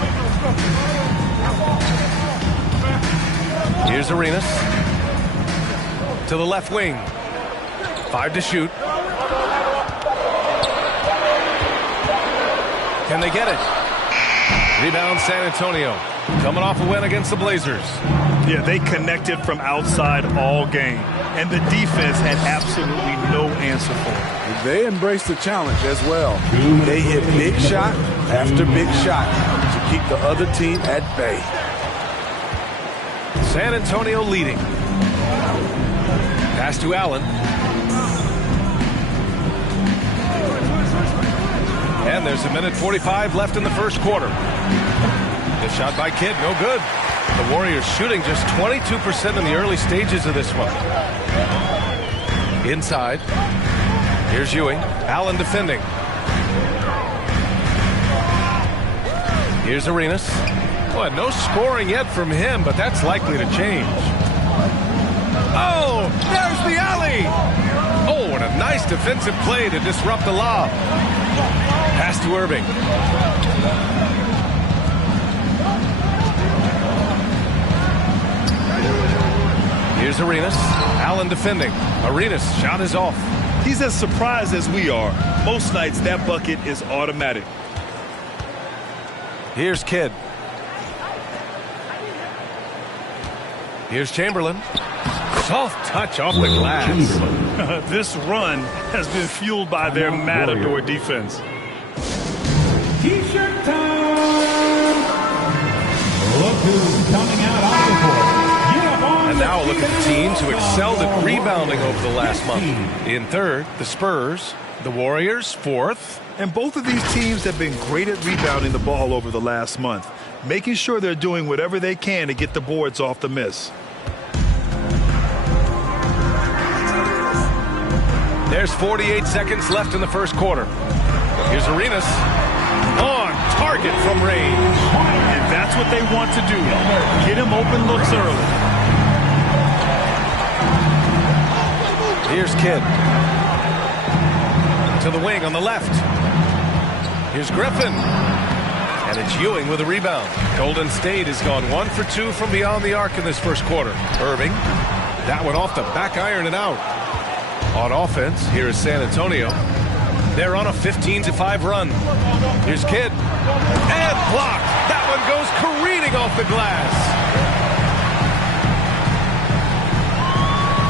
Here's Arenas. To the left wing. 5 to shoot. Can they get it? Rebound San Antonio. Coming off a win against the Blazers. Yeah, they connected from outside all game. And the defense had absolutely no answer for it. They embraced the challenge as well. They hit big shot after big shot to keep the other team at bay. San Antonio leading. Pass to Allen. And there's 1:45 left in the first quarter. The shot by Kidd, no good. The Warriors shooting just 22% in the early stages of this one. Inside. Here's Ewing. Allen defending. Here's Arenas. Well, no scoring yet from him, but that's likely to change. Oh, there's the alley. Oh, and a nice defensive play to disrupt the lob. Pass to Irving. Here's Arenas. Allen defending. Arenas' shot is off. He's as surprised as we are. Most nights, that bucket is automatic. Here's Kidd. Here's Chamberlain. Soft touch off the glass. This run has been fueled by their matador defense. T-shirt time! Look who's coming out on the court. And now look at the teams who excelled at rebounding over the last month. In third, the Spurs. The Warriors, fourth. And both of these teams have been great at rebounding the ball over the last month, making sure they're doing whatever they can to get the boards off the miss. There's 48 seconds left in the first quarter. Here's Arenas. On target from range. And that's what they want to do. Get him open looks early. Here's Kidd. To the wing on the left. Here's Griffin. And it's Ewing with a rebound. Golden State has gone 1 for 2 from beyond the arc in this first quarter. Irving. That one off the back iron and out. On offense, here is San Antonio. They're on a 15-5 run. Here's Kidd. And blocked. That one goes careening off the glass.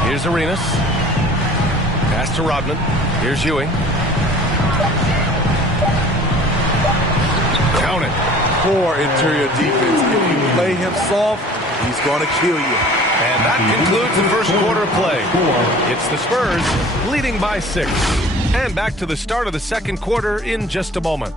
Here's Arenas. Pass to Rodman. Here's Ewing. Count it. Poor interior defense. If you play him soft, he's going to kill you. And that concludes the first quarter of play. It's the Spurs leading by 6. And back to the start of the second quarter in just a moment.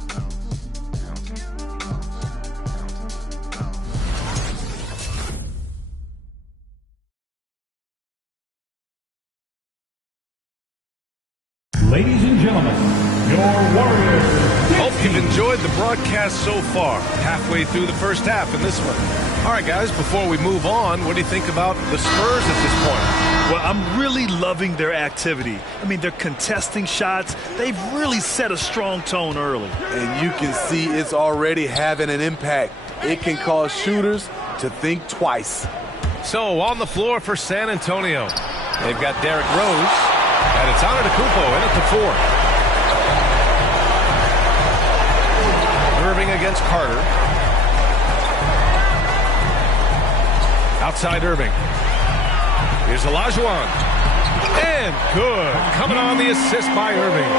Ladies and gentlemen, your Warriors. Hope you've enjoyed the broadcast so far. Halfway through the first half in this one. All right, guys, before we move on, what do you think about the Spurs at this point? Well, I'm really loving their activity. I mean, they're contesting shots. They've really set a strong tone early. And you can see it's already having an impact. It can cause shooters to think twice. So, on the floor for San Antonio, they've got Derrick Rose, and it's Antetokounmpo in at the 4. Irving against Carter. Outside Irving. Here's Olajuwon. And good. Coming on the assist by Irving.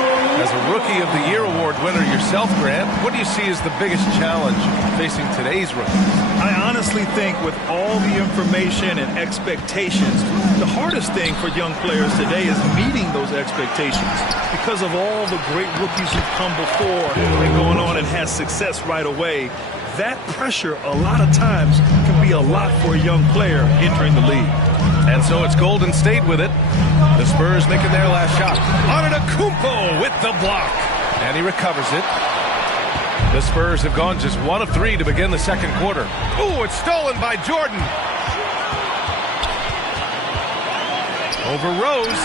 As a Rookie of the Year award winner yourself, Grant, what do you see as the biggest challenge facing today's rookies? I honestly think with all the information and expectations, the hardest thing for young players today is meeting those expectations because of all the great rookies who've come before and going on and had success right away. That pressure a lot of times can be a lot for a young player entering the league. And so it's Golden State with it. The Spurs making their last shot. Antetokounmpo with the block. And he recovers it. The Spurs have gone just 1 of 3 to begin the second quarter. Ooh, it's stolen by Jordan. Over Rose.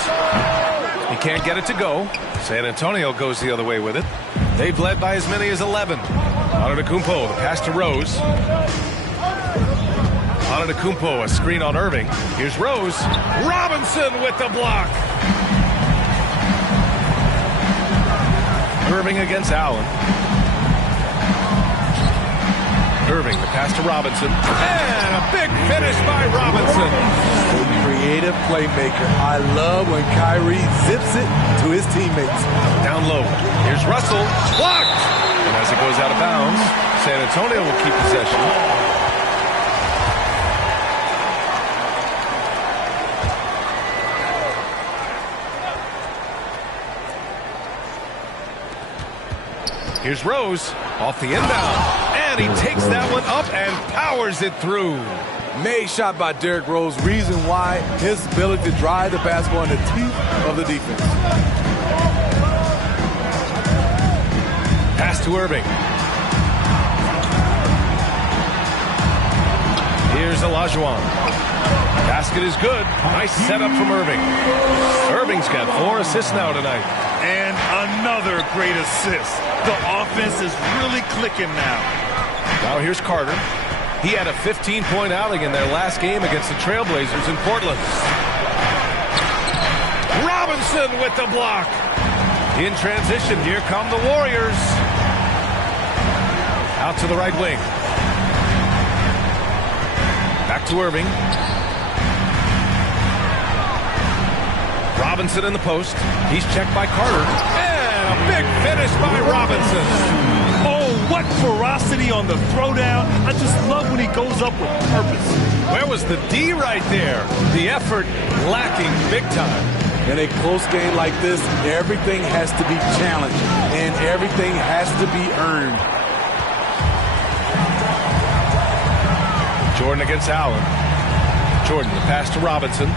He can't get it to go. San Antonio goes the other way with it. They've led by as many as 11. Antetokounmpo, the pass to Rose. Antetokounmpo, a screen on Irving. Here's Rose. Robinson with the block. Irving against Allen. Irving, the pass to Robinson. And a big finish by Robinson. Creative playmaker. I love when Kyrie zips it to his teammates. Down low. Here's Russell. Blocked. And as it goes out of bounds, San Antonio will keep possession. Here's Rose off the inbound. And he takes that one up and powers it through. Made shot by Derrick Rose. Reason why his ability to drive the basketball in the teeth of the defense. Pass to Irving. Here's Olajuwon. Basket is good. Nice setup from Irving. Irving's got 4 assists now tonight. And another great assist. The offense is really clicking now. Now here's Carter. He had a 15-point outing in their last game against the Trailblazers in Portland. Robinson with the block. In transition, here come the Warriors. Out to the right wing. Back to Irving. Robinson in the post. He's checked by Carter. And a big finish by Robinson. Oh, what ferocity on the throwdown. I just love when he goes up with purpose. Where was the D right there? The effort lacking big time. In a close game like this, everything has to be challenged and everything has to be earned. Jordan against Allen. Jordan, the pass to Robinson.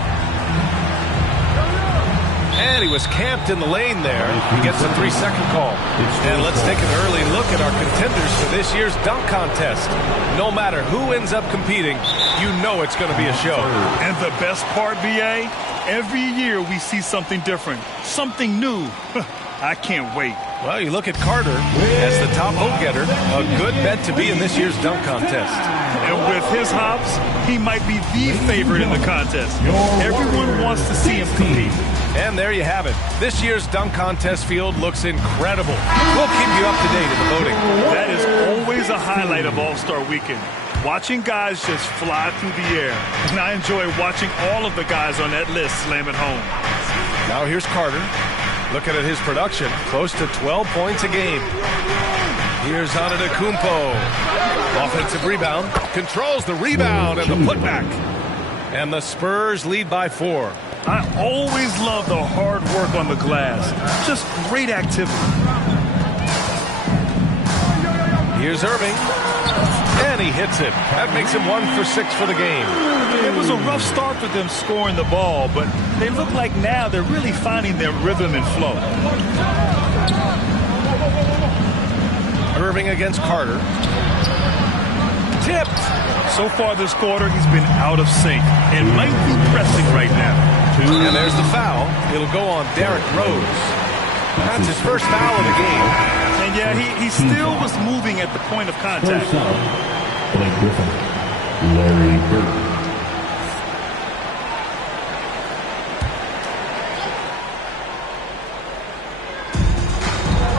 And he was camped in the lane there. He gets a 3-second call. And let's take an early look at our contenders for this year's dunk contest. No matter who ends up competing, you know it's going to be a show. And the best part, BA, every year we see something different, something new. I can't wait. Well, you look at Carter as the top vote-getter, a good bet to be in this year's dunk contest. And with his hops, he might be the favorite in the contest. Everyone wants to see him compete. And there you have it. This year's dunk contest field looks incredible. We'll keep you up to date in the voting. That is always a highlight of All-Star Weekend. Watching guys just fly through the air. And I enjoy watching all of the guys on that list slam it home. Now here's Carter. Looking at his production, close to 12 points a game. Here's Antetokounmpo. Offensive rebound. Controls the rebound and the putback. And the Spurs lead by 4. I always love the hard work on the glass. Just great activity. Here's Irving. And he hits it. That makes him 1 for 6 for the game. It was a rough start for them scoring the ball, but they look like now they're really finding their rhythm and flow. Irving against Carter. Tipped. So far this quarter, he's been out of sync and might be pressing right now. And there's the foul. It'll go on Derrick Rose. That's his first foul of the game. And yeah, he still was moving at the point of contact. Blake Griffin, Larry Bird.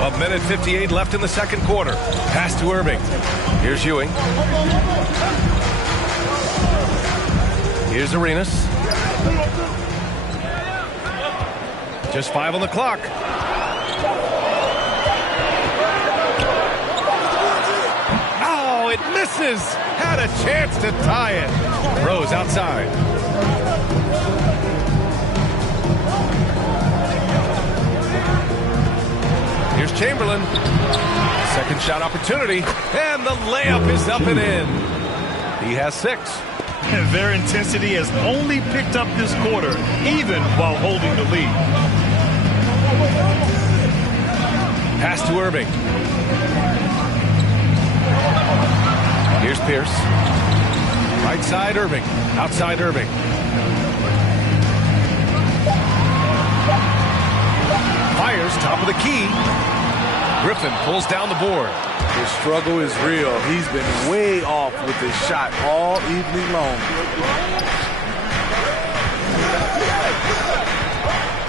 A minute 58 left in the second quarter. Pass to Irving. Here's Ewing. Here's Arenas. Just 5 on the clock. Oh, it misses. Had a chance to tie it. Rose outside. Here's Chamberlain. Second shot opportunity. And the layup is up and in. He has 6. And their intensity has only picked up this quarter, even while holding the lead. Pass to Irving. Here's Pierce. Right side Irving. Outside Irving. Fires top of the key. Griffin pulls down the board. The struggle is real. He's been way off with his shot all evening long.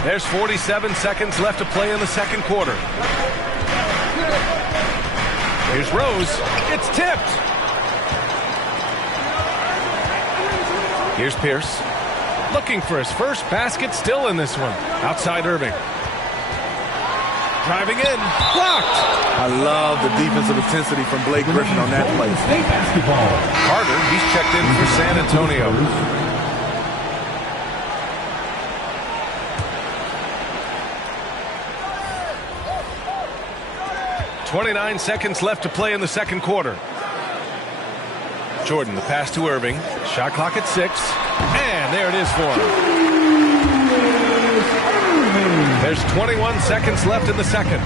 There's 47 seconds left to play in the second quarter. Here's Rose. It's tipped. Here's Pierce. Looking for his first basket, still in this one. Outside Irving. Driving in. Blocked. I love the defensive intensity from Blake Griffin on that play. State basketball. Carter, he's checked in for San Antonio. .29 seconds left to play in the second quarter. Jordan, the pass to Irving. Shot clock at 6. And there it is for him. There's 21 seconds left in the second.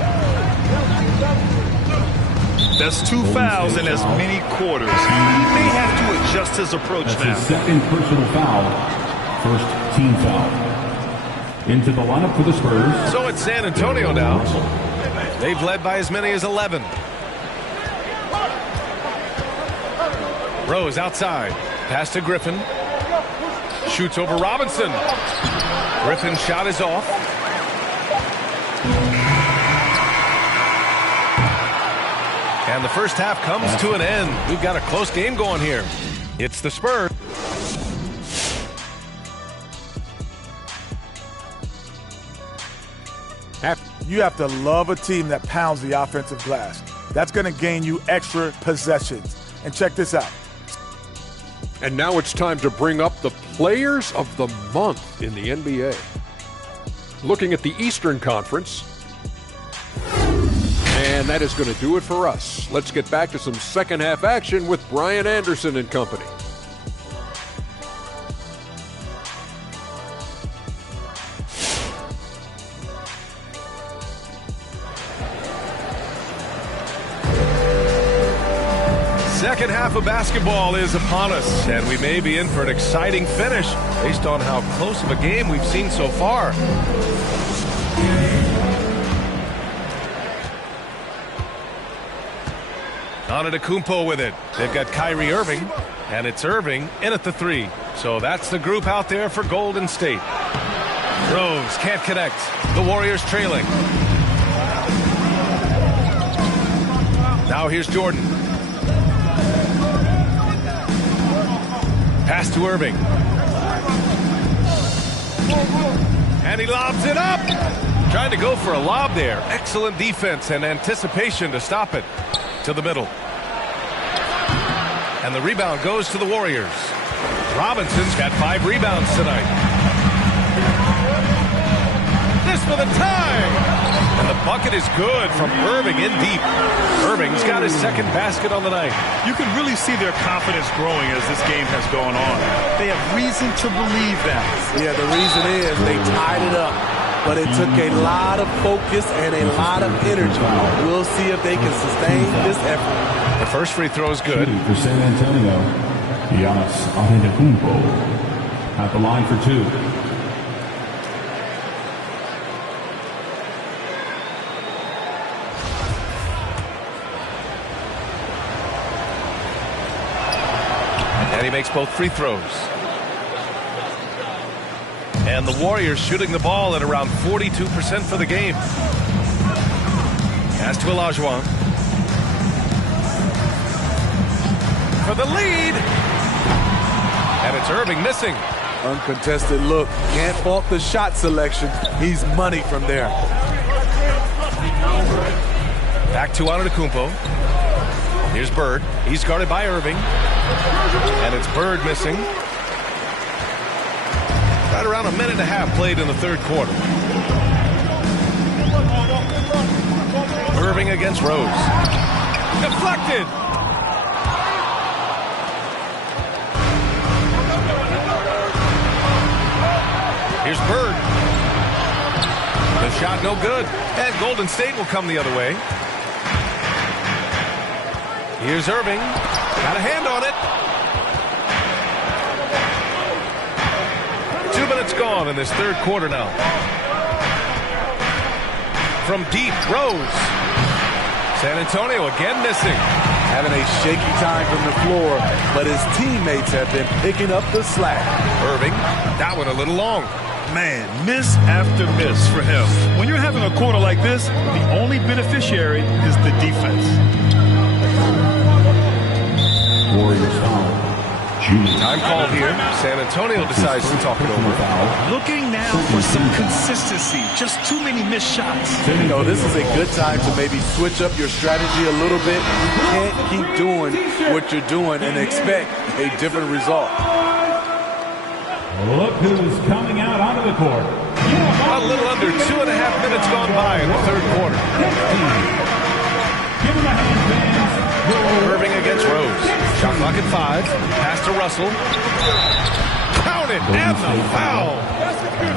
That's 2 fouls in as many quarters. He may have to adjust his approach now. His second personal foul. First team foul. Into the lineup for the Spurs. So it's San Antonio now. They've led by as many as 11. Rose outside. Pass to Griffin. Shoots over Robinson. Griffin's shot is off. And the first half comes to an end. We've got a close game going here. It's the Spurs. You have to love a team that pounds the offensive glass. That's going to gain you extra possessions. And check this out. And now it's time to bring up the players of the month in the NBA. Looking at the Eastern Conference. And that is going to do it for us. Let's get back to some second half action with Brian Anderson and company. Second half of basketball is upon us, and we may be in for an exciting finish based on how close of a game we've seen so far. Antetokounmpo with it. They've got Kyrie Irving, and it's Irving in at the 3. So that's the group out there for Golden State. Rose can't connect. The Warriors trailing. Now here's Jordan. Pass to Irving. And he lobs it up. Trying to go for a lob there. Excellent defense and anticipation to stop it. To the middle. And the rebound goes to the Warriors. Robinson's got 5 rebounds tonight. This for the tie. And the bucket is good from Irving in deep. Irving's got his second basket on the night. You can really see their confidence growing as this game has gone on. They have reason to believe that. Yeah, the reason is they tied it up. But it took a lot of focus and a lot of energy. We'll see if they can sustain this effort. The first free throw is good. For San Antonio, Giannis Antetokounmpo at the line for 2. And he makes both free throws. And the Warriors shooting the ball at around 42% for the game. Pass to Olajuwon. For the lead. And it's Irving missing. Uncontested look. Can't fault the shot selection. He's money from there. Back to Antetokounmpo. Here's Bird. He's guarded by Irving. And it's Bird missing. Right around a minute and a half played in the third quarter. Irving against Rose. Deflected. Here's Bird. The shot no good. And Golden State will come the other way. Here's Irving. Got a hand on it. 2 minutes gone in this third quarter now. From deep, Rose. San Antonio again missing. Having a shaky time from the floor, but his teammates have been picking up the slack. Irving, that one a little long. Man, miss after miss for him. When you're having a quarter like this, the only beneficiary is the defense. Warriors foul. Time call here. San Antonio decides to talk it over. Looking now for some consistency. Just too many missed shots. You know, this is a good time to maybe switch up your strategy a little bit. You can't keep doing what you're doing and expect a different result. Look who's coming out onto the court. A little under 2.5 minutes gone by in the third quarter. Give him a hand, fans. Irving against Rose. Shot clock at 5. Pass to Russell. Count it, and the foul.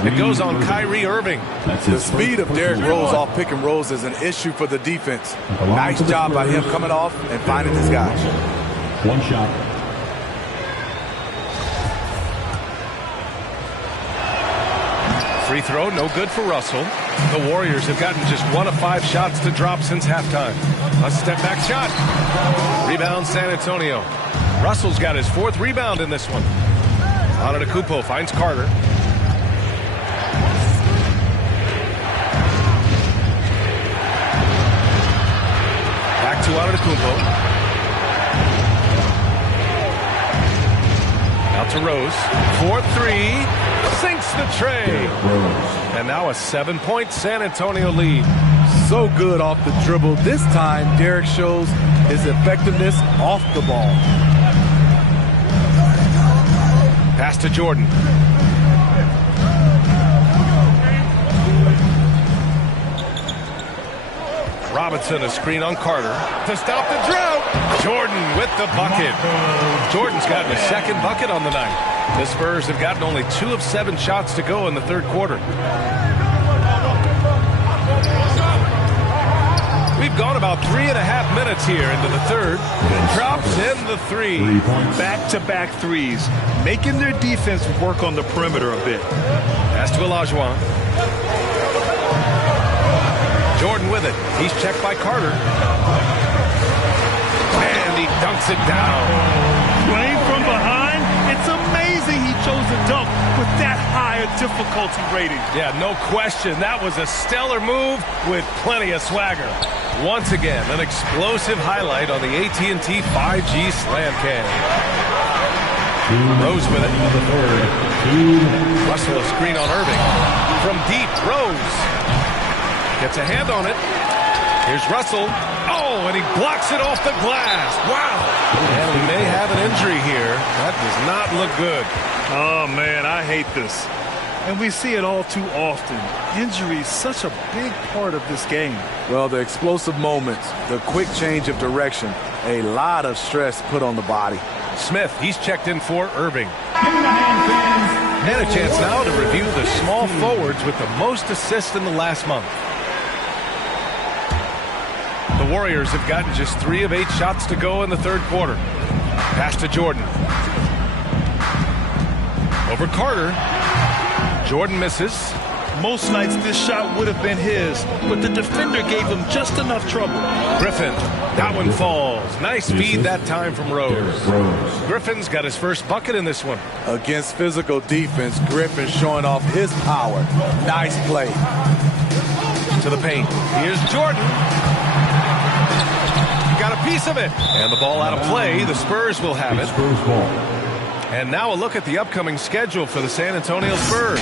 It goes on Kyrie Irving. The speed of Derrick Rose off pick and rolls is an issue for the defense. Nice job by him coming off and finding his guys. One shot. Free throw, no good for Russell. The Warriors have gotten just 1 of 5 shots to drop since halftime. A step-back shot. Rebound San Antonio. Russell's got his 4th rebound in this one. Antetokounmpo finds Carter. Back to Antetokounmpo. Out to Rose. 4-3. Sinks the tray. And now a 7-point San Antonio lead. So good off the dribble. This time, Derrick shows his effectiveness off the ball. Pass to Jordan. Robinson, a screen on Carter to stop the drought. Jordan with the bucket. Jordan's gotten a 2nd bucket on the night. The Spurs have gotten only 2 of 7 shots to go in the third quarter. We've gone about 3.5 minutes here into the third. Drops in the 3. Back-to-back threes, making their defense work on the perimeter a bit. Pass to Olajuwon. Jordan with it. He's checked by Carter. And he dunks it down. Playing from behind, it's amazing he chose to dunk with that high a difficulty rating. Yeah, no question. That was a stellar move with plenty of swagger. Once again, an explosive highlight on the AT&T 5G Slam Cam. Rose with it. Russell a screen on Irving. From deep, Rose. Gets a hand on it. Here's Russell. Oh, and he blocks it off the glass. Wow. And we may have an injury here. That does not look good. Oh, man, I hate this. And we see it all too often. Injury is such a big part of this game. Well, the explosive moments, the quick change of direction, a lot of stress put on the body. Smith, he's checked in for Irving. And a chance now to review the small forwards with the most assists in the last month. The Warriors have gotten just 3 of 8 shots to go in the third quarter. Pass to Jordan. Over Carter. Jordan misses. Most nights this shot would have been his, but the defender gave him just enough trouble. Griffin, that one falls. Nice feed that time from Rose. Griffin's got his first bucket in this one. Against physical defense, Griffin showing off his power. Nice play. To the paint. Here's Jordan. Got a piece of it. And the ball out of play. The Spurs will have it. Spurs ball. And now a look at the upcoming schedule for the San Antonio Spurs.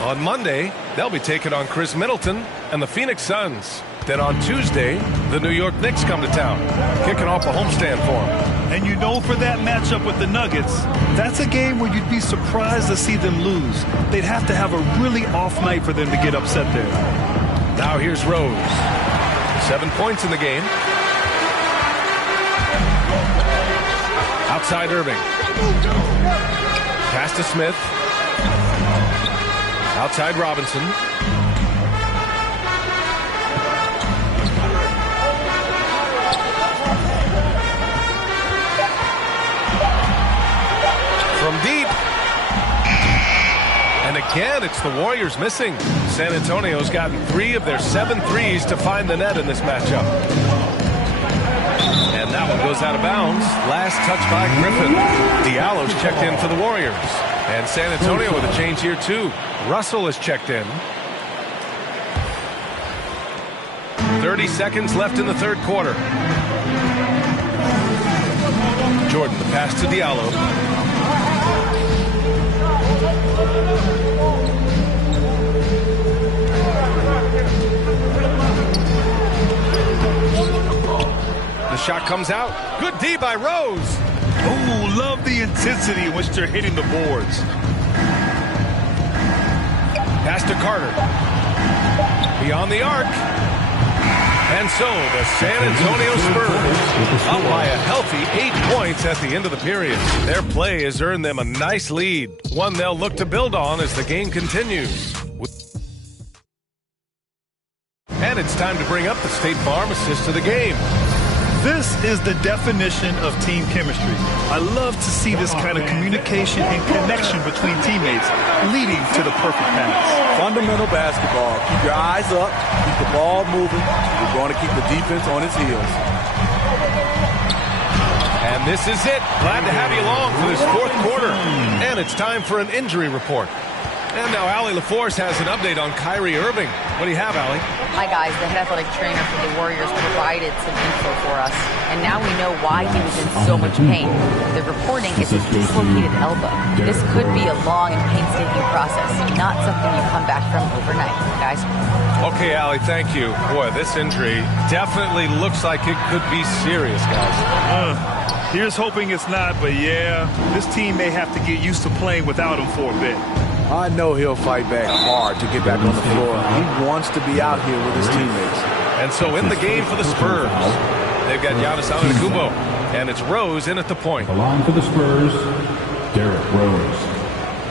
On Monday, they'll be taking on Chris Middleton and the Phoenix Suns. Then on Tuesday, the New York Knicks come to town, kicking off a homestand for them. And you know, for that matchup with the Nuggets, that's a game where you'd be surprised to see them lose. They'd have to have a really off night for them to get upset there. Now here's Rose. 7 points in the game. Outside Irving. Pass to Smith. Outside Robinson. From deep. And again, it's the Warriors missing. San Antonio's gotten 3 of their 7 threes to find the net in this matchup. And that one goes out of bounds. Last touch by Griffin. Diallo's checked in for the Warriors. And San Antonio with a change here, too. Russell is checked in. 30 seconds left in the third quarter. Jordan, the pass to Diallo. The shot comes out. Good D by Rose. Oh, love the intensity in which they're hitting the boards. Pass to Carter. Beyond the arc. And so the San Antonio Spurs up by a healthy 8 points at the end of the period. Their play has earned them a nice lead, one they'll look to build on as the game continues. And it's time to bring up the State Farm assist of the game. This is the definition of team chemistry. I love to see this kind of communication and connection between teammates leading to the perfect pass. Fundamental basketball. Keep your eyes up. Keep the ball moving. You're going to keep the defense on its heels. And this is it. Glad to have you along for this fourth quarter. And it's time for an injury report. And now Allie LaForce has an update on Kyrie Irving. What do you have, Allie? Hi, guys. The head athletic trainer for the Warriors provided some info for us. And now we know why he was in so much pain. The reporting is a dislocated elbow. This could be a long and painstaking process, not something you come back from overnight, guys. Okay, Allie, thank you. Boy, this injury definitely looks like it could be serious, guys. Here's hoping it's not, but yeah, this team may have to get used to playing without him for a bit. I know he'll fight back hard to get back on the floor. He wants to be out here with his teammates. And so in the game for the Spurs, they've got Giannis Antetokounmpo, and it's Rose in at the point. The line for the Spurs, Derrick Rose.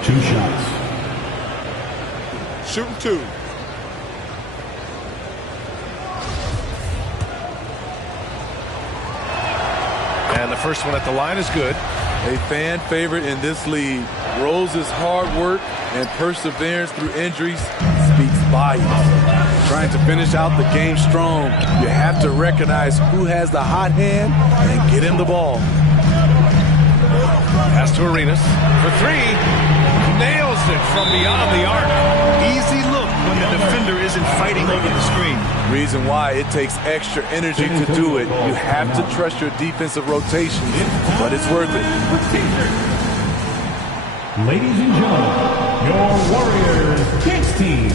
2 shots. Shooting 2. And the first one at the line is good. A fan favorite in this league. Rose's hard work and perseverance through injuries speaks volumes. Trying to finish out the game strong, you have to recognize who has the hot hand and get him the ball. Pass to Arenas for 3. Nails it from beyond the arc. Easy look when the defender isn't fighting over the screen. Reason why it takes extra energy to do it. You have to trust your defensive rotation, but it's worth it. Ladies and gentlemen, your Warriors Kings team.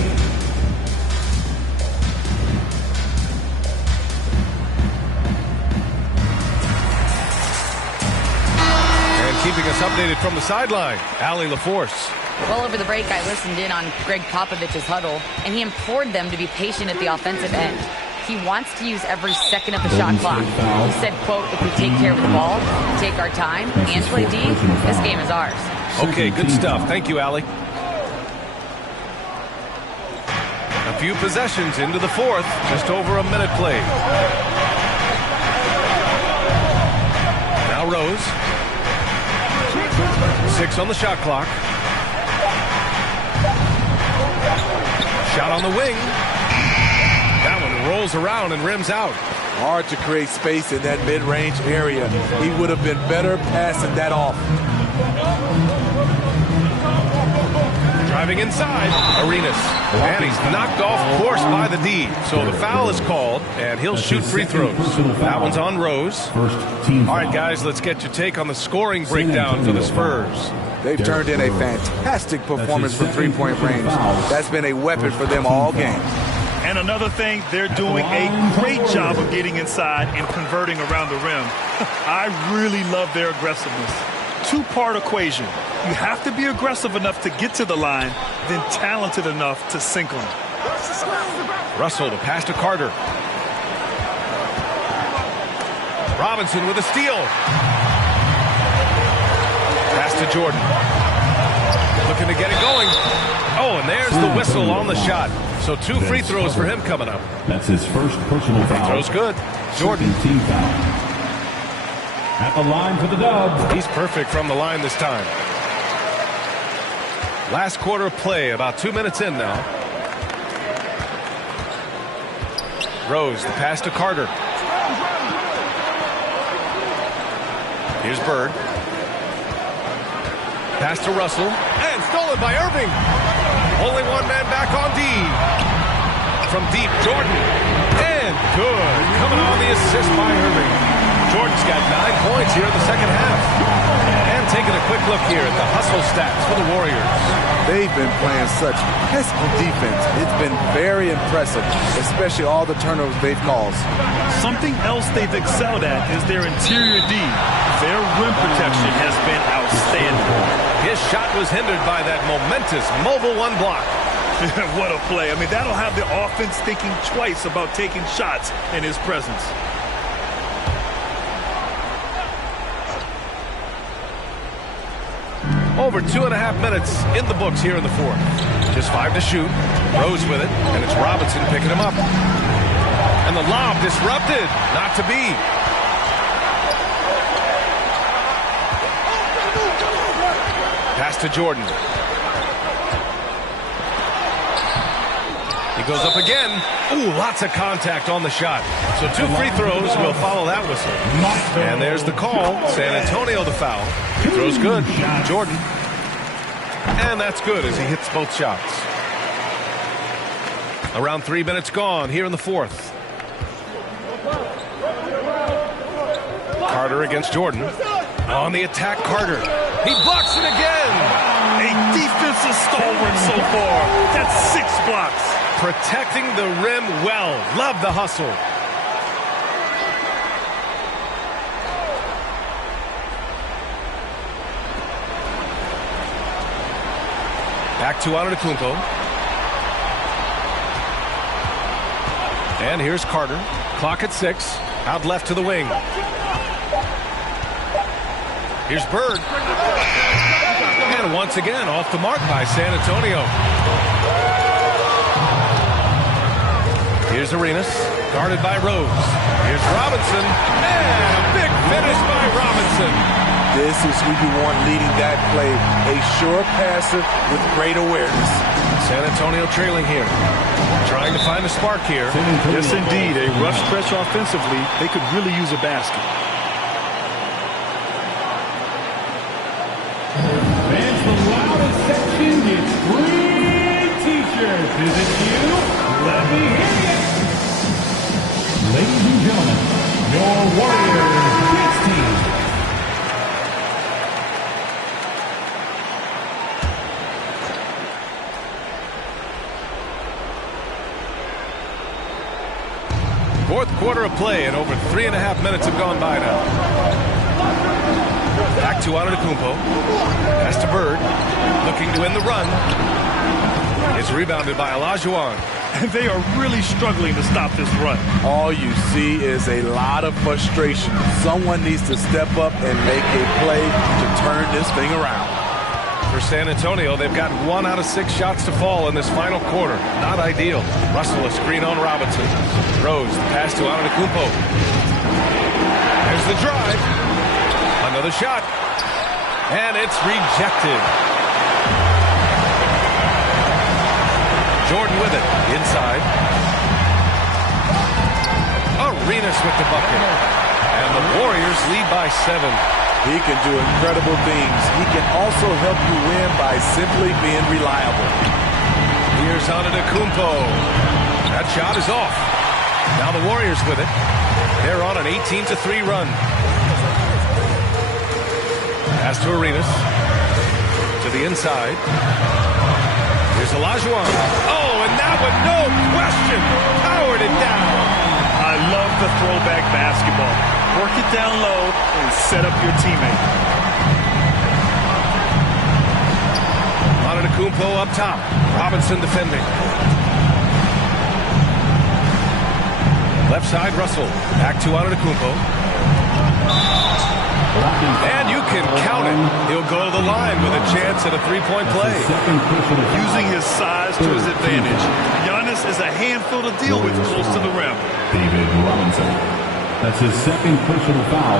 And keeping us updated from the sideline, Allie LaForce. Well, over the break, I listened in on Greg Popovich's huddle, and he implored them to be patient at the offensive end. He wants to use every second of the shot clock. He said, quote, if we take care of the ball, take our time, and play D, this game is ours. Okay, good stuff. Thank you, Allie. A few possessions into the fourth, just over a minute played. Now Rose. 6 on the shot clock. Shot on the wing. That one rolls around and rims out. Hard to create space in that mid-range area. He would have been better passing that off. Driving inside, Arenas. And he's knocked off course by the D. So the foul is called, and he'll shoot free throws. That one's on Rose. All right, guys, let's get your take on the scoring breakdown for the Spurs. They've turned in a fantastic performance from three-point range. That's been a weapon for them all game. And another thing, they're doing a great job of getting inside and converting around the rim. I really love their aggressiveness. Two-part equation. You have to be aggressive enough to get to the line, then talented enough to sink them. Russell to pass to Carter. Robinson with a steal. Pass to Jordan. Looking to get it going. Oh, and there's the whistle on the shot. So 2 free throws for him coming up. That's his first personal foul. Throw's good. Jordan. Team foul. At the line for the dub. He's perfect from the line this time. Last quarter of play, about 2 minutes in now. Rose, the pass to Carter. Here's Bird. Pass to Russell. And stolen by Irving. Only one man back on D. From deep, Jordan. And good. Coming on the assist by Irving. Jordan's got 9 points here in the second half. And taking a quick look here at the hustle stats for the Warriors. They've been playing such pesky defense. It's been very impressive, especially all the turnovers they've caused. Something else they've excelled at is their interior D. Their rim protection has been outstanding. His shot was hindered by that momentous mobile one block. What a play. I mean, that'll have the offense thinking twice about taking shots in his presence. Over 2.5 minutes in the books here in the fourth. Just 5 to shoot. Rose with it, and it's Robinson picking him up. And the lob disrupted. Not to be. Pass to Jordan. He goes up again. Ooh, lots of contact on the shot. So 2 free throws will follow that whistle. And there's the call. San Antonio the foul. Free throw's good. Jordan. And that's good as he hits both shots. Around 3 minutes gone here in the fourth. Carter against Jordan. On the attack, Carter. He blocks it again. A defensive stalwart so far. That's 6 blocks. Protecting the rim well. Love the hustle. Back to Antetokounmpo. And here's Carter. Clock at 6. Out left to the wing. Here's Bird. And once again, off the mark by San Antonio. Here's Arenas, guarded by Rose. Here's Robinson, and a big finish by Robinson. This is who you want leading that play. A sure passer with great awareness. San Antonio trailing here. Trying to find a spark here. Yes, indeed. A rough stretch offensively. They could really use a basket. Fans, the loudest section is free t-shirts. Is it you? Let me hear you. Ladies and gentlemen, your Warriors Beats team. Fourth quarter of play, and over 3.5 minutes have gone by now. Back to Antetokounmpo. Pass to Bird. Looking to win the run. It's rebounded by Olajuwon. And they are really struggling to stop this run. All you see is a lot of frustration. Someone needs to step up and make a play to turn this thing around. For San Antonio, they've got 1 out of 6 shots to fall in this final quarter. Not ideal. Russell a screen on Robinson. Rose, the pass to Antetokounmpo. There's the drive. Another shot. And it's rejected. Jordan with it. Inside. Arenas with the bucket. And the Warriors lead by 7. He can do incredible things. He can also help you win by simply being reliable. Here's Antetokounmpo. That shot is off. Now the Warriors with it. They're on an 18-3 run. Pass to Arenas. To the inside. Here's Olajuwon. Oh, and that one, no question, powered it down. I love the throwback basketball. Work it down low and set up your teammate. Antetokounmpo up top. Robinson defending. Left side, Russell. Back to Antetokounmpo. And you can count it. He'll go to the line with a chance at a three-point play. Using his size to his advantage. Giannis is a handful to deal with close to the rim. David Robinson. That's his second personal foul.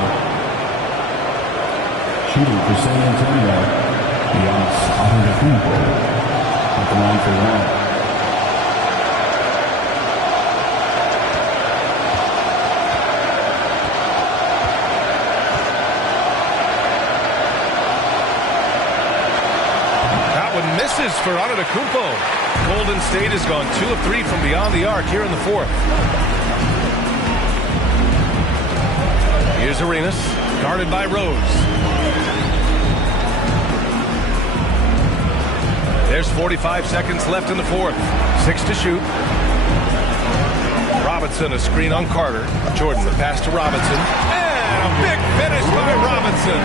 Shooting for San Antonio. Giannis Antetokounmpo at the line for one. Misses for Antetokounmpo. Golden State has gone 2 of 3 from beyond the arc here in the fourth. Here's Arenas, guarded by Rose. There's 45 seconds left in the fourth. 6 to shoot. Robinson, a screen on Carter. Jordan, the pass to Robinson. And a big finish by Robinson.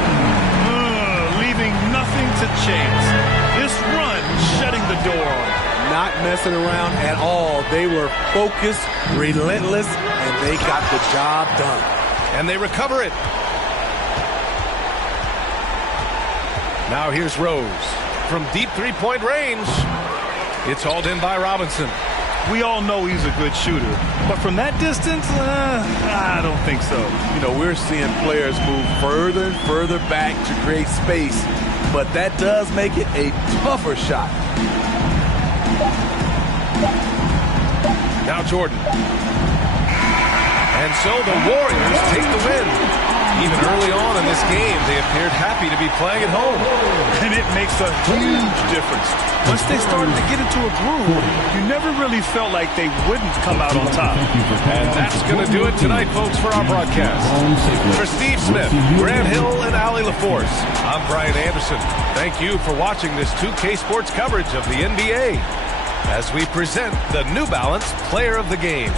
Leaving nothing to chance. This run shutting the door on it. Not messing around at all. They were focused, relentless, and they got the job done. And they recover it. Now here's Rose. From deep three-point range. It's hauled in by Robinson. We all know he's a good shooter. But from that distance, I don't think so. You know, we're seeing players move further and further back to create space. But that does make it a tougher shot. Now Jordan. And so the Warriors take the win. Even early on in this game, they appeared happy to be playing at home. And it makes a huge difference. Once they started to get into a groove, you never really felt like they wouldn't come out on top. And that's going to do it tonight, folks, for our broadcast. For Steve Smith, Grant Hill, and Allie LaForce, I'm Brian Anderson. Thank you for watching this 2K Sports coverage of the NBA as we present the New Balance Player of the Game.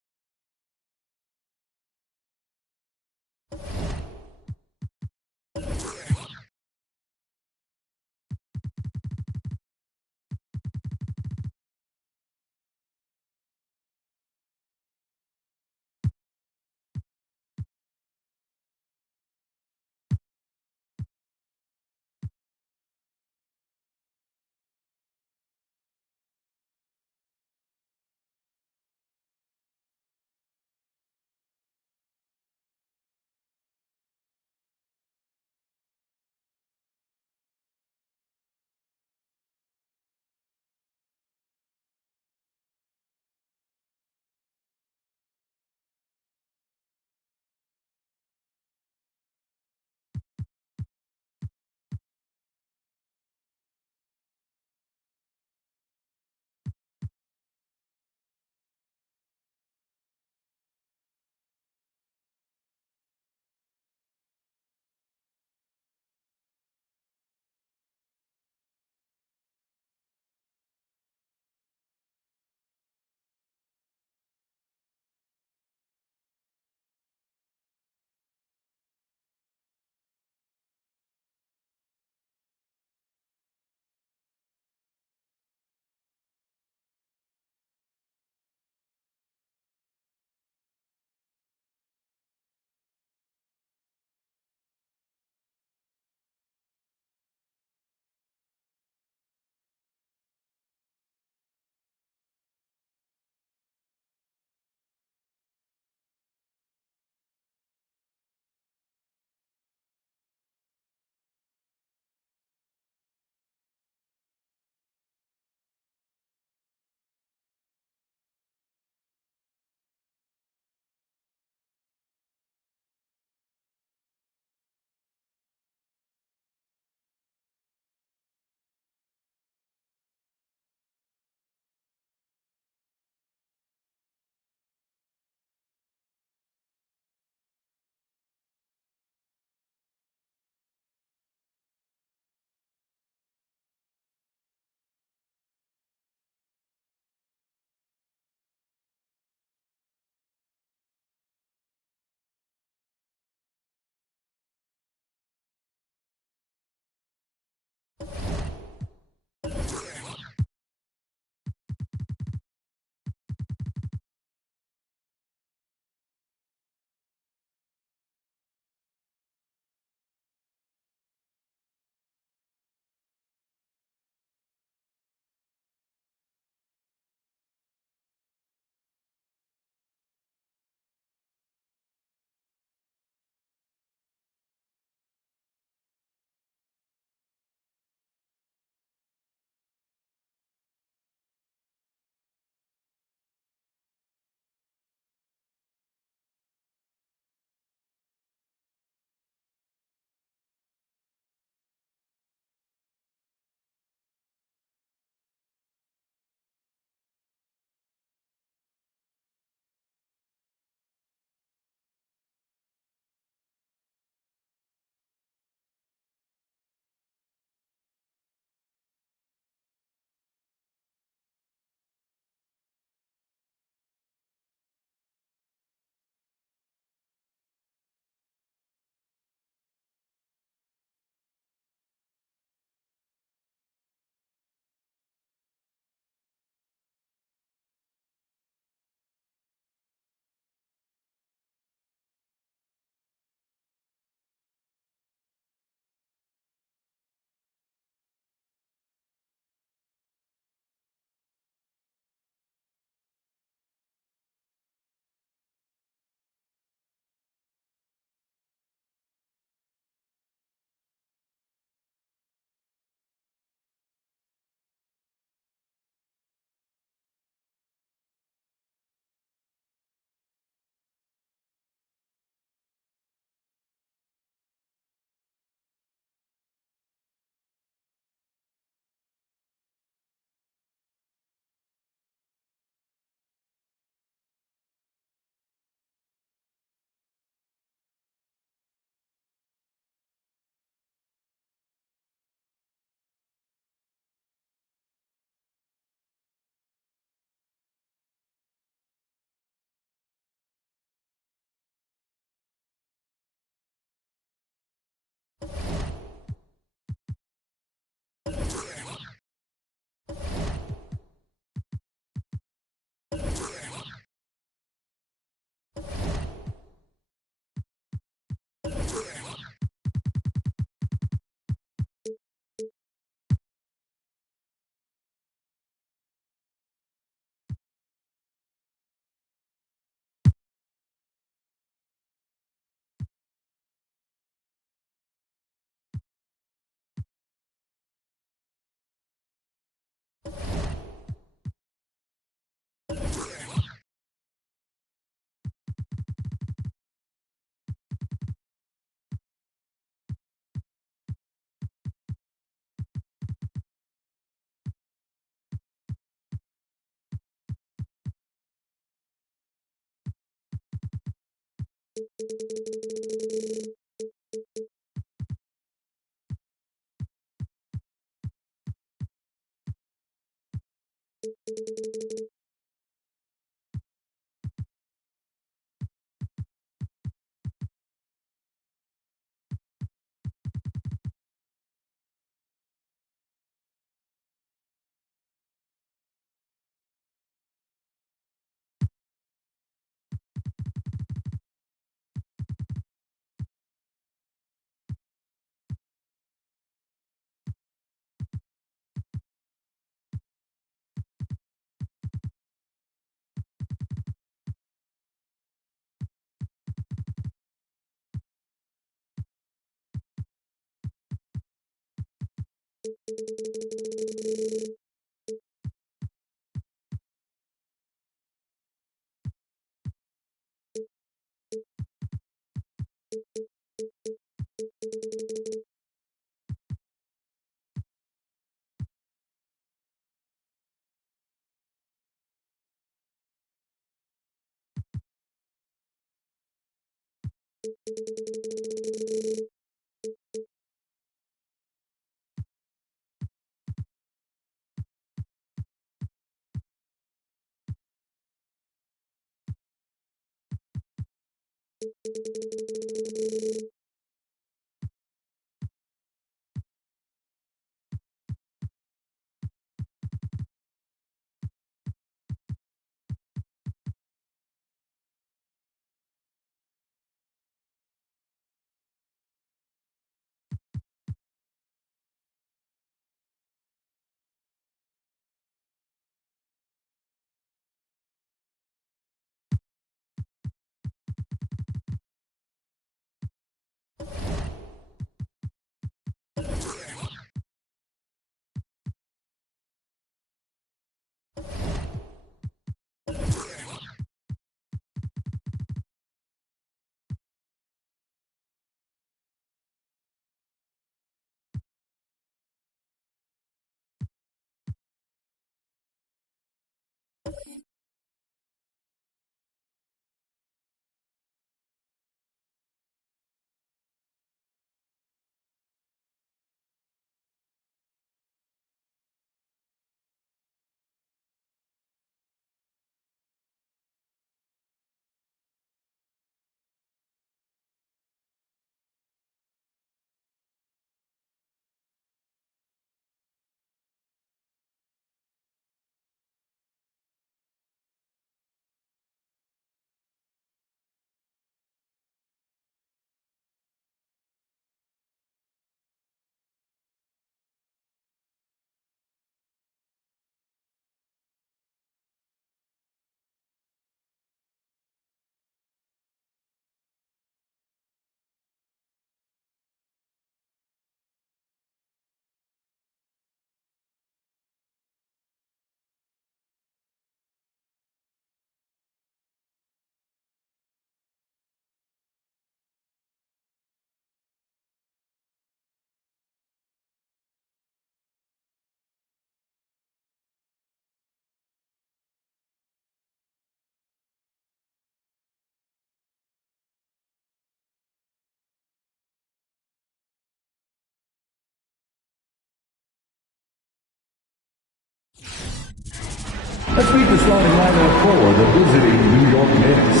Let's meet the starting lineup for the visiting New York Knicks.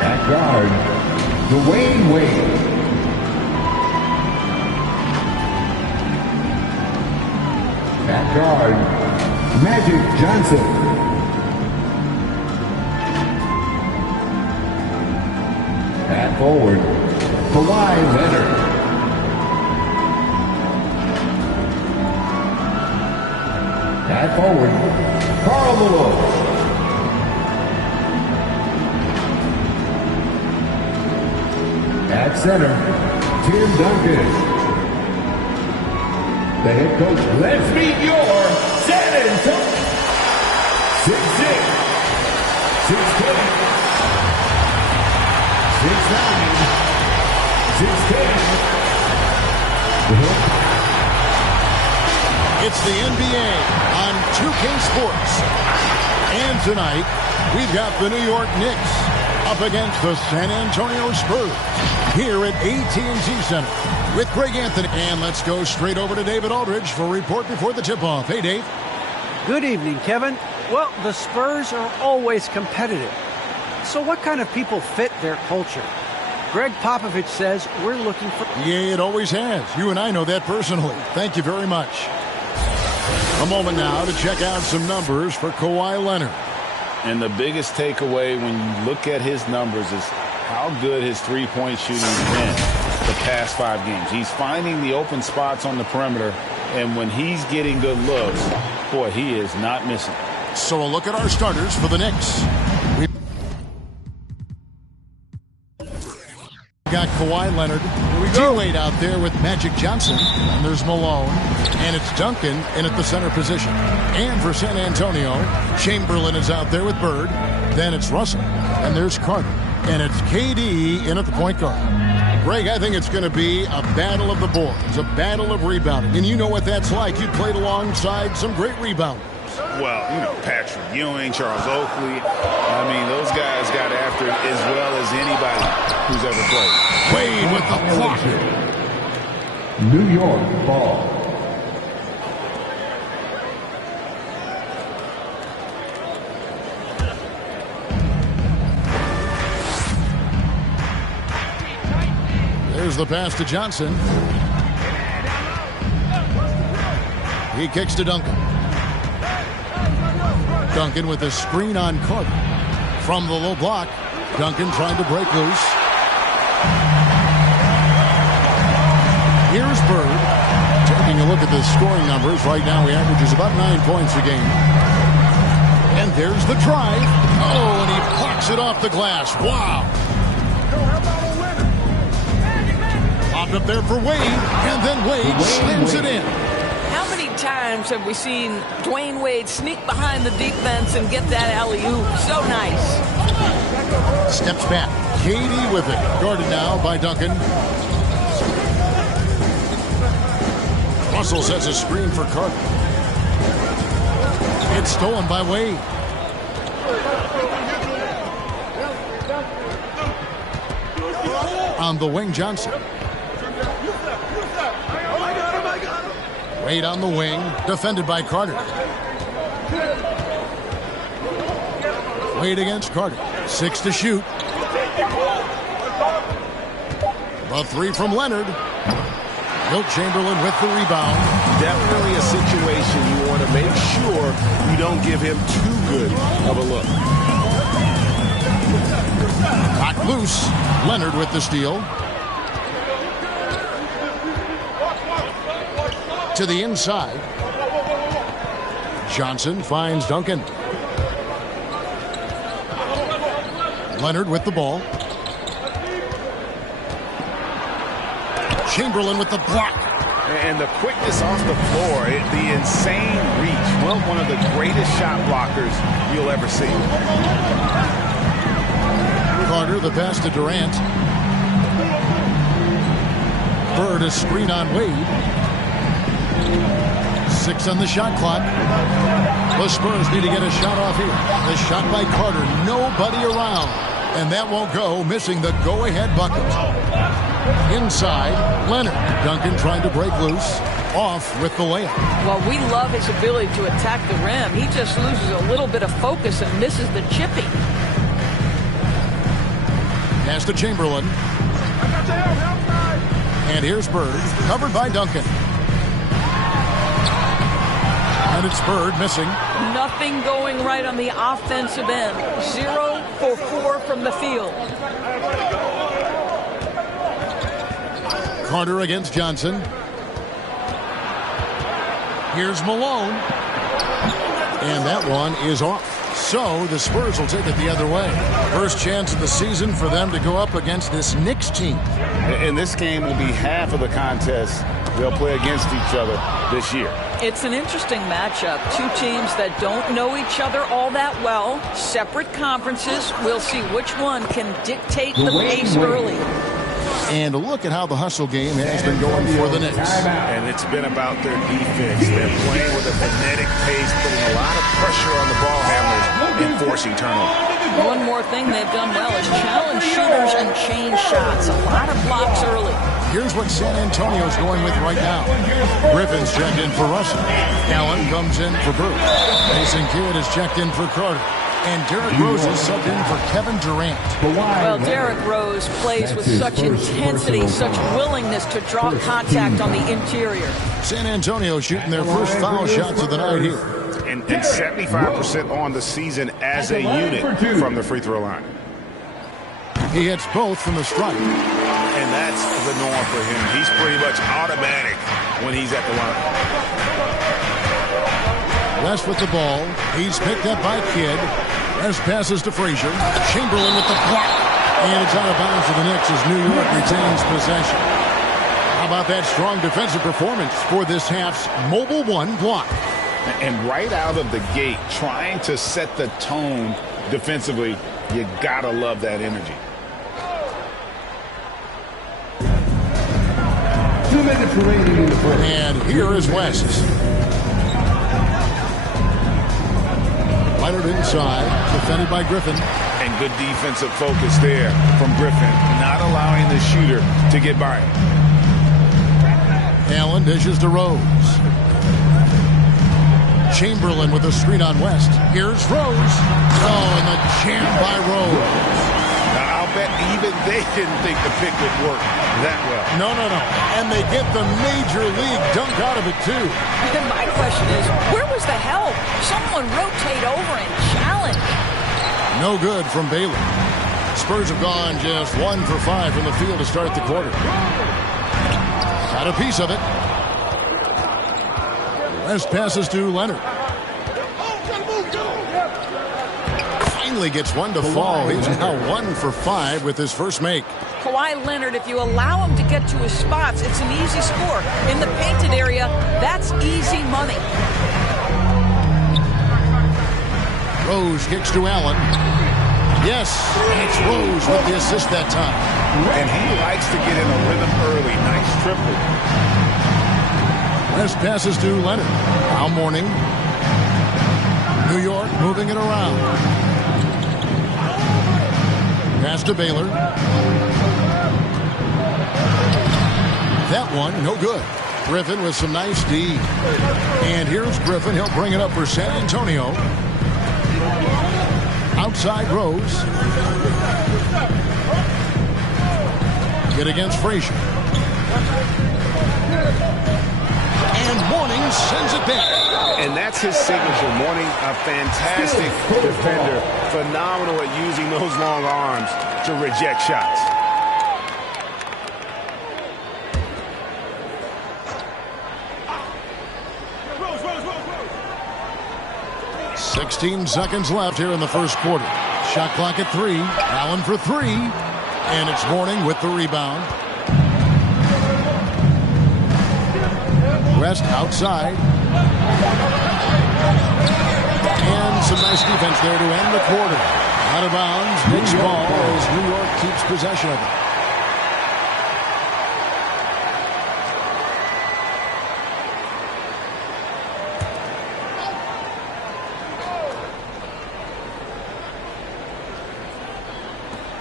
At guard, Dwayne Wade. At guard, Magic Johnson. At forward, Kawhi Leonard. At forward, Karl Malone. At center, Tim Duncan. the head coach. Let's meet your San Antonio 6'6", 6'10", 6'9", 6'10". It's the NBA on 2K Sports. And tonight, we've got the New York Knicks up against the San Antonio Spurs here at AT&T Center with Greg Anthony. And let's go straight over to David Aldridge for a report before the tip-off. Hey, Dave. Good evening, Kevin. Well, the Spurs are always competitive. So what kind of people fit their culture? Greg Popovich says we're looking for... Yeah, it always has. You and I know that personally. Thank you very much. A moment now to check out some numbers for Kawhi Leonard. And the biggest takeaway when you look at his numbers is how good his three-point shooting has been the past 5 games. He's finding the open spots on the perimeter, and when he's getting good looks, boy, he is not missing. So a look at our starters for the Knicks. We've got Kawhi Leonard, D-Wade out there with Magic Johnson, and there's Malone, and it's Duncan in at the center position. And for San Antonio, Chamberlain is out there with Bird, then it's Russell, and there's Carter, and it's KD in at the point guard. Greg, I think it's going to be a battle of the boards, a battle of rebounding, and you know what that's like. You played alongside some great rebounders. Well, you know, Patrick Ewing, Charles Oakley. I mean, those guys got after it as well as anybody who's ever played. Wade with the block. New York ball. There's the pass to Johnson. He kicks to Duncan. Duncan with a screen on Carter. From the low block, Duncan trying to break loose. Here's Bird. Taking a look at the scoring numbers. Right now he averages about 9 points a game. And there's the drive. Oh, and he blocks it off the glass. Wow. Popped up there for Wade. And then Wade slams it in. How many times have we seen Dwayne Wade sneak behind the defense and get that alley-oop? So nice. Steps back. KD with it. Guarded now by Duncan. Russell sets a screen for Carter. It's stolen by Wade. On the wing, Johnson. Wade on the wing, defended by Carter. Wade against Carter. 6 to shoot. The 3 from Leonard. Wilt Chamberlain with the rebound. Definitely a situation you want to make sure you don't give him too good of a look. Clock loose. Leonard with the steal. To the inside. Johnson finds Duncan. Leonard with the ball. Chamberlain with the block. And the quickness off the floor, the insane reach. Well, one of the greatest shot blockers you'll ever see. Carter, the pass to Durant. Bird, a screen on Wade. 6 on the shot clock. The Spurs need to get a shot off here. The shot by Carter. Nobody around. And that won't go, missing the go-ahead bucket. Inside, Leonard. Duncan trying to break loose. Off with the layup. Well, we love his ability to attack the rim. He just loses a little bit of focus and misses the chipping. Pass to Chamberlain. And here's Bird, covered by Duncan. And it's Bird missing. Nothing going right on the offensive end. 0 for 4 from the field. Carter against Johnson. Here's Malone. And that one is off. So the Spurs will take it the other way. First chance of the season for them to go up against this Knicks team. And this game will be half of the contest they'll play against each other this year. It's an interesting matchup. Two teams that don't know each other all that well, separate conferences. We'll see which one can dictate the pace early. And look at how the hustle game has been going for the Knicks. And it's been about their defense. They're playing with a frenetic pace, putting a lot of pressure on the ball handlers and forcing turnovers. One more thing they've done well is challenge shooters and change shots. A lot of blocks early. Here's what San Antonio's going with right now. Griffin's checked in for Russell. Allen comes in for Burke. Mason Kidd is checked in for Carter. And Derrick Rose is subbed in for Kevin Durant. Well, Derrick Rose plays with such intensity, such willingness to draw contact on the interior. San Antonio shooting their first foul shots of the night here. And 75% on the season as a unit from the free throw line. He hits both from the stripe. And that's the norm for him. He's pretty much automatic when he's at the line. West with the ball. He's picked up by Kidd. West passes to Frazier. Chamberlain with the block. And it's out of bounds for the Knicks as New York retains possession. How about that strong defensive performance for this half's mobile one block? And right out of the gate, trying to set the tone defensively, you gotta love that energy. 2 minutes remaining in the first. And here is West. Leonard inside, defended by Griffin. And good defensive focus there from Griffin, not allowing the shooter to get by him. Allen dishes to Rose. Chamberlain with a screen on West. Here's Rose. Oh, and the jam by Rose. Now, I'll bet even they didn't think the pick would work that well. No. And they get the major league dunk out of it, too. And my question is, where was the help? Someone rotate over and challenge. No good from Baylor. Spurs have gone just 1 for 5 from the field to start the quarter. Got a piece of it. West passes to Leonard. Finally gets one to fall. He's now 1 for 5 with his first make. Kawhi Leonard, if you allow him to get to his spots, it's an easy score. In the painted area, that's easy money. Rose kicks to Allen. Yes, it's Rose with the assist that time. And he likes to get in a rhythm early. Nice triple. West passes to Leonard. Now Mourning. New York moving it around. Pass to Baylor. That one, no good. Griffin with some nice D. And here's Griffin. He'll bring it up for San Antonio. Outside Rose. Get against Frazier. And Mourning sends it back. And that's his signature. Mourning, a fantastic defender. Phenomenal at using those long arms to reject shots. Rose. 16 seconds left here in the first quarter. Shot clock at 3. Allen for 3. And it's Mourning with the rebound. West outside. And some nice defense there to end the quarter. Out of bounds. Knicks ball as New York keeps possession of it.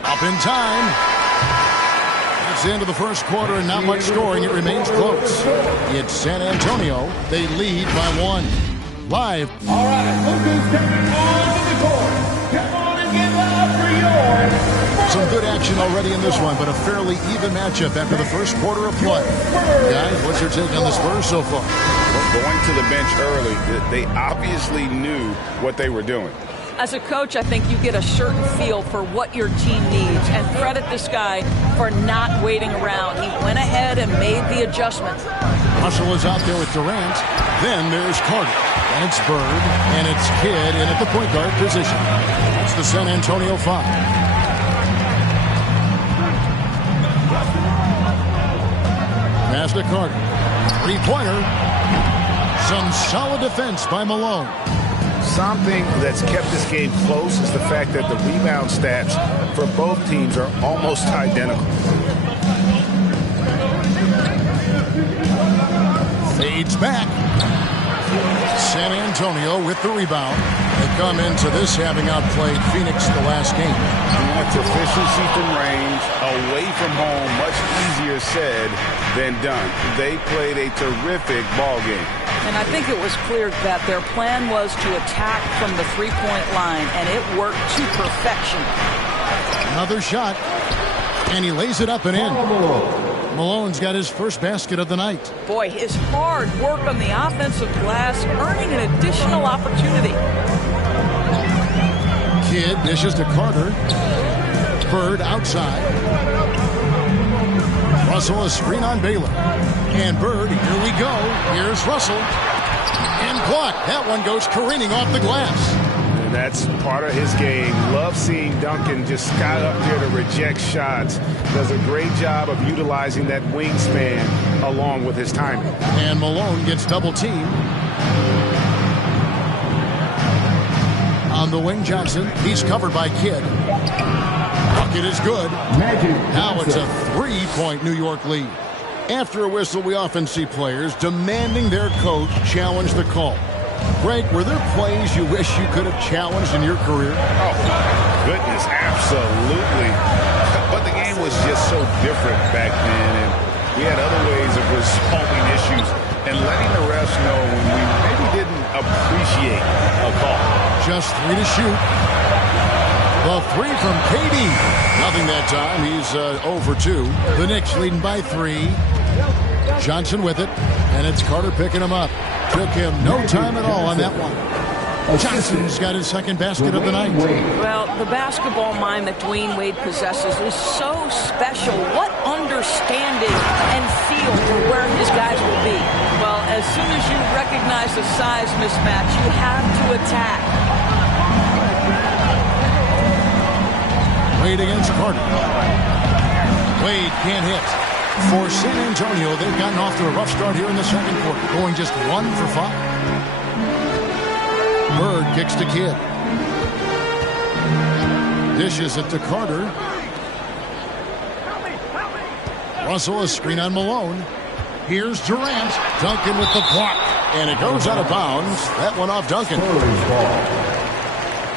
Up in time. It's the end of the first quarter and not much scoring. It remains close. It's San Antonio. They lead by 1. Live. All right, look who's coming onto the court. Come on and get loud for yours. Some good action already in this one, but a fairly even matchup after the first quarter of play. Guys, what's your take on the Spurs so far? Well, going to the bench early, they obviously knew what they were doing. As a coach, I think you get a certain feel for what your team needs, and credit this guy for not waiting around. He went ahead and made the adjustments. Russell is out there with Durant. Then there's Carter. And it's Bird. And it's Kidd in at the point guard position. That's the San Antonio 5. Pass to Carter. Three-pointer. Some solid defense by Malone. Something that's kept this game close is the fact that the rebound stats for both teams are almost identical. Fades back. San Antonio with the rebound. They come into this having outplayed Phoenix the last game. And that's efficiency from range, away from home, much easier said than done. They played a terrific ball game. And I think it was clear that their plan was to attack from the three-point line, and it worked to perfection. Another shot, and he lays it up and in. Malone's got his first basket of the night. Boy, his hard work on the offensive glass, earning an additional opportunity. Kidd dishes to Carter. Bird outside. Russell a screen on Baylor. And Bird, here we go. Here's Russell. And blocked. That one goes careening off the glass. And that's part of his game. Love seeing Duncan just sky up there to reject shots. Does a great job of utilizing that wingspan along with his timing. And Malone gets double teamed. On the wing, Johnson. He's covered by Kidd. Bucket is good. Now it's a three-point New York lead. After a whistle, we often see players demanding their coach challenge the call. Greg, were there plays you wish you could have challenged in your career? Oh, goodness, absolutely. But the game was just so different back then, and we had other ways of resolving issues and letting the refs know when we maybe didn't appreciate a call. Just 3 to shoot. The three from KD. Nothing that time. He's 0 for 2. The Knicks leading by 3. Johnson with it, and it's Carter picking him up. Took him no time at all on that one. Johnson's got his second basket of the night. Well, the basketball mind that Dwayne Wade possesses is so special. What understanding and feel for where his guys will be. Well, as soon as you recognize the size mismatch, you have to attack. Wade against Carter. Wade can't hit. For San Antonio, they've gotten off to a rough start here in the second quarter, going just 1 for 5. Bird kicks to Kidd. Dishes it to Carter. Russell a screen on Malone. Here's Durant. Duncan with the block. And it goes out of bounds. That one off Duncan.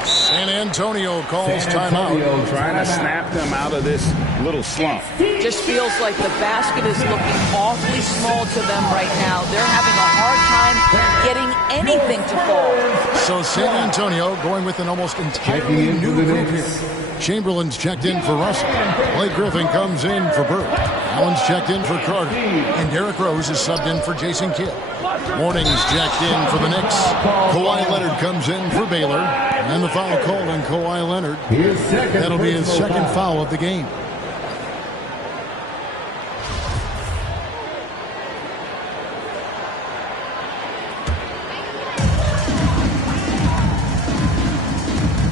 San Antonio calls timeout. Trying to snap them out of this little slump. Just feels like the basket is looking awfully small to them right now. They're having a hard time getting anything to fall. So San Antonio going with an almost entirely new group here. Chamberlain's checked in for Russell. Blake Griffin comes in for Bird. Allen's checked in for Carter. And Derrick Rose is subbed in for Jason Kidd. Morning's checked in for the Knicks. Kawhi Leonard comes in for Baylor. And the foul called on Kawhi Leonard. That'll be his second foul of the game.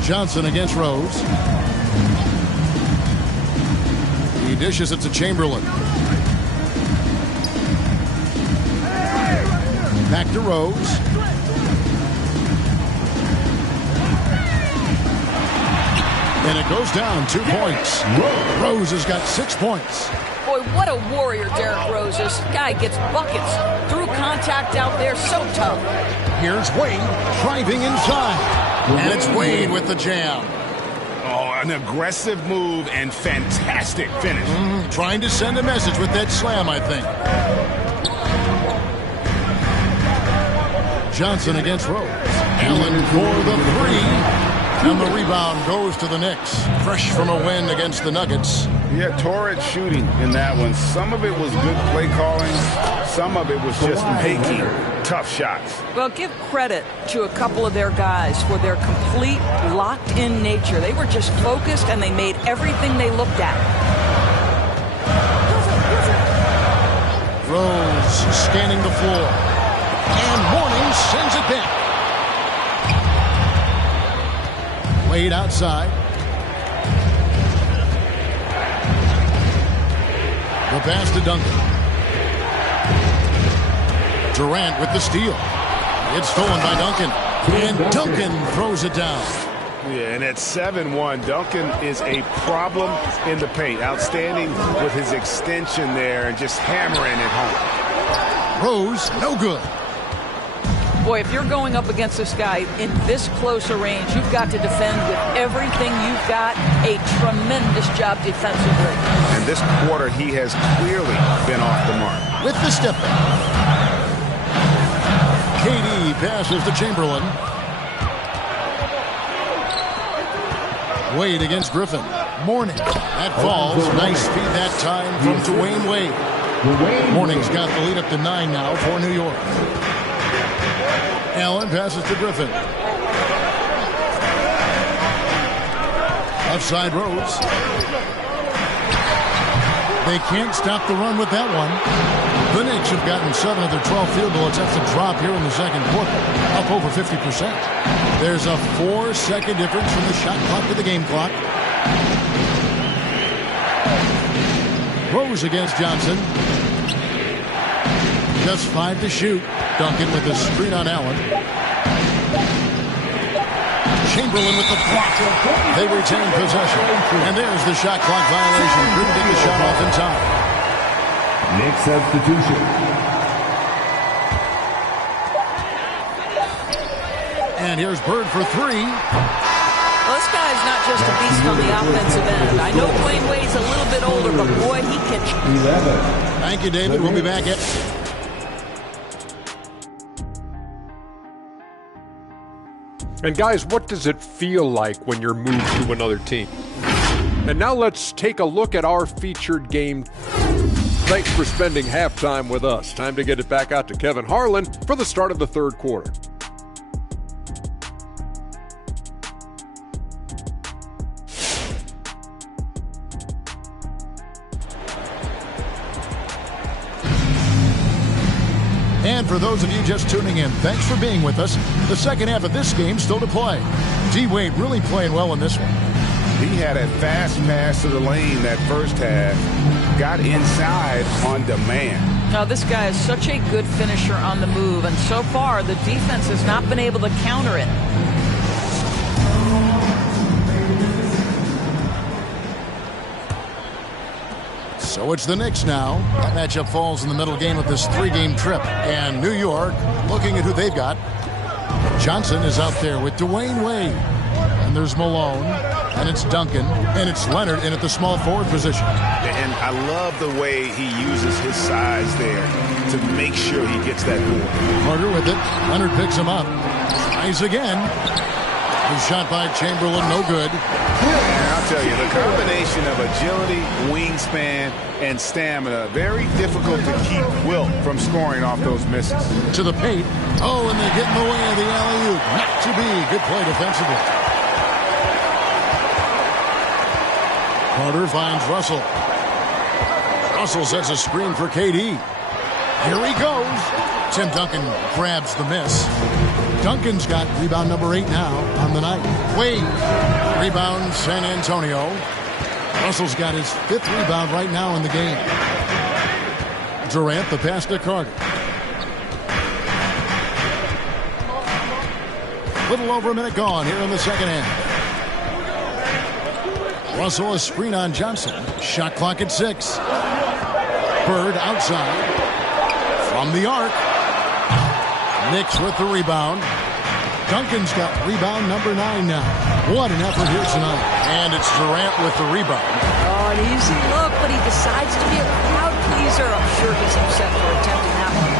Johnson against Rose. He dishes it to Chamberlain. Back to Rose. And it goes down 2 points. Rose has got 6 points. Boy, what a warrior Derrick Rose is. Guy gets buckets through contact out there, so tough. Here's Wade driving inside. And it's Wade with the jam. Oh, an aggressive move and fantastic finish. Trying to send a message with that slam, I think. Johnson against Rose. Allen for the 3. And the rebound goes to the Knicks. Fresh from a win against the Nuggets. Yeah, torrid shooting in that one. Some of it was good play calling. Some of it was just making tough shots. Well, give credit to a couple of their guys for their complete locked-in nature. They were just focused, and they made everything they looked at. Rose scanning the floor. And Mourning sends it back. Wade outside. The pass to Duncan. Durant with the steal. It's stolen by Duncan. And Duncan throws it down. Yeah, and at 7-1, Duncan is a problem in the paint. Outstanding with his extension there and just hammering it home. Rose, no good. Boy, if you're going up against this guy in this close a range, you've got to defend with everything you've got. A tremendous job defensively. And this quarter, he has clearly been off the mark. With the step back. KD passes to Chamberlain. Wade against Griffin. Morning. That falls. Nice feed that time from Dwayne Wade. Morning's got the lead up to 9 now for New York. Allen passes to Griffin. Left side Rose. They can't stop the run with that one. The Knicks have gotten 7 of their 12 field goal attempts to drop here in the second quarter, up over 50%. There's a 4-second difference from the shot clock to the game clock. Rose against Johnson. Just 5 to shoot. Duncan with the screen on Allen. Chamberlain with the block. They retain possession. And there's the shot clock violation. Couldn't get the shot off in time. Next substitution. And here's Bird for 3. Well, this guy's not just a beast on the offensive end. I know Dwayne Wade's a little bit older, but boy, he can. 11. Thank you, David. We'll be back at. And guys, what does it feel like when you're moved to another team? And now let's take a look at our featured game. Thanks for spending halftime with us. Time to get it back out to Kevin Harlan for the start of the third quarter. And for those of you just tuning in, thanks for being with us. The second half of this game still to play. D-Wade really playing well in this one. He had a fast pass to the lane that first half. Got inside on demand. Now, this guy is such a good finisher on the move, and so far the defense has not been able to counter it. So it's the Knicks now. That matchup falls in the middle game of this 3-game trip. And New York looking at who they've got. Johnson is out there with Dwayne Wade. And there's Malone. And it's Duncan. And it's Leonard in at the small forward position. And I love the way he uses his size there to make sure he gets that board. Carter with it. Leonard picks him up. Tries again. His shot by Chamberlain, no good. And I'll tell you, the combination of agility, wingspan, and stamina, very difficult to keep Wilt from scoring off those misses. To the paint. Oh, and they get in the way of the alley-oop. Not to be. Good play defensively. Carter finds Russell. Russell sets a screen for KD. Here he goes. Tim Duncan grabs the miss. Duncan's got rebound number 8 now on the night. Wade. Rebound San Antonio. Russell's got his 5th rebound right now in the game. Durant, the pass to Carter. Little over a minute gone here in the second half. Russell, a screen on Johnson. Shot clock at 6. Bird outside. From the arc. Knicks with the rebound. Duncan's got rebound number 9 now. What an effort here tonight. And it's Durant with the rebound. Oh, an easy look, but he decides to be a crowd pleaser. I'm sure he's upset for attempting that one.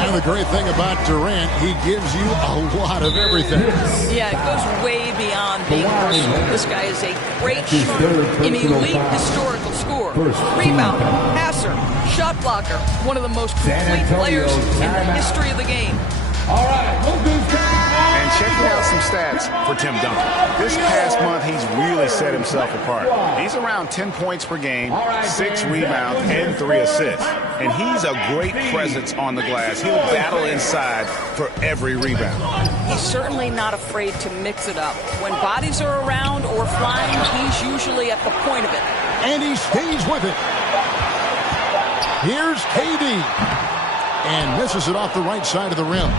And the great thing about Durant, he gives you a lot of everything. Yeah, it goes way beyond being personal. This guy is a great shooter, an elite historical scorer, rebounder, passer, shot blocker, one of the most complete players in the history of the game. All right, and checking out some stats for Tim Duncan. This past month, he's really set himself apart. He's around 10 points per game, 6 rebounds, and 3 assists. And he's a great presence on the glass. He'll battle inside for every rebound. He's certainly not afraid to mix it up. When bodies are around or flying, he's usually at the point of it. And he stays with it. Here's KD. and misses it off the right side of the rim.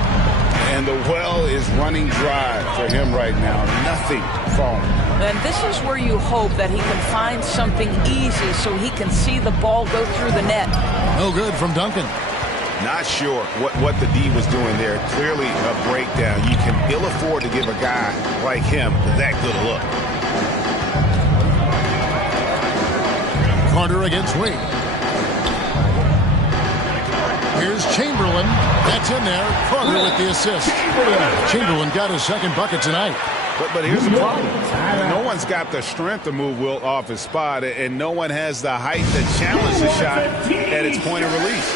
And the well is running dry for him right now. Nothing falling. And this is where you hope that he can find something easy so he can see the ball go through the net. No good from Duncan. Not sure what the D was doing there. Clearly a breakdown. You can ill afford to give a guy like him that good a look. Carter against Wade. Here's Chamberlain. That's in there. Carter with the assist. Chamberlain got his second bucket tonight. But here's the problem. No one's got the strength to move Wilt off his spot, and no one has the height to challenge the shot at its point of release.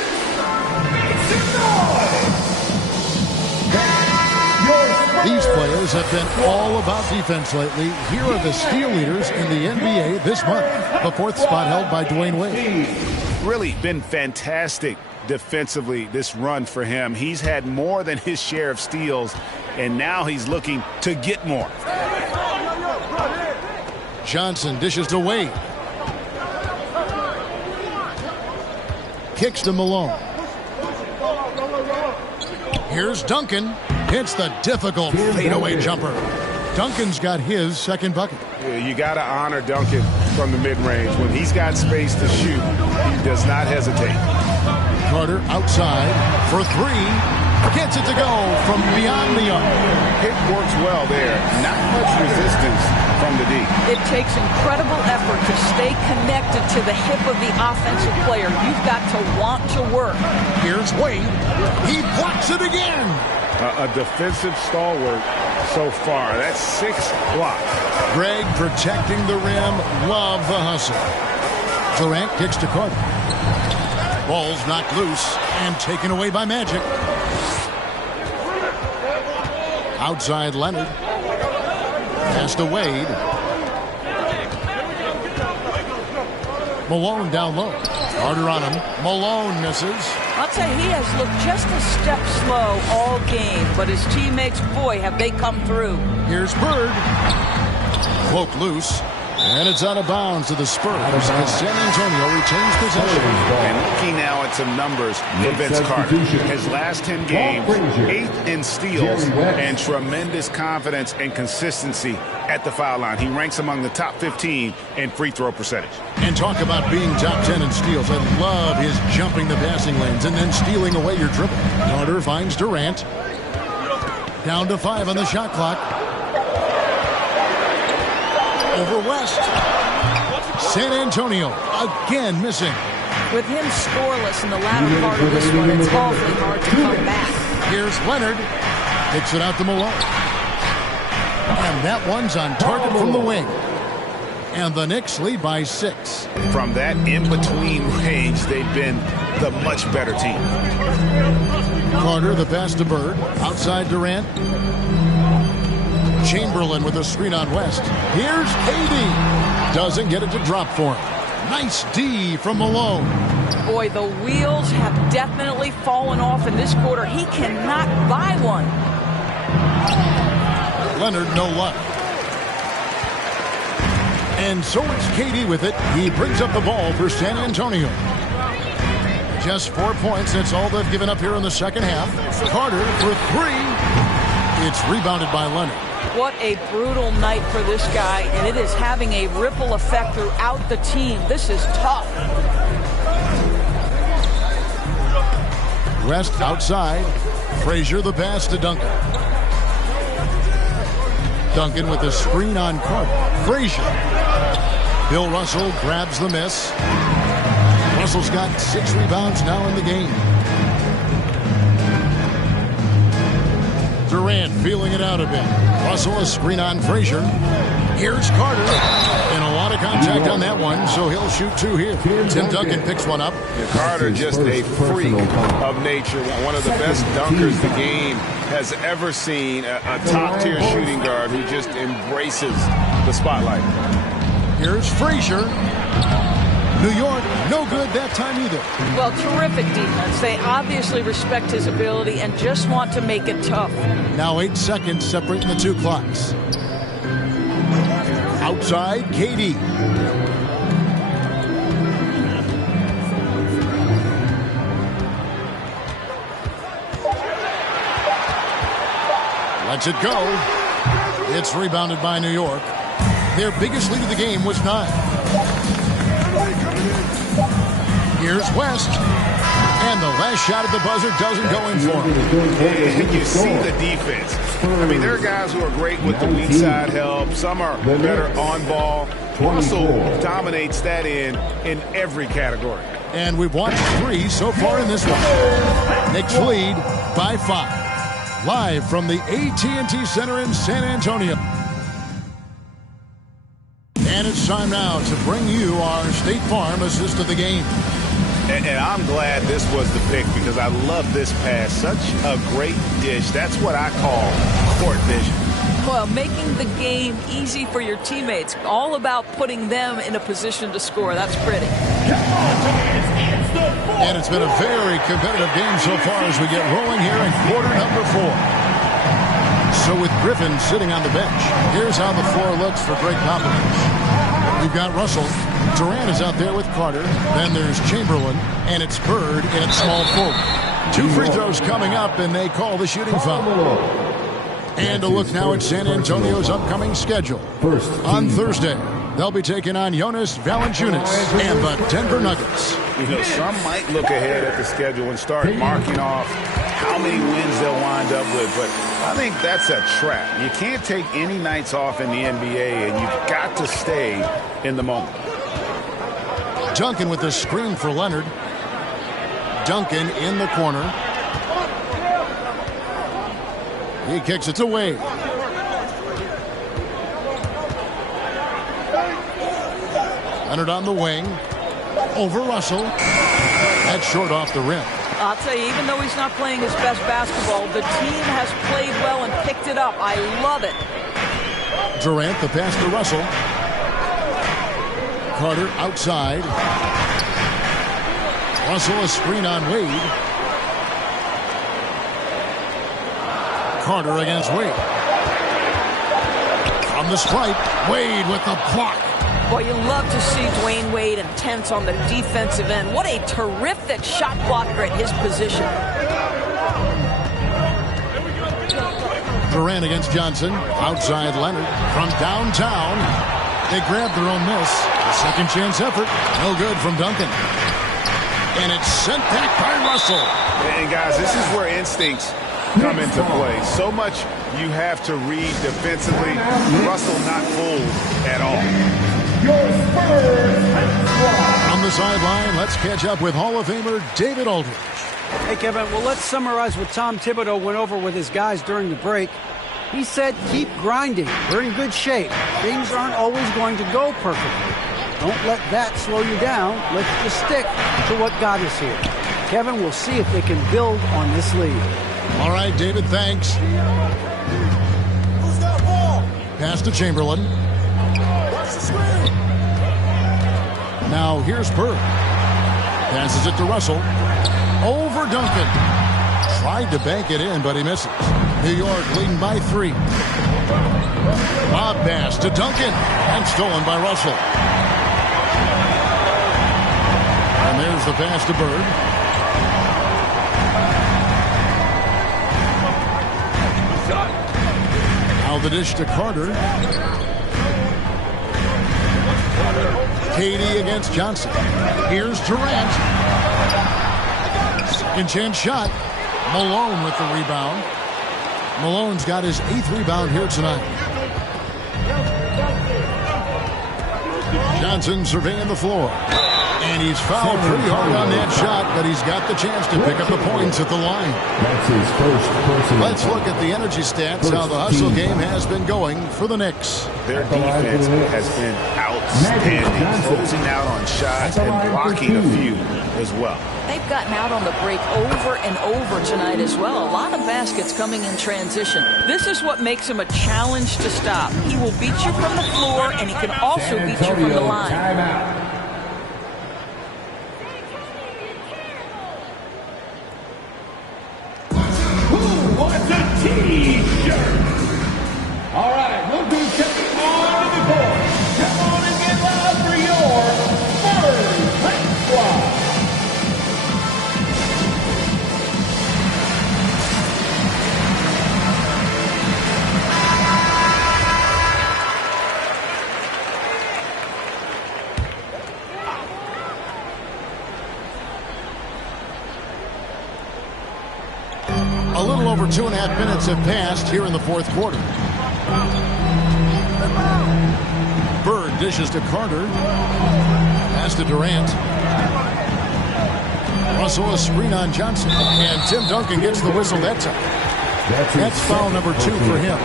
These players have been all about defense lately. Here are the steal leaders in the NBA this month. The fourth spot held by Dwayne Wade. Really been fantastic defensively this run for him. He's had more than his share of steals, and now he's looking to get more. Johnson dishes to Wade. Kicks to Malone. Here's Duncan. Hits the difficult fadeaway jumper. Duncan's got his second bucket. Yeah, you got to honor Duncan from the mid-range. When he's got space to shoot, he does not hesitate. Carter outside for three. Gets it to go from beyond the arc. It works well there. Not much resistance from the D. It takes incredible effort to stay connected to the hip of the offensive player. You've got to want to work. Here's Wade. He blocks it again. A defensive stalwart so far. That's 6 blocks. Greg protecting the rim. Love the hustle. Durant kicks to Carter. Ball's knocked loose and taken away by Magic. Outside Leonard. Pass to Wade. Malone down low. Carter on him. Malone misses. I'll tell you, he has looked just a step slow all game, but his teammates, boy, have they come through. Here's Bird. Cloak loose. And it's out of bounds to the Spurs as San Antonio retains possession. And looking now at some numbers for Vince Carter. His last 10 games, 8th in steals, and tremendous confidence and consistency at the foul line. He ranks among the top 15 in free throw percentage. And talk about being top 10 in steals. I love his jumping the passing lanes and then stealing away your dribble. Carter finds Durant. Down to 5 on the shot clock. Over West. San Antonio again missing. With him scoreless in the latter part of this one, it's awfully hard to come back. Here's Leonard. Kicks it out to Malone. And that one's on target from the wing. And the Knicks lead by 6. From that in-between range, they've been the much better team. Carter, the pass to Bird. Outside Durant. Chamberlain with a screen on West. Here's KD. Doesn't get it to drop for him. Nice D from Malone. Boy, the wheels have definitely fallen off in this quarter. He cannot buy one. Leonard, no luck. And so it's KD with it. He brings up the ball for San Antonio. Just 4 points. That's all they've given up here in the second half. Carter for 3. It's rebounded by Leonard. What a brutal night for this guy, and it is having a ripple effect throughout the team. This is tough. West outside. Frazier the pass to Duncan. Duncan with the screen on Carter. Frazier. Bill Russell grabs the miss. Russell's got 6 rebounds now in the game. Durant feeling it out a bit. Russell a screen on Frazier. Here's Carter. And a lot of contact on that one, so he'll shoot 2 here. Tim Duncan picks one up. Carter just a freak of nature. One of the best dunkers the game has ever seen. A top-tier shooting guard who just embraces the spotlight. Here's Frazier. New York, no good that time either. Well, terrific defense. They obviously respect his ability and just want to make it tough. Now 8 seconds separating the 2 clocks. Outside, KD. Lets it go. It's rebounded by New York. Their biggest lead of the game was 9. Here's West. And the last shot at the buzzer doesn't go in for him. You see the defense. I mean, there are guys who are great with the weak side help. Some are better on ball. Russell dominates that in every category. And we've watched 3 so far in this one. Knicks lead by 5. Live from the AT&T Center in San Antonio. And it's time now to bring you our State Farm assist of the game. And I'm glad this was the pick because I love this pass. Such a great dish. That's what I call court vision. Well, making the game easy for your teammates. All about putting them in a position to score. That's pretty. And it's been a very competitive game so far as we get rolling here in quarter number 4. So with Griffin sitting on the bench, here's how the floor looks for Greg Popovich. We've got Russell. Durant is out there with Carter. Then there's Chamberlain, and it's Bird in at small forward. 2 free throws coming up, and they call the shooting foul. And a look now at San Antonio's upcoming schedule. On Thursday, they'll be taking on Jonas Valanciunas and the Denver Nuggets. You know, some might look ahead at the schedule and start marking off how many wins they'll wind up with, but I think that's a trap. You can't take any nights off in the NBA, and you've got to stay in the moment. Duncan with the screen for Leonard. Duncan in the corner. He kicks it away. Leonard on the wing. Over Russell. That's short off the rim. I'll tell you, even though he's not playing his best basketball, the team has played well and picked it up. I love it. Durant, the pass to Russell. Carter outside. Russell a screen on Wade. Carter against Wade. From the stripe, Wade with the block. Boy, you love to see Dwayne Wade intense on the defensive end. What a terrific shot blocker at his position. Durant against Johnson. Outside Leonard. From downtown. They grab their own miss. A second chance effort. No good from Duncan. And it's sent back by Russell. And guys, this is where instincts come into play. So much you have to read defensively. Russell not fooled at all. On the sideline, let's catch up with Hall of Famer David Aldridge. Hey, Kevin, well, let's summarize what Tom Thibodeau went over with his guys during the break. He said, keep grinding. We're in good shape. Things aren't always going to go perfectly. Don't let that slow you down. Let's just stick to what got us here. Kevin, we'll see if they can build on this lead. All right, David, thanks. Who's got ball? Pass to Chamberlain. Now here's Bird. Passes it to Russell. Over Duncan. Tried to bank it in, but he misses. New York leading by 3. Lob pass to Duncan. And stolen by Russell. And there's the pass to Bird. Now the dish to Carter. Katie against Johnson. Here's Durant. Second chance shot. Malone with the rebound. Malone's got his 8th rebound here tonight. Johnson surveying the floor. And he's fouled pretty hard on that shot, but he's got the chance to pick up the points at the line. That's his first personal. Let's look at the energy stats, how the hustle game has been going for the Knicks. Their defense has been outstanding, closing out on shots and blocking a few as well. They've gotten out on the break over and over tonight as well. A lot of baskets coming in transition. This is what makes him a challenge to stop. He will beat you from the floor, and he can also beat you from the line. Timeout. T-shirt. All right, we'll do stepping on the court. Come on and get loud for your first Lake Squad. 2.5 minutes have passed here in the fourth quarter. Bird dishes to Carter. Pass to Durant. Russell a screen on Johnson. And Tim Duncan gets the whistle that time. That's foul number 2 for him.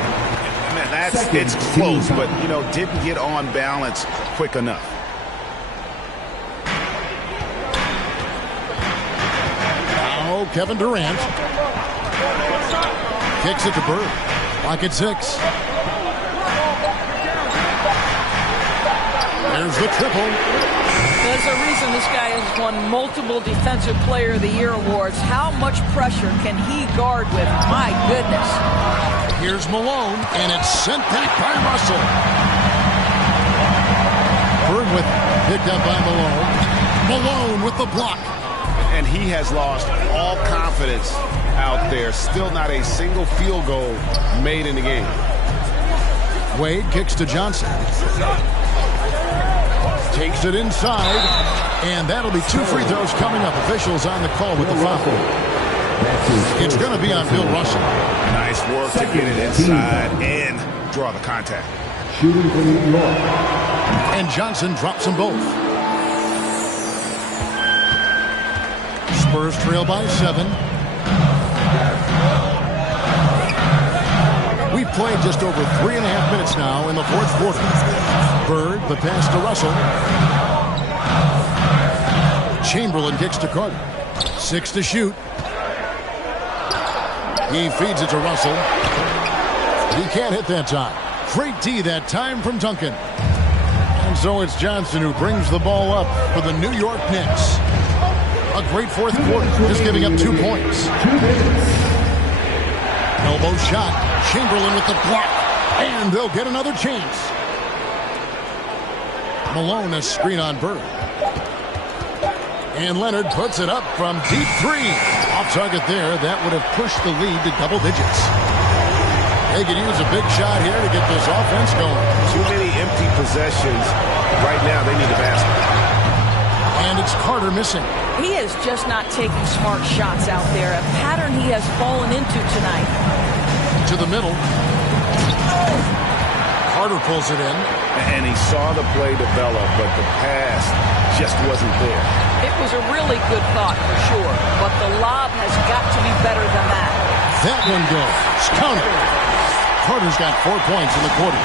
Man, it's close, but, didn't get on balance quick enough. Now Kevin Durant. Kicks it to Bird. Clock at 6. There's the triple. There's a reason this guy has won multiple Defensive Player of the Year awards. How much pressure can he guard with? My goodness. Here's Malone, and it's sent back by Russell. Bird with picked up by Malone. Malone with the block. And he has lost all confidence out there. Still not a single field goal made in the game. Wade kicks to Johnson. Takes it inside, and that'll be 2 free throws coming up. Officials on the call with the foul. It's going to be on Bill Russell. Nice work to get it inside and draw the contact. Shooting for New York. And Johnson drops them both. Spurs trail by 7. We've played just over 3.5 minutes now in the fourth quarter. Bird, the pass to Russell. Chamberlain kicks to Carter. 6 to shoot. He feeds it to Russell. He can't hit that time. Great D that time from Duncan. And so it's Johnson who brings the ball up for the New York Knicks. A great fourth quarter, just giving up 2 points. Elbow shot. Chamberlain with the block. And they'll get another chance. Malone a screen on Bird. And Leonard puts it up from deep 3. Off target there. That would have pushed the lead to double digits. They could use a big shot here to get this offense going. Too many empty possessions. Right now they need a basket. And it's Carter missing. He is just not taking smart shots out there. A pattern he has fallen into tonight. To the middle. Carter pulls it in. And he saw the play develop, but the pass just wasn't there. It was a really good thought for sure, but the lob has got to be better than that. That one goes. Counter. Carter's got 4 points in the quarter.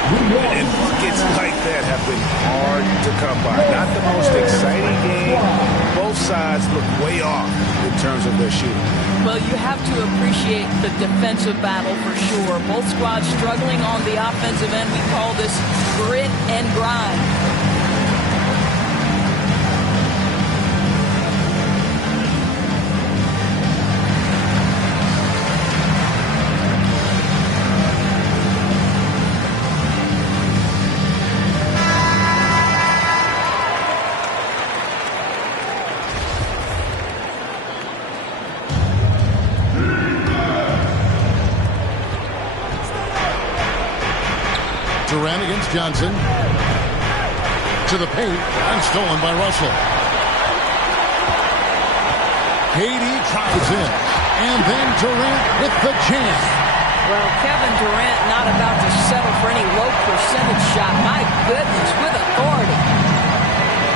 And buckets like that have been hard to come by. Not the most exciting game. Both sides look way off in terms of their shooting. Well, you have to appreciate the defensive battle for sure. Both squads struggling on the offensive end. We call this grit and grind. Durant against Johnson. To the paint. And stolen by Russell. Katie tries in. And then Durant with the jam. Well, Kevin Durant not about to settle for any low percentage shot. My goodness, with authority.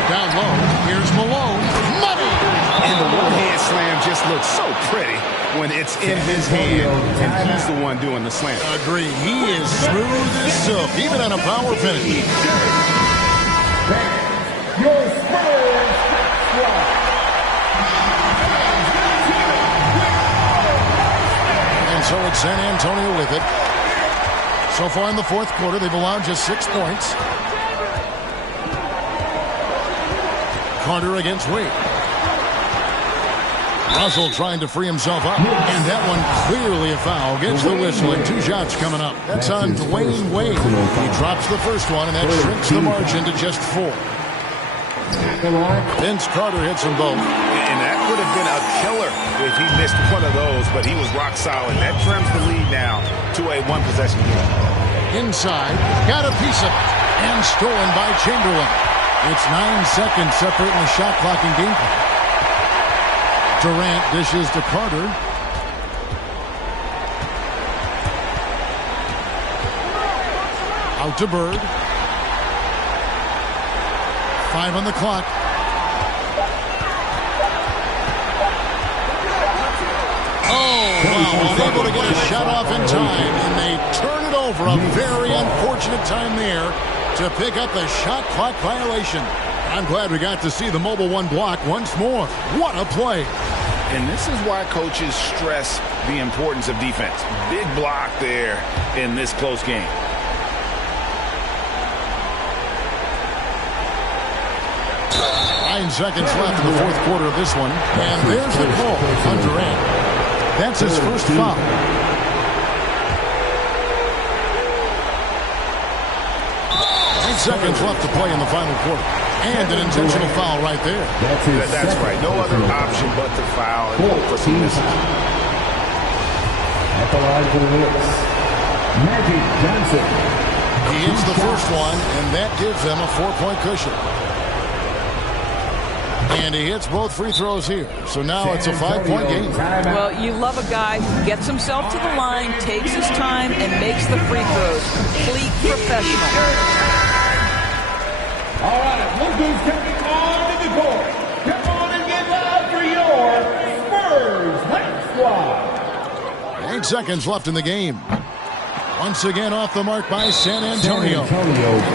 Down low. Here's Malone. Money! And the one-hand slam just looks so pretty when it's in his hand and he's the one doing the slam. Agree. He is smooth as silk, even on a power finish. Your Spurs squad. And so it's San Antonio with it. So far in the fourth quarter, they've allowed just 6 points. Carter against Wade. Russell trying to free himself up. And that one clearly a foul. Gets the whistle and 2 shots coming up. That's on Dwayne Wade. He drops the first one, and that shrinks the margin to just 4. Vince Carter hits them both. And that would have been a killer if he missed one of those, but he was rock solid. That trims the lead now to a 1-possession game. Inside, got a piece of it, and stolen by Chamberlain. It's 9 seconds separating the shot clock and game clock. Durant dishes to Carter. Out to Bird. 5 on the clock. Oh, wow. Unable to get a shot off in time, and they turn it over. A very unfortunate time there to pick up the shot clock violation. I'm glad we got to see the mobile one block once more. What a play. And this is why coaches stress the importance of defense. Big block there in this close game. Nine seconds left in the fourth quarter of this one. And there's the call on Durant. That's his first foul. 9 seconds left to play in the final quarter. And an intentional foul right there. That's right. No other option but to foul and hope for some misses. At the line for the Knicks, Magic Johnson. He hits the first one, and that gives them a 4-point cushion. And he hits both free throws here. So now it's a 5-point game. Well, you love a guy who gets himself to the line, takes his time, and makes the free throws. Complete professional. All right, look who's coming on to the court. Come on and get loud for your Spurs Hype Squad. 8 seconds left in the game. Once again off the mark by San Antonio.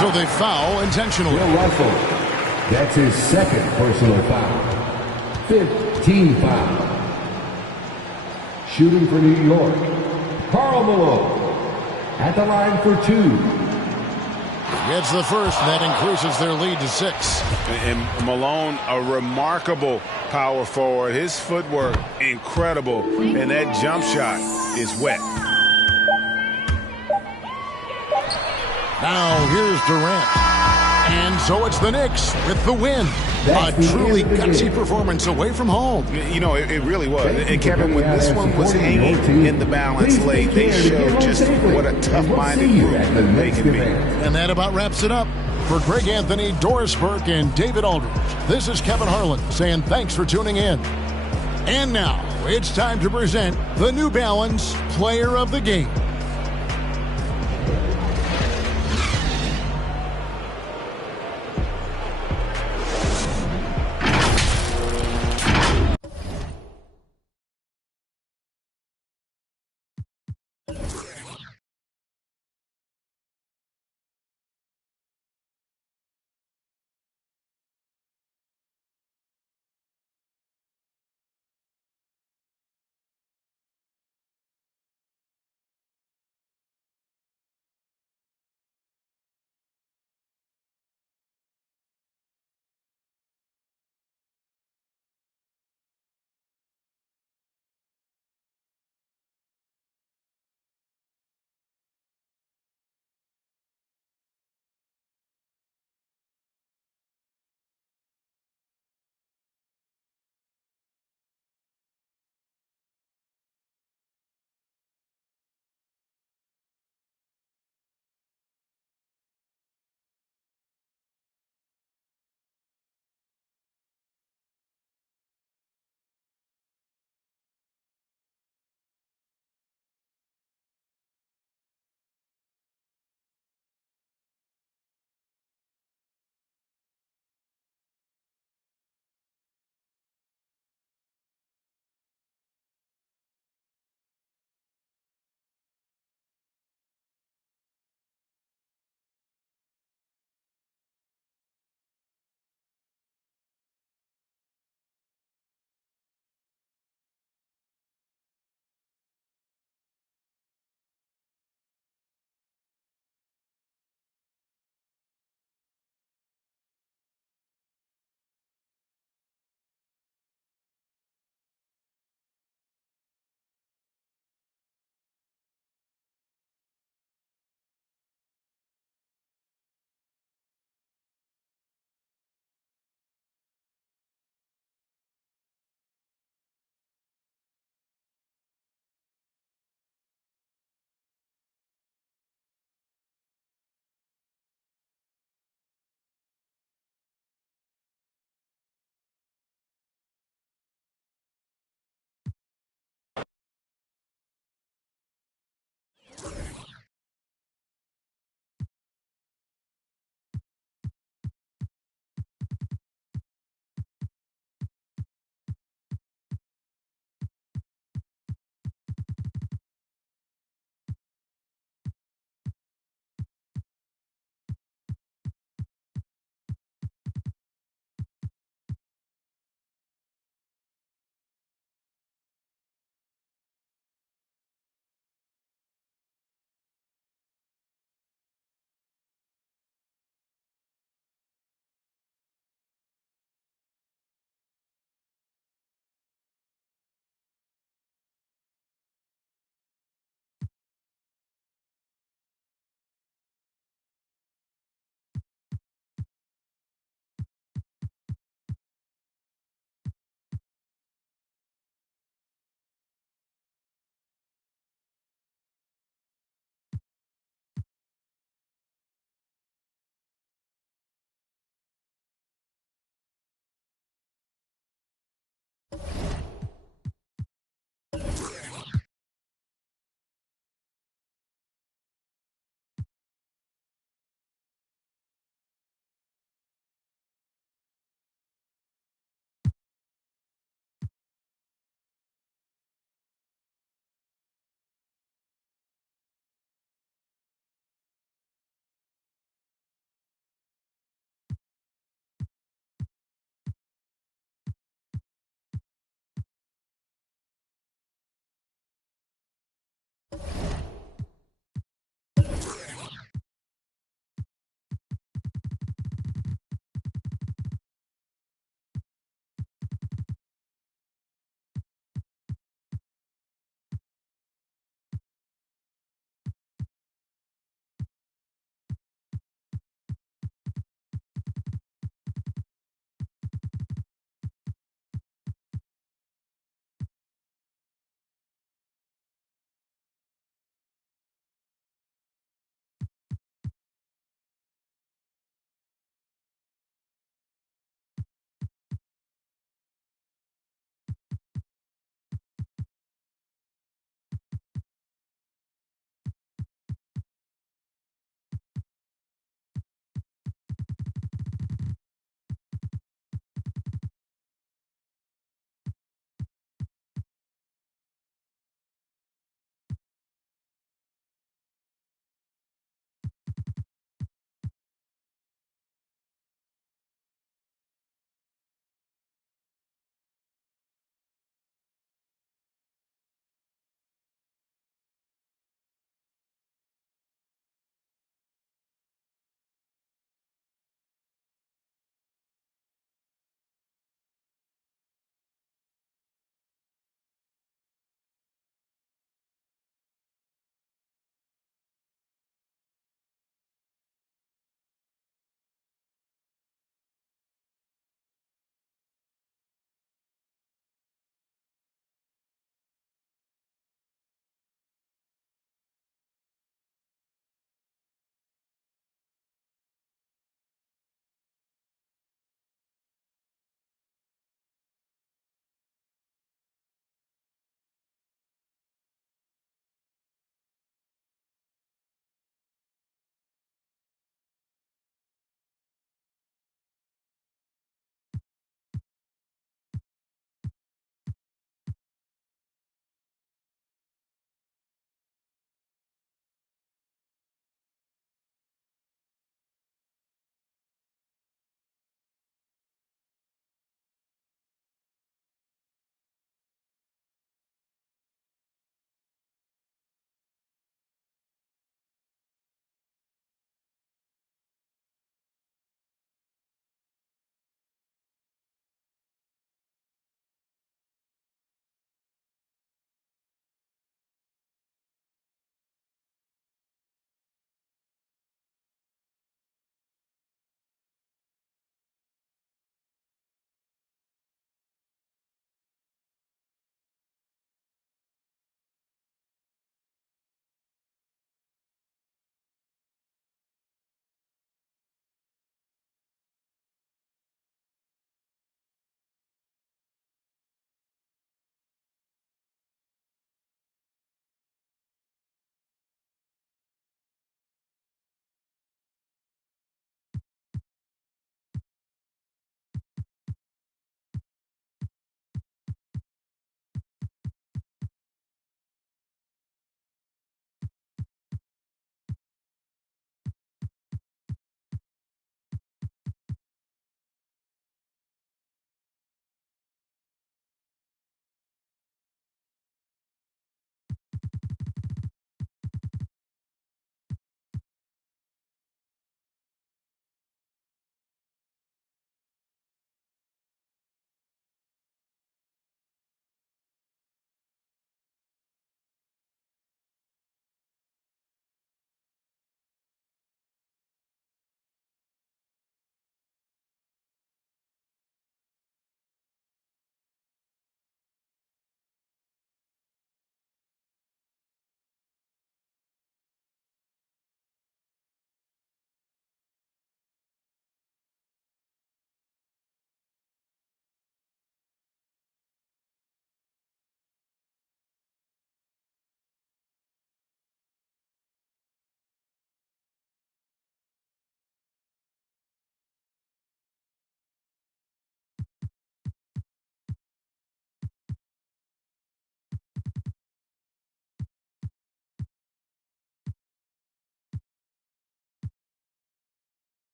So they foul intentionally. Bill Russell. That's his second personal foul. 15 foul. Shooting for New York, Karl Malone. At the line for 2. Gets the first, and that increases their lead to 6. And Malone, a remarkable power forward. His footwork, incredible. And that jump shot is wet. Now here's Durant. And so it's the Knicks with the win. A truly gutsy performance away from home. You know, it really was. And Kevin, when this one was hanging in the balance late, they showed just what a tough-minded group they can be. And that about wraps it up. For Greg Anthony, Doris Burke, and David Aldridge, this is Kevin Harlan saying thanks for tuning in. And now it's time to present the New Balance Player of the Game.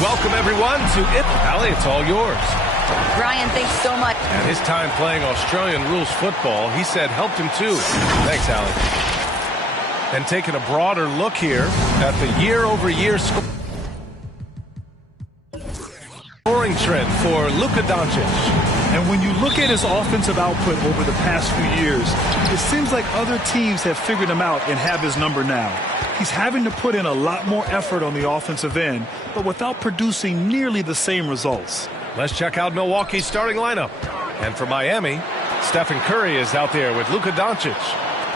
Welcome, everyone, to It. Allie, it's all yours. Brian, thanks so much. And his time playing Australian rules football, he said, helped him too. Thanks, Allie. And taking a broader look here at the year-over-year scoring trend for Luka Doncic. And when you look at his offensive output over the past few years, it seems like other teams have figured him out and have his number now. He's having to put in a lot more effort on the offensive end, but without producing nearly the same results. Let's check out Milwaukee's starting lineup. And for Miami, Stephen Curry is out there with Luka Doncic.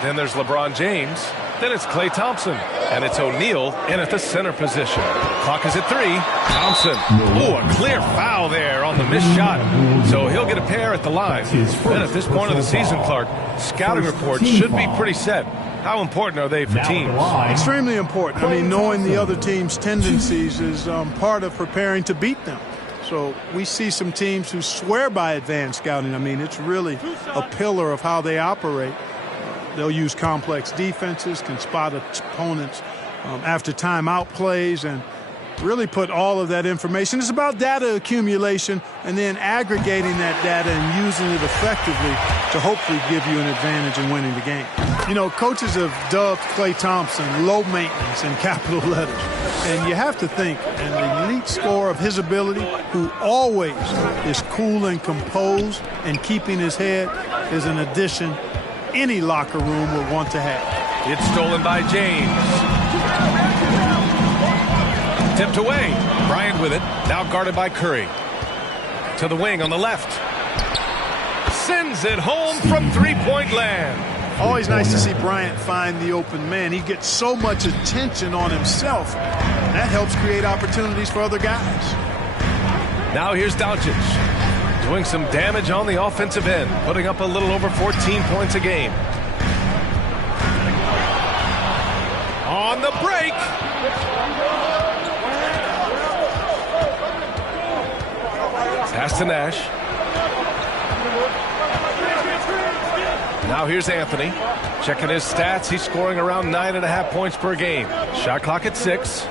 Then there's LeBron James. Then it's Klay Thompson. And it's O'Neal in at the center position. Clock is at 3. Thompson. Ooh, a clear foul there on the missed shot. So he'll get a pair at the line. Then at this point of the season, Clark, scouting reports should be pretty set. How important are they for teams? Extremely important. I mean, knowing the other team's tendencies is part of preparing to beat them. So we see some teams who swear by advanced scouting. I mean, it's really a pillar of how they operate. They'll use complex defenses, can spot opponents after timeout plays, and really put all of that information. It's about data accumulation and then aggregating that data and using it effectively to hopefully give you an advantage in winning the game. You know, coaches have dubbed Klay Thompson low maintenance in capital letters. And you have to think an elite scorer of his ability who always is cool and composed and keeping his head is an addition any locker room would want to have. It's stolen by James. Tipped away. Bryant with it. Now guarded by Curry. To the wing on the left. Sends it home from three-point land. Always nice to see Bryant find the open man. He gets so much attention on himself. That helps create opportunities for other guys. Now here's Doncic. Doing some damage on the offensive end. Putting up a little over 14 points a game. On the break. Pass to Nash. Now here's Anthony. Checking his stats. He's scoring around 9.5 points per game. Shot clock at 6.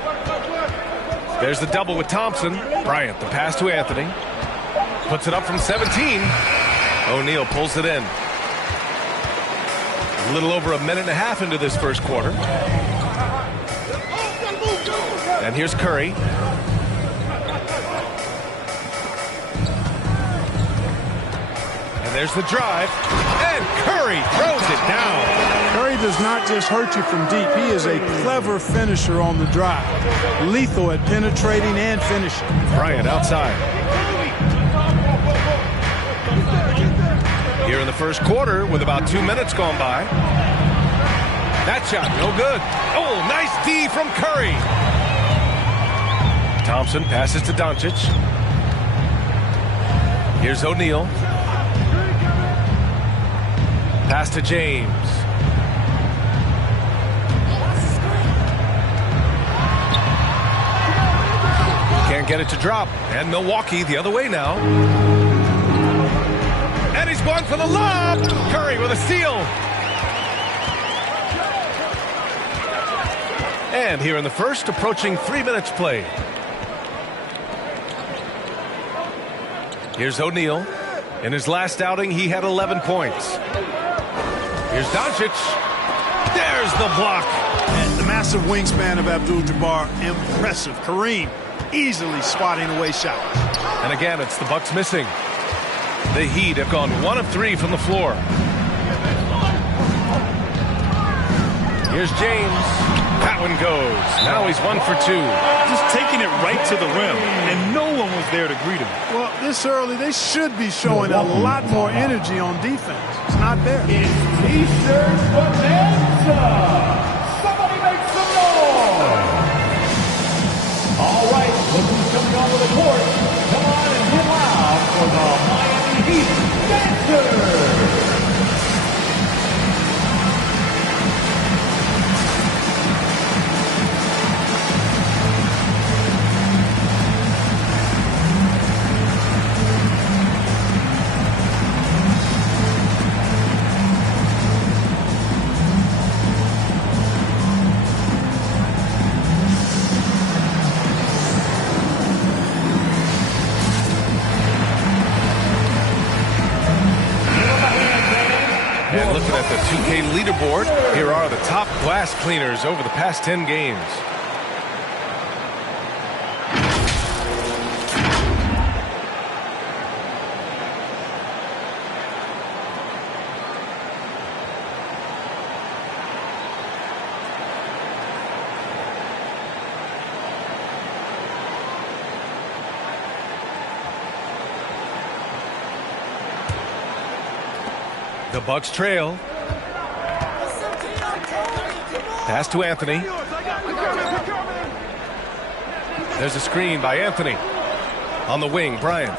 There's the double with Thompson. Bryant, the pass to Anthony. Puts it up from 17. O'Neal pulls it in. A little over a minute and a half into this first quarter. here's Curry. And there's the drive. And Curry throws it down. Curry does not just hurt you from deep. He is a clever finisher on the drive. Lethal at penetrating and finishing. Bryant outside. Here in the first quarter with about 2 minutes gone by. That shot, no good. Oh, nice D from Curry. Thompson passes to Doncic. Here's O'Neal. Pass to James. Can't get it to drop. And Milwaukee the other way now. And he's going for the lob. Curry with a steal. And here in the first, approaching 3 minutes played. Here's O'Neal. In his last outing, he had 11 points. Here's Doncic. There's the block. And the massive wingspan of Abdul-Jabbar, impressive. Kareem easily swatting away shots. And again, it's the Bucks missing. The Heat have gone 1 of 3 from the floor. Here's James. That one goes. Now he's 1 for 2. Just taking it right to the rim, and no one was there to greet him. Well, this early, they should be showing a lot more energy on defense. It's not there. It's T-shirt bonanza. Somebody make some noise. All right, look who's coming onto the court. Come on and get loud for the Miami Heat Dancers. And looking at the 2K leaderboard, here are the top glass cleaners over the past 10 games. The Bucks trail. Pass to Anthony. There's a screen by Anthony. On the wing, Bryant.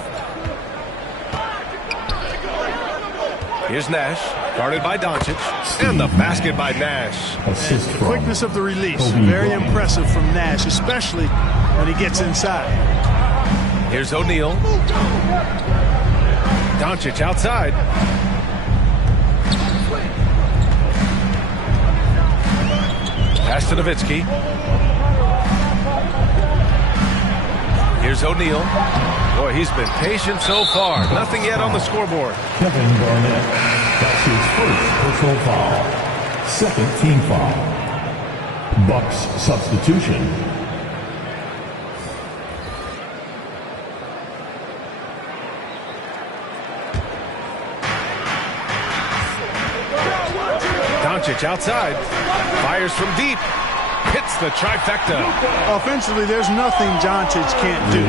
Here's Nash, guarded by Doncic. And the basket by Nash. The quickness of the release, very impressive from Nash, especially when he gets inside. Here's O'Neal. Doncic outside. Pass to Nowitzki. Here's O'Neal. Boy, he's been patient so far. Nothing yet on the scoreboard. Kevin Garnett. That's his first personal foul. Second team foul. Bucks substitution. Doncic outside. Fires from deep. Hits the trifecta. Offensively, there's nothing Doncic can't do.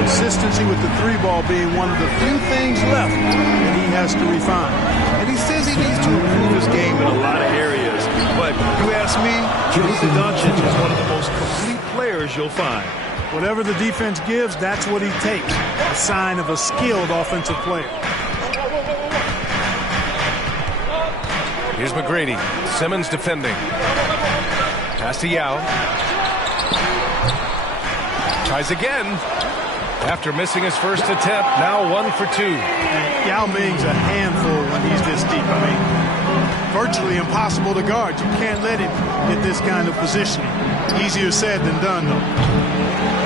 Consistency with the three ball being one of the few things left that he has to refine. And he says he needs to improve his game in a lot of areas. But you ask me, Luka Doncic is one of the most complete players you'll find. Whatever the defense gives, that's what he takes. A sign of a skilled offensive player. Here's McGrady. Simmons defending. Pass to Yao. Tries again. After missing his first attempt, now 1 for 2. And Yao Ming's a handful when he's this deep. I mean, virtually impossible to guard. You can't let him get this kind of positioning. Easier said than done, though.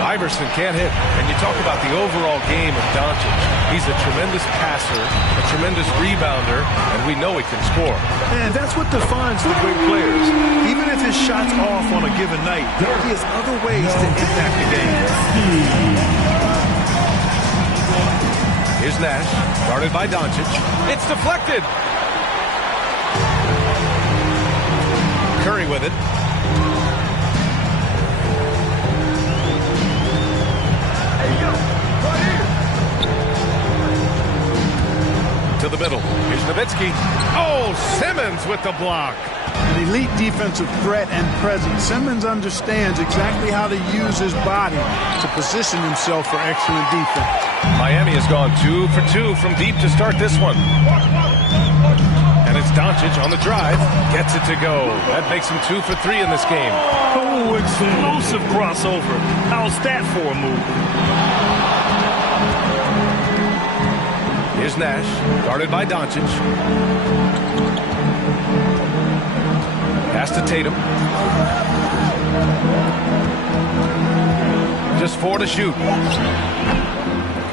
Iverson can't hit. And you talk about the overall game of Doncic. He's a tremendous passer, a tremendous rebounder, and we know he can score. And that's what defines the great players. Even if his shot's off on a given night, he has other ways to impact the game. Here's Nash, guarded by Doncic. It's deflected. Curry with it. To the middle. Here's Nowitzki. Oh, Simmons with the block. An elite defensive threat and presence. Simmons understands exactly how to use his body to position himself for excellent defense. Miami has gone 2 for 2 from deep to start this one. And it's Doncic on the drive. Gets it to go. That makes him 2 for 3 in this game. Oh, explosive crossover. How's that for a move? Here's Nash, guarded by Doncic. Pass to Tatum. Just 4 to shoot.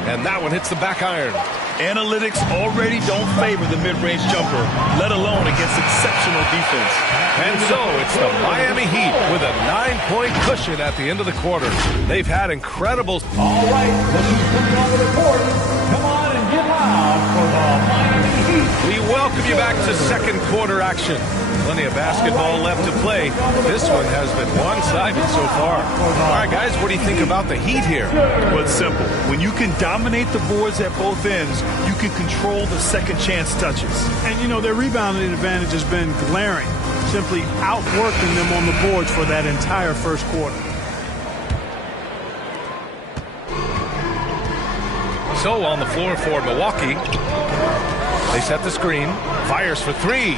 And that one hits the back iron. Analytics already don't favor the mid-range jumper, let alone against exceptional defense. And so it's the Miami Heat with a 9-point cushion at the end of the quarter. They've had incredible... All right, this is coming on the report. Come on and get loud for the Miami Heat. We welcome you back to second quarter action. Plenty of basketball left to play. This one has been one-sided so far. All right, guys, what do you think about the Heat here? Well, it's simple. When you can dominate the boards at both ends, you can control the second chance touches. And, you know, their rebounding advantage has been glaring, simply outworking them on the boards for that entire first quarter. So on the floor for Milwaukee, they set the screen, fires for 3.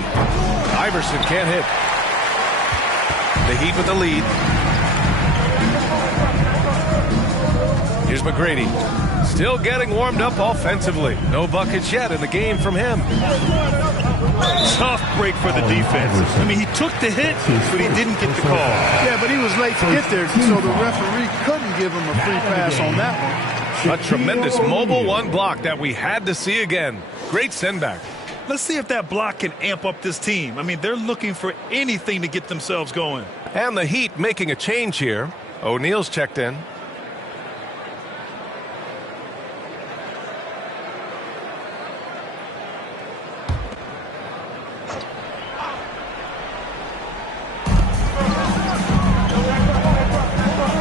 Iverson can't hit. The Heat with the lead. Here's McGrady. Still getting warmed up offensively. No buckets yet in the game from him. Tough break for the defense. I mean, he took the hit, but he didn't get the call. Yeah, but he was late to get there, so the referee couldn't give him a free pass on that one. A tremendous mobile one block that we had to see again. Great send back. Let's see if that block can amp up this team. I mean, they're looking for anything to get themselves going. And the Heat making a change here. O'Neal's checked in.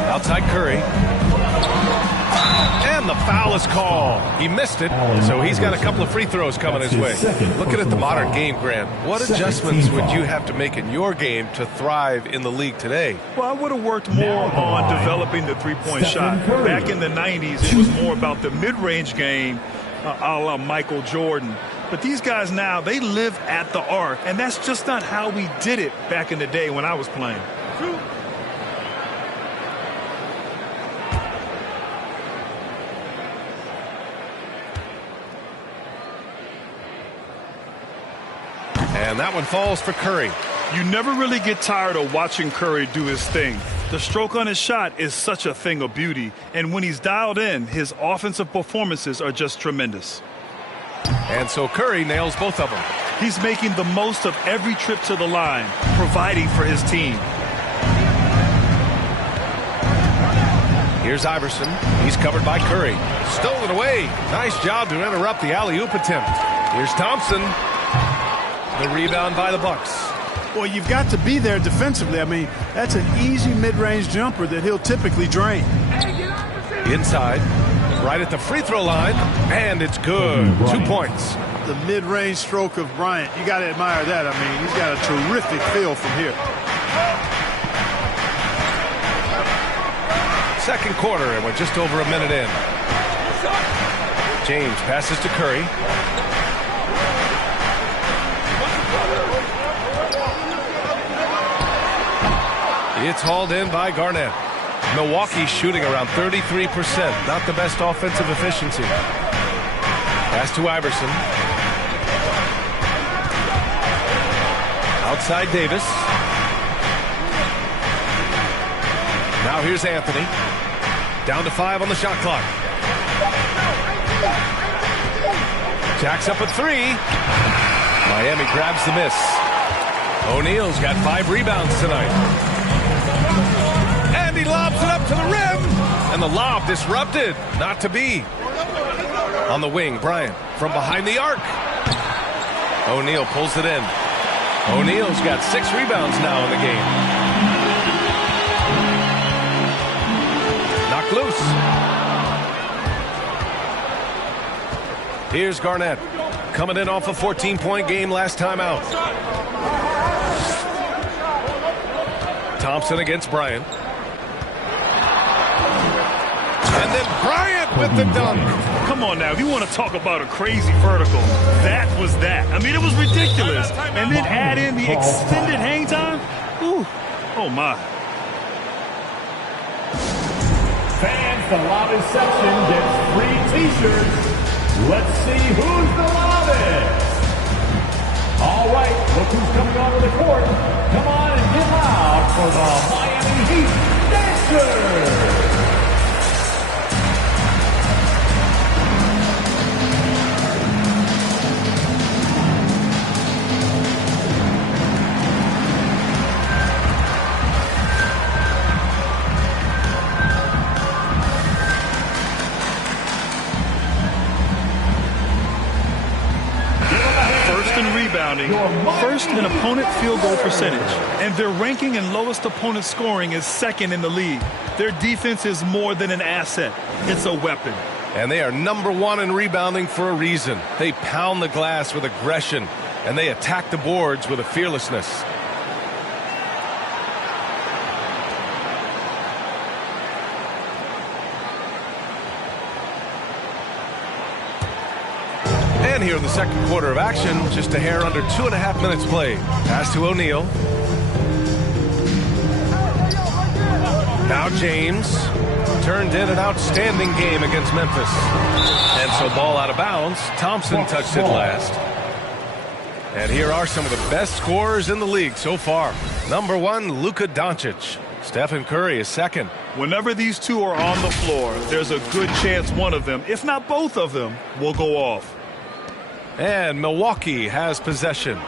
Outside Curry. And the foul is called. He missed it, so he's got a couple of free throws coming his way. Looking at the modern game, Grant, what adjustments would you have to make in your game to thrive in the league today? Well, I would have worked more on developing the three-point shot. Back in the 90s, it was more about the mid-range game, a la Michael Jordan. But these guys now, they live at the arc, and that's just not how we did it back in the day when I was playing. And that one falls for Curry. You never really get tired of watching Curry do his thing. The stroke on his shot is such a thing of beauty. And when he's dialed in, his offensive performances are just tremendous. And so Curry nails both of them. He's making the most of every trip to the line, providing for his team. Here's Iverson. He's covered by Curry. Stolen away. Nice job to interrupt the alley-oop attempt. Here's Thompson. The rebound by the Bucks. Well, you've got to be there defensively. I mean, that's an easy mid-range jumper that he'll typically drain. Inside, right at the free throw line, and it's good. 2 points. The mid-range stroke of Bryant, you got to admire that. I mean, he's got a terrific feel from here. Second quarter, and we're just over a minute in. James passes to Curry. It's hauled in by Garnett. Milwaukee shooting around 33%. Not the best offensive efficiency. Pass to Iverson. Outside Davis. Now here's Anthony. Down to 5 on the shot clock. Jacks up a 3. Miami grabs the miss. O'Neal's got 5 rebounds tonight. And he lobs it up to the rim. And the lob disrupted. Not to be. On the wing, Bryant from behind the arc. O'Neal pulls it in. O'Neal's got 6 rebounds now in the game. Knocked loose. Here's Garnett. Coming in off a 14-point game last time out. Thompson against Bryant. And then Bryant with the dunk. Come on now, if you want to talk about a crazy vertical, that was that. I mean, it was ridiculous. And then add in the extended hang time. Ooh. Oh, my. Fans, the loudest section gets free T-shirts. Let's see who's the loudest. All right, look who's coming onto the court. Come on and get loud for the Miami Heat Dancers. First in opponent field goal percentage, and their ranking in lowest opponent scoring is second in the league. Their defense is more than an asset. It's a weapon. And they are number 1 in rebounding for a reason. They pound the glass with aggression, and they attack the boards with a fearlessness. And here in the second quarter of action, just a hair under 2.5 minutes played. Pass to O'Neal. Now James turned in an outstanding game against Memphis. And so ball out of bounds. Thompson touched it last. And here are some of the best scorers in the league so far. Number 1, Luka Doncic. Stephen Curry is second. Whenever these two are on the floor, there's a good chance one of them, if not both of them, will go off. And Milwaukee has possession.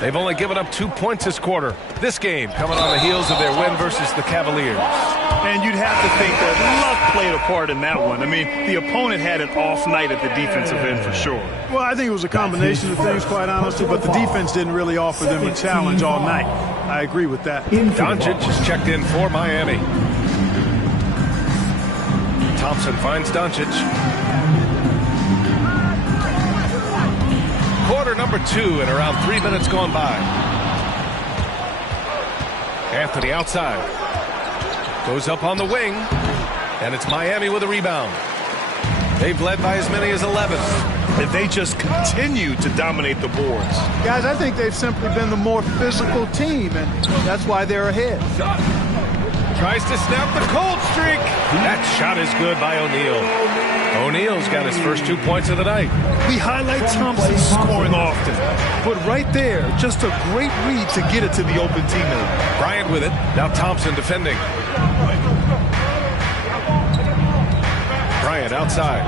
They've only given up 2 points this quarter. This game coming on the heels of their win versus the Cavaliers. And you'd have to think that luck played a part in that one. I mean, the opponent had an off night at the defensive end for sure. Well, I think it was a combination of things, quite honestly, but the defense didn't really offer them a challenge all night. I agree with that. Doncic is checked in for Miami. Thompson finds Doncic. Quarter number 2 and around 3 minutes gone by. Anthony outside. Goes up on the wing. And it's Miami with a rebound. They've led by as many as 11. And they just continue to dominate the boards. Guys, I think they've simply been the more physical team, and that's why they're ahead. Tries to snap the cold streak. That shot is good by O'Neal. O'Neal's got his first 2 points of the night. We highlight Thompson scoring often, but right there, just a great read to get it to the open teammate. Bryant with it. Now Thompson defending. Bryant outside.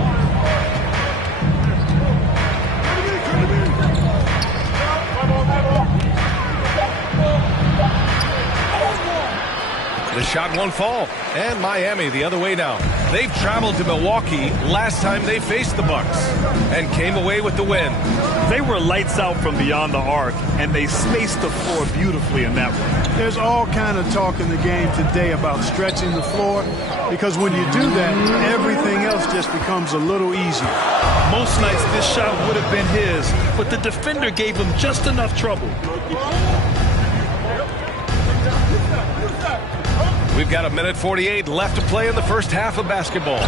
The shot won't fall. And Miami the other way now. They've traveled to Milwaukee last time they faced the Bucks and came away with the win. They were lights out from beyond the arc, and they spaced the floor beautifully in that one. There's all kind of talk in the game today about stretching the floor, because when you do that, everything else just becomes a little easier. Most nights this shot would have been his, but the defender gave him just enough trouble. We've got 1:48 left to play in the first half of basketball.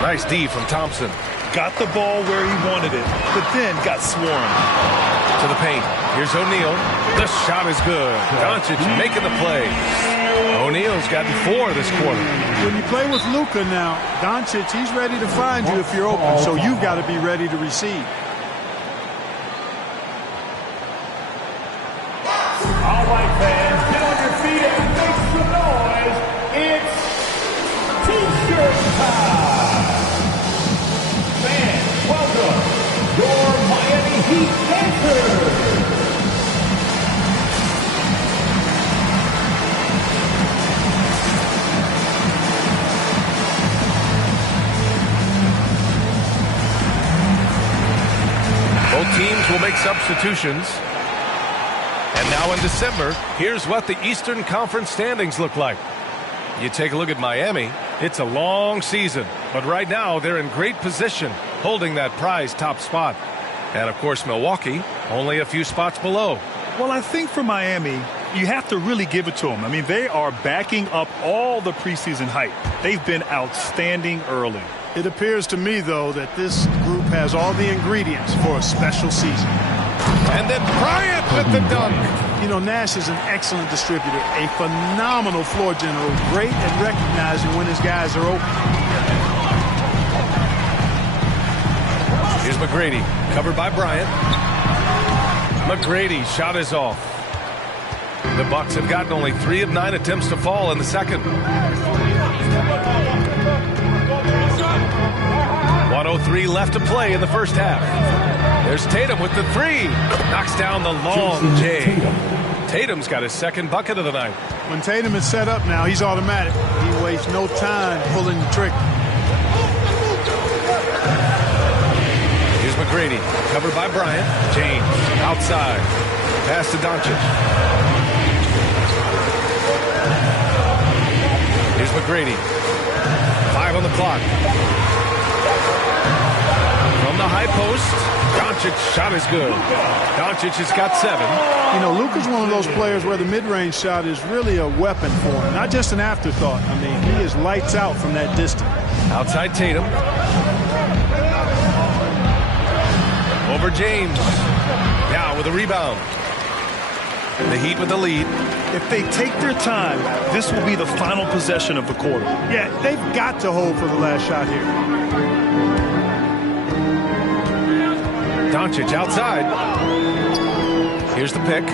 Nice D from Thompson. Got the ball where he wanted it, but then got swarmed. To the paint. Here's O'Neal. The shot is good. Doncic making the play. O'Neal's gotten 4 this quarter. When you play with Luka now, Doncic, he's ready to find you if you're open, so you've got to be ready to receive. All right, fans, get on your feet and make some noise make substitutions. And now in December, here's what the Eastern Conference standings look like. You take a look at Miami, it's a long season, but right now they're in great position, holding that prize top spot. And of course, Milwaukee, only a few spots below. Well, I think for Miami, you have to really give it to them. I mean, they are backing up all the preseason hype. They've been outstanding early. It appears to me, though, that this group has all the ingredients for a special season. And then Bryant with the dunk. You know, Nash is an excellent distributor, a phenomenal floor general, great at recognizing when his guys are open. Here's McGrady, covered by Bryant. McGrady's shot is off. The Bucks have gotten only 3 of 9 attempts to fall in the second. 1:03 left to play in the first half. There's Tatum with the 3. Knocks down the long J. Tatum's got his second bucket of the night. When Tatum is set up now, he's automatic. He wastes no time pulling the trigger. Here's McGrady, covered by Bryant. James, outside. Pass to Doncic. Here's McGrady. 5 on the clock. From the high post, Doncic's shot is good. Doncic has got 7. You know, Luka's one of those players where the mid-range shot is really a weapon for him, not just an afterthought. I mean, he is lights out from that distance. Outside Tatum. Over James. Now with a rebound. The Heat with the lead. If they take their time, this will be the final possession of the quarter. Yeah, they've got to hold for the last shot here. Doncic outside. Here's the pick.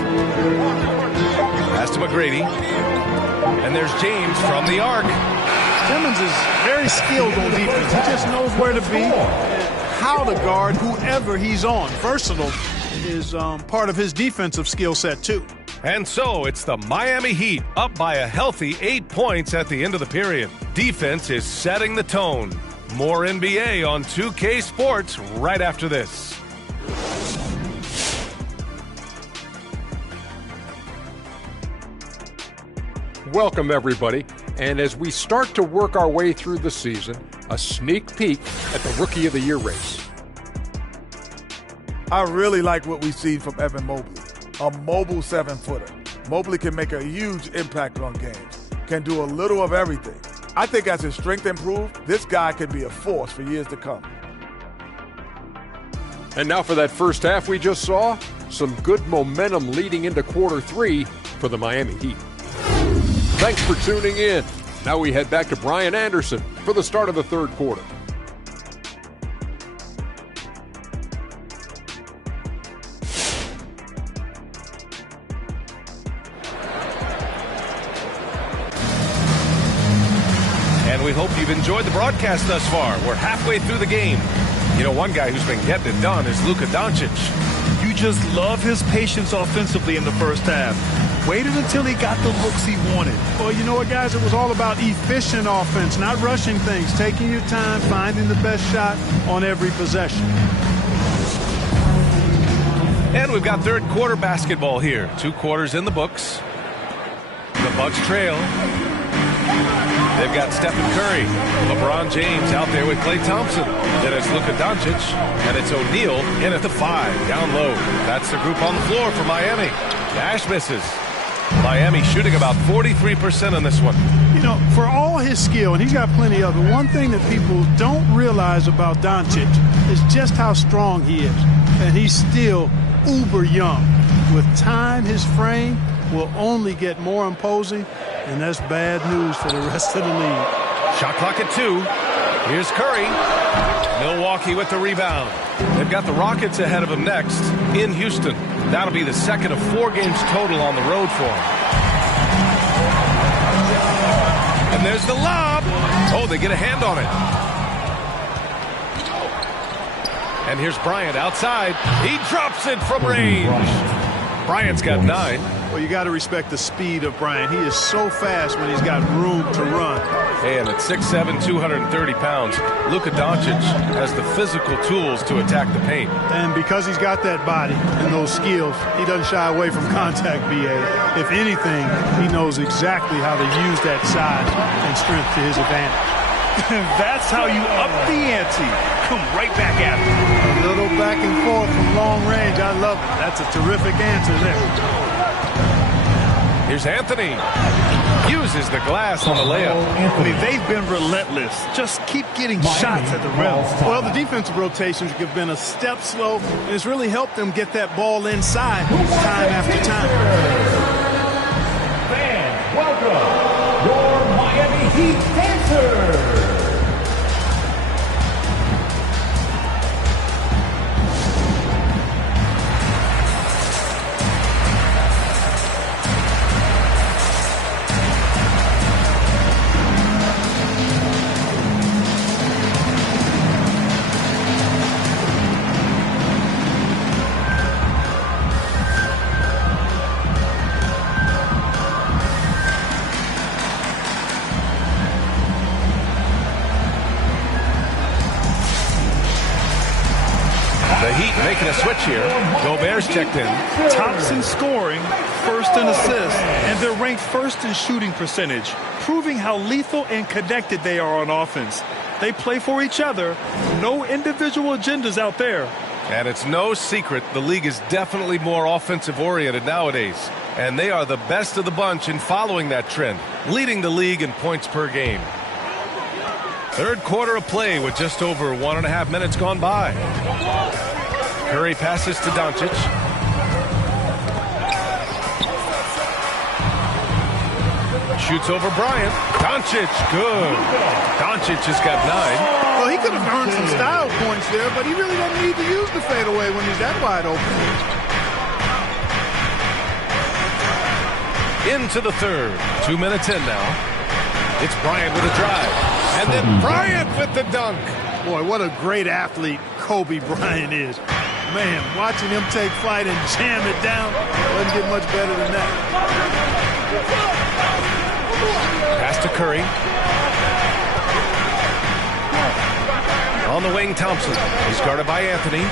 Pass to McGrady. And there's James from the arc. Simmons is very skilled on defense. He just knows where to be and how to guard whoever he's on. Versatile is part of his defensive skill set, too. And so it's the Miami Heat up by a healthy 8 points at the end of the period. Defense is setting the tone. More NBA on 2K Sports right after this. Welcome, everybody. And as we start to work our way through the season, a sneak peek at the Rookie of the Year race. I really like what we see from Evan Mobley, a mobile 7-footer. Mobley can make a huge impact on games, can do a little of everything. I think as his strength improves, this guy could be a force for years to come. And now for that first half we just saw, some good momentum leading into quarter 3 for the Miami Heat. Thanks for tuning in. Now we head back to Brian Anderson for the start of the third quarter. And we hope you've enjoyed the broadcast thus far. We're halfway through the game. You know, one guy who's been getting it done is Luka Doncic. You just love his patience offensively in the first half. Waited until he got the looks he wanted. Well, you know what, guys? It was all about efficient offense, not rushing things, taking your time, finding the best shot on every possession. And we've got third quarter basketball here. 2 quarters in the books. The Bucks trail. They've got Stephen Curry, LeBron James out there with Klay Thompson. Then it's Luka Doncic, and it's O'Neal in at the 5, down low. That's the group on the floor for Miami. Nash misses. Miami shooting about 43% on this one. You know, for all his skill, and he's got plenty of it, one thing that people don't realize about Doncic is just how strong he is. And he's still uber young. With time, his frame will only get more imposing, and that's bad news for the rest of the league. Shot clock at 2. Here's Curry. Milwaukee with the rebound. They've got the Rockets ahead of them next in Houston. That'll be the second of 4 games total on the road for them. And there's the lob. Oh, they get a hand on it. And here's Bryant outside. He drops it from range. Bryant's got 9. Well, you got to respect the speed of Bryant. He is so fast when he's got room to run. And at 6'7", 230 pounds, Luka Doncic has the physical tools to attack the paint. And because he's got that body and those skills, he doesn't shy away from contact, B.A. If anything, he knows exactly how to use that size and strength to his advantage. That's how you up the ante. Come right back at him. A little back and forth from long range. I love it. That's a terrific answer there. Here's Anthony. Uses the glass on the layup. I mean, they've been relentless. Just keep getting shots at the rim. Well, the defensive rotations have been a step slow, and it's really helped them get that ball inside time after time. Fans, welcome your Miami Heat dancers. Making a switch here. Gobert's checked in. Tops in scoring, first in assists, and they're ranked first in shooting percentage, proving how lethal and connected they are on offense. They play for each other. No individual agendas out there. And it's no secret the league is definitely more offensive-oriented nowadays. And they are the best of the bunch in following that trend, leading the league in points per game. Third quarter of play with just over 1.5 minutes gone by. Curry passes to Doncic. Shoots over Bryant. Doncic, good. Doncic has got 9. Well, he could have earned some style points there, but he really doesn't need to use the fadeaway when he's that wide open. Into the third. 2 minutes in now. It's Bryant with a drive. And then Bryant with the dunk. Boy, what a great athlete Kobe Bryant is. Man, watching him take flight and jam it down doesn't get much better than that. Pass to Curry. On the wing, Thompson. He's guarded by Anthony.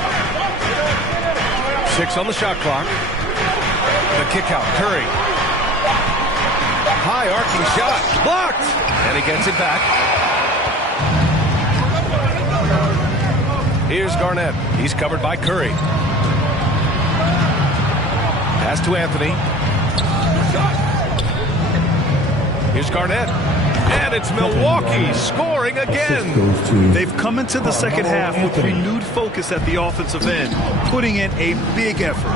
6 on the shot clock. The kick out. Curry. High arcing shot. Blocked. And he gets it back. Here's Garnett. He's covered by Curry. Pass to Anthony. Here's Garnett. And it's Milwaukee scoring again. They've come into the second half with renewed focus at the offensive end, putting in a big effort.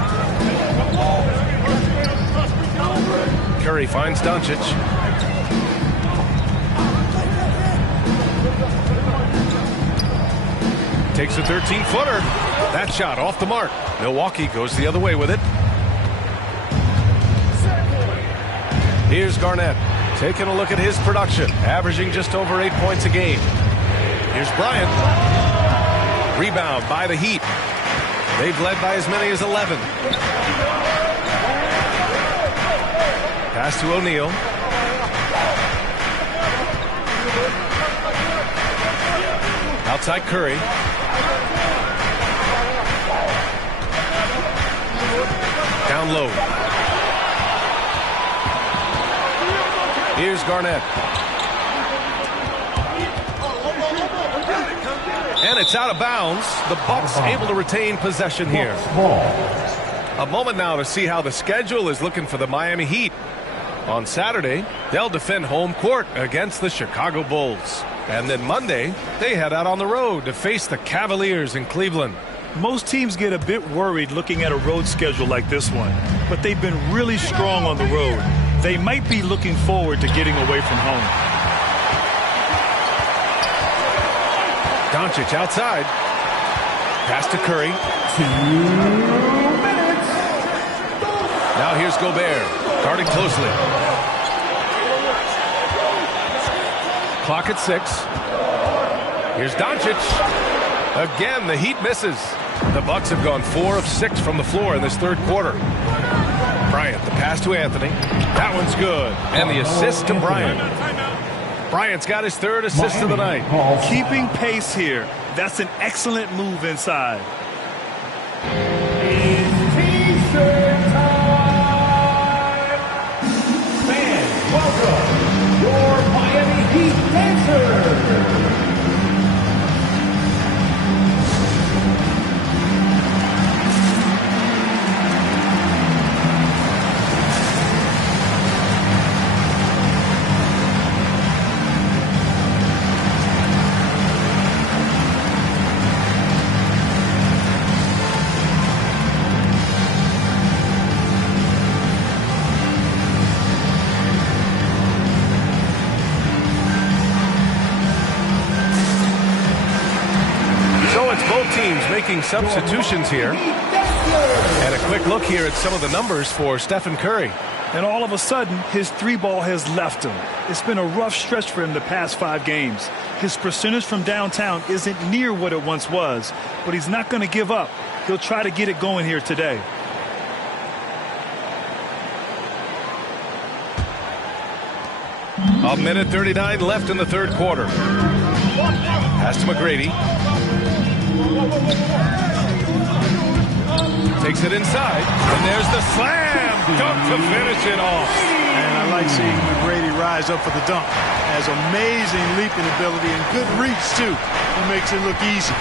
Curry finds Doncic. Takes a 13-footer. That shot off the mark. Milwaukee goes the other way with it. Here's Garnett taking a look at his production, averaging just over 8 points a game. Here's Bryant. Rebound by the Heat. They've led by as many as 11. Pass to O'Neal. Outside Curry. Down low. Here's Garnett. And it's out of bounds. The Bucks able to retain possession here. A moment now to see how the schedule is looking for the Miami Heat. On Saturday, they'll defend home court against the Chicago Bulls. And then Monday, they head out on the road to face the Cavaliers in Cleveland. Most teams get a bit worried looking at a road schedule like this one, but they've been really strong on the road. They might be looking forward to getting away from home. Doncic outside. Pass to Curry. 2 minutes. Now here's Gobert, guarded closely. Clock at 6. Here's Doncic. Again, the Heat misses. The Bucks have gone 4 of 6 from the floor in this third quarter. Bryant, the pass to Anthony. That one's good. And the assist to Bryant. Bryant's got his 3rd assist of the night. Keeping pace here. That's an excellent move inside. T-shirt time! Fans, welcome your Miami Heat dancers! Making substitutions here. And a quick look here at some of the numbers for Stephen Curry. And all of a sudden, his 3-ball has left him. It's been a rough stretch for him the past 5 games. His percentage from downtown isn't near what it once was, but he's not going to give up. He'll try to get it going here today. A minute 39 left in the third quarter. Pass to McGrady. Takes it inside, and there's the slam dunk to finish it off. And I like seeing McGrady rise up for the dunk. Has amazing leaping ability and good reach, too. He makes it look easy.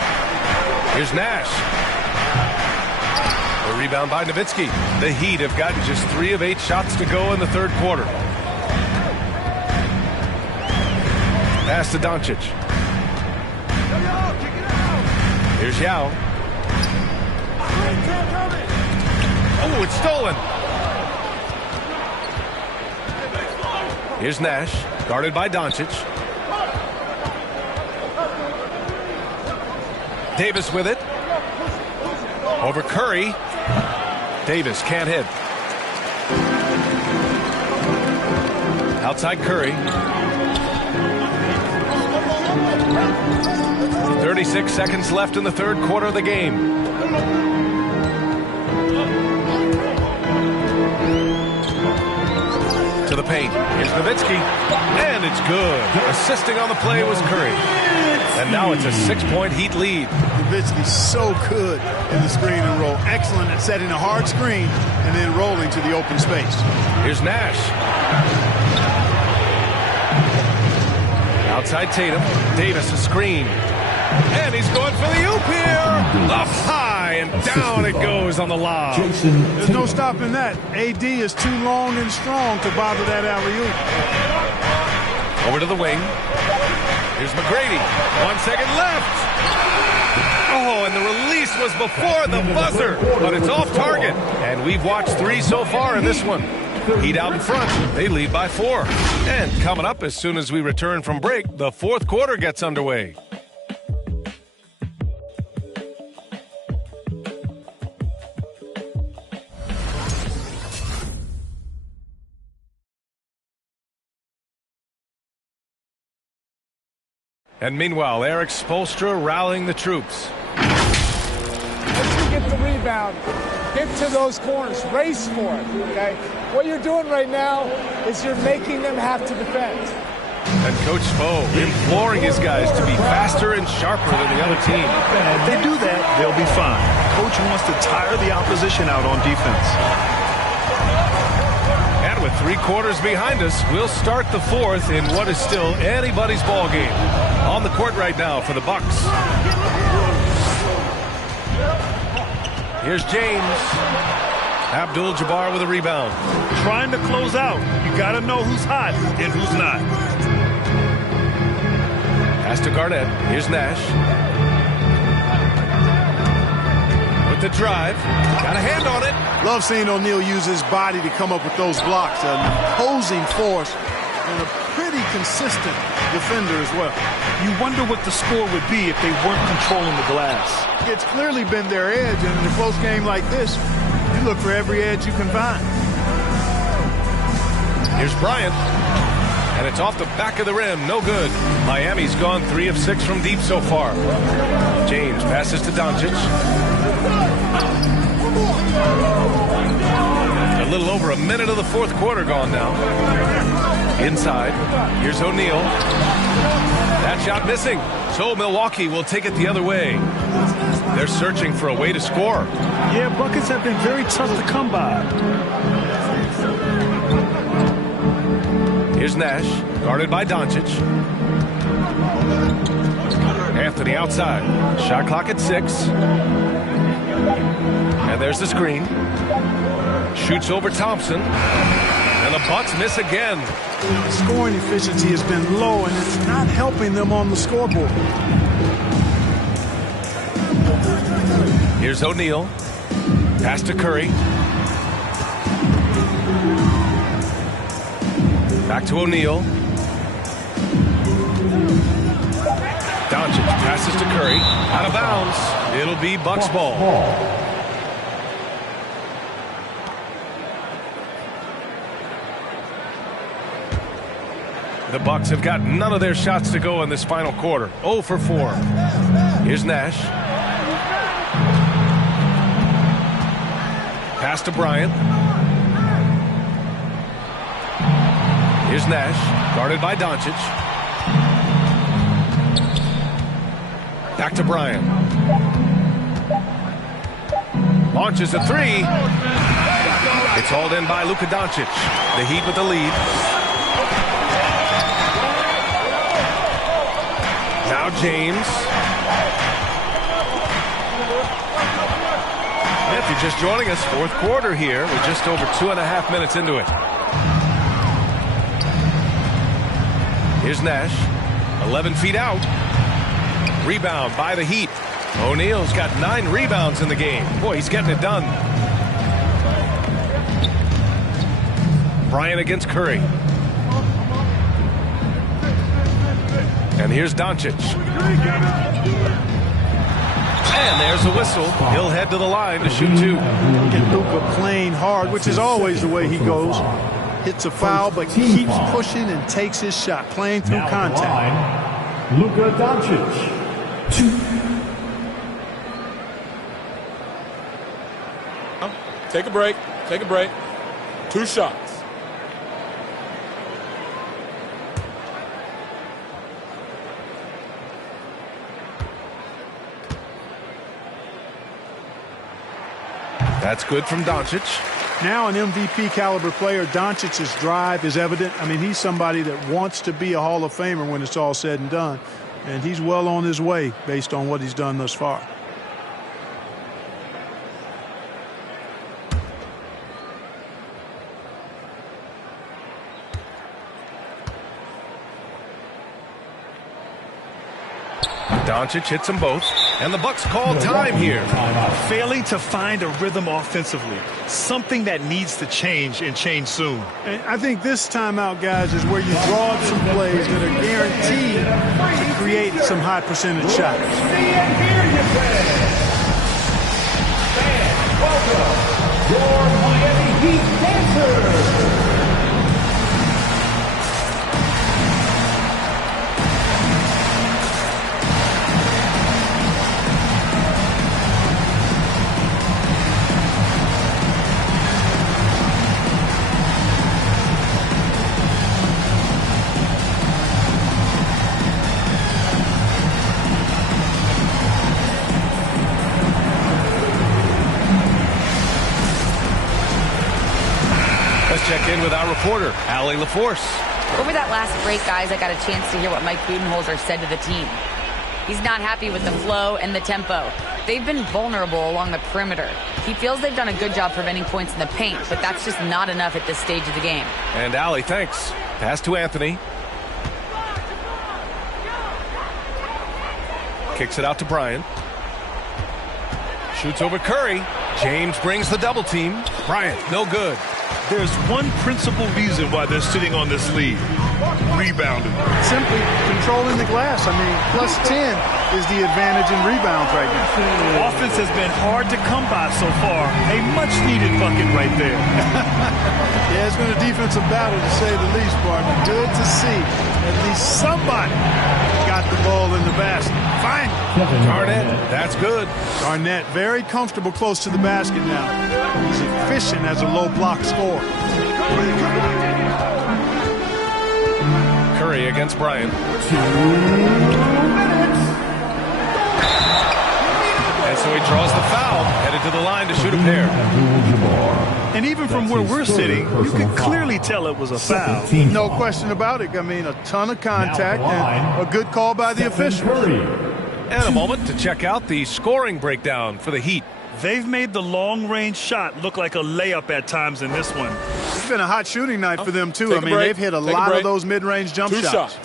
Here's Nash. The rebound by Nowitzki. The Heat have gotten just 3 of 8 shots to go in the third quarter. Pass to Doncic. Here's Yao. Oh, it's stolen. Here's Nash, guarded by Doncic. Davis with it. Over Curry. Davis can't hit. Outside Curry. 36 seconds left in the third quarter of the game. To the paint. Here's Nowitzki. And it's good. Assisting on the play was Curry. And now it's a 6-point Heat lead. Nowitzki's so good in the screen and roll. Excellent at setting a hard screen and then rolling to the open space. Here's Nash. Outside Tatum. Davis a screen. And he's going for the oop here. Up high and down it goes on the lob. There's no stopping that. AD is too long and strong to bother that alley-oop. Over to the wing. Here's McGrady. 1 second left. Oh, and the release was before the buzzer. But it's off target. And we've watched 3 so far in this one. Heat out in front. They lead by 4. And coming up as soon as we return from break, the fourth quarter gets underway. And meanwhile, Eric Spoelstra rallying the troops. Once you get the rebound, get to those corners, race for it, okay? What you're doing right now is you're making them have to defend. And Coach Spo imploring his guys to be faster and sharper than the other team. If they do that, they'll be fine. Coach wants to tire the opposition out on defense. And with 3 quarters behind us, we'll start the fourth in what is still anybody's ball game. On the court right now for the Bucks. Here's James. Abdul-Jabbar with a rebound. Trying to close out. You got to know who's hot and who's not. Pass to Garnett. Here's Nash. With the drive. Got a hand on it. Love seeing O'Neal use his body to come up with those blocks. An imposing force and a pretty consistent defender as well. You wonder what the score would be if they weren't controlling the glass. It's clearly been their edge, and in a close game like this, you look for every edge you can find. Here's Bryant. And it's off the back of the rim. No good. Miami's gone 3 of 6 from deep so far. James passes to Doncic. A little over a minute of the fourth quarter gone now. Inside. Here's O'Neal. That shot missing. So Milwaukee will take it the other way. They're searching for a way to score. Yeah, buckets have been very tough to come by. Here's Nash, guarded by Doncic. Anthony outside. Shot clock at 6. And there's the screen. Shoots over Thompson. And the Bucks miss again. The scoring efficiency has been low, and it's not helping them on the scoreboard. Here's O'Neal. Pass to Curry. Back to O'Neal. Doncic passes to Curry. Out of bounds. It'll be Bucks ball. The Bucks have got none of their shots to go in this final quarter. 0 for 4. Here's Nash. Pass to Bryant. Here's Nash, guarded by Doncic. Back to Bryant. Launches a 3. It's hauled in by Luka Doncic. The Heat with the lead. Now James. If you're just joining us, fourth quarter here. We're just over 2.5 minutes into it. Here's Nash. 11 feet out. Rebound by the Heat. O'Neal's got 9 rebounds in the game. Boy, he's getting it done. Bryant against Curry. And here's Doncic. And there's the whistle. He'll head to the line to shoot 2. And Luka playing hard, which is always the way he goes. Hits a foul, but keeps pushing and takes his shot, playing through contact. Luka Doncic. 2. Take a break. Take a break. 2 shots. That's good from Doncic. Now an MVP caliber player. Doncic's drive is evident. I mean, he's somebody that wants to be a Hall of Famer when it's all said and done. And he's well on his way based on what he's done thus far. Doncic hits them both, and the Bucks call time here. Failing to find a rhythm offensively, something that needs to change and change soon. And I think this timeout, guys, is where you draw up some plays that are guaranteed to create some high percentage shots. Welcome, your Miami Heat dancers. Check in with our reporter, Allie LaForce. Over that last break, guys, I got a chance to hear what Mike Budenholzer said to the team. He's not happy with the flow and the tempo. They've been vulnerable along the perimeter. He feels they've done a good job preventing points in the paint, but that's just not enough at this stage of the game. And Allie, thanks. Pass to Anthony. Kicks it out to Bryant. Shoots over Curry. James brings the double team. Bryant, no good. There's one principal reason why they're sitting on this lead. rebounding? Simply controlling the glass. I mean, plus 10 is the advantage in rebounds right now. Offense has been hard to come by so far. A much-needed bucket right there. Yeah, it's been a defensive battle, to say the least, partner. Good to see at least somebody got the ball in the basket. Fine. Garnett, that's good. Garnett, very comfortable close to the basket now. He's efficient as a low block scorer. Curry against Bryant. And so he draws the foul, headed to the line to shoot a pair. And even from where we're sitting, you can clearly tell it was a foul. No question about it. I mean, a ton of contact and a good call by the official. And a moment to check out the scoring breakdown for the Heat. They've made the long-range shot look like a layup at times in this one. It's been a hot shooting night for them, too. I mean, they've hit a lot of those mid-range jump shots.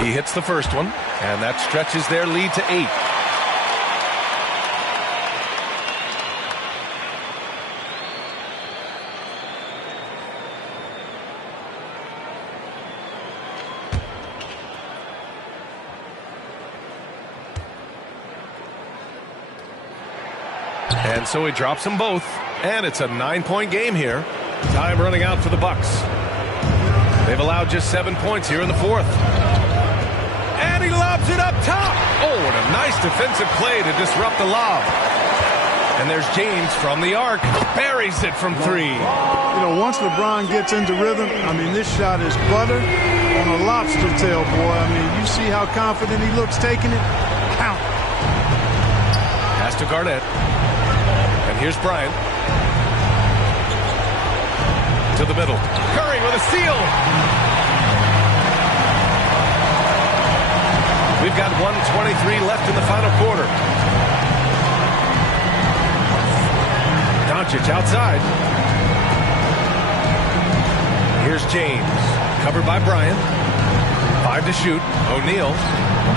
He hits the first one, and that stretches their lead to 8. And so he drops them both, and it's a 9-point game here. Time running out for the Bucks. They've allowed just 7 points here in the fourth. And he lobs it up top. Oh, what a nice defensive play to disrupt the lob. And there's James from the arc. Buries it from 3. You know, once LeBron gets into rhythm, I mean, this shot is butter on a lobster tail, boy. I mean, you see how confident he looks taking it? Count. Pass to Garnett. And here's Bryant. To the middle. Curry with a steal. We've got 1:23 left in the final quarter. Doncic outside. Here's James. Covered by Bryant. 5 to shoot. O'Neal.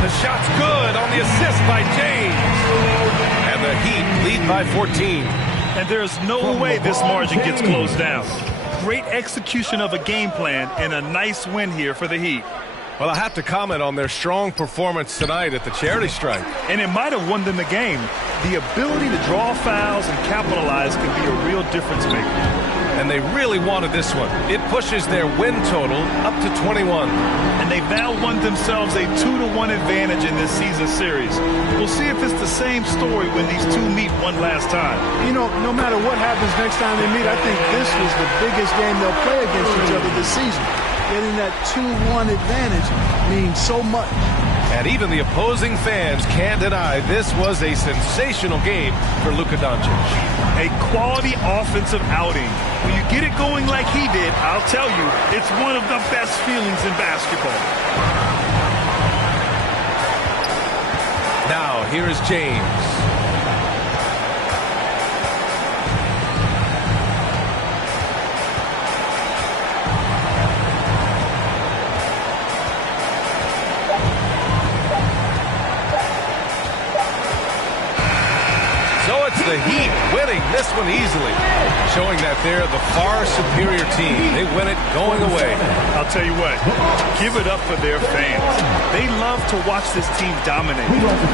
The shot's good on the assist by James. And the Heat lead by 14. And there's no way this margin gets closed down. Great execution of a game plan and a nice win here for the Heat. Well, I have to comment on their strong performance tonight at the charity strike. And it might have won them the game. The ability to draw fouls and capitalize can be a real difference maker. And they really wanted this one. It pushes their win total up to 21. And they've now won themselves a 2-1 advantage in this season series. We'll see if it's the same story when these two meet one last time. You know, no matter what happens next time they meet, I think this was the biggest game they'll play against each other this season. Getting that 2-1 advantage means so much. And even the opposing fans can't deny this was a sensational game for Luka Doncic. A quality offensive outing. When you get it going like he did, I'll tell you, it's one of the best feelings in basketball. Now, here is James. The Heat winning this one easily, showing that they're the far superior team. They win it going away. I'll tell you what, give it up for their fans. They love to watch this team dominate.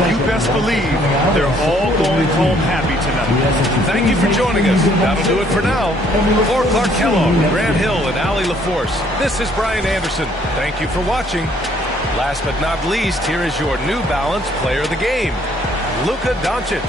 You best believe they're all going home happy tonight. Thank you for joining us. That'll do it for now. For Clark Kellogg, Grant Hill, and Allie LaForce, this is Brian Anderson. Thank you for watching. Last but not least, here is your New Balance Player of the Game, Luka Doncic.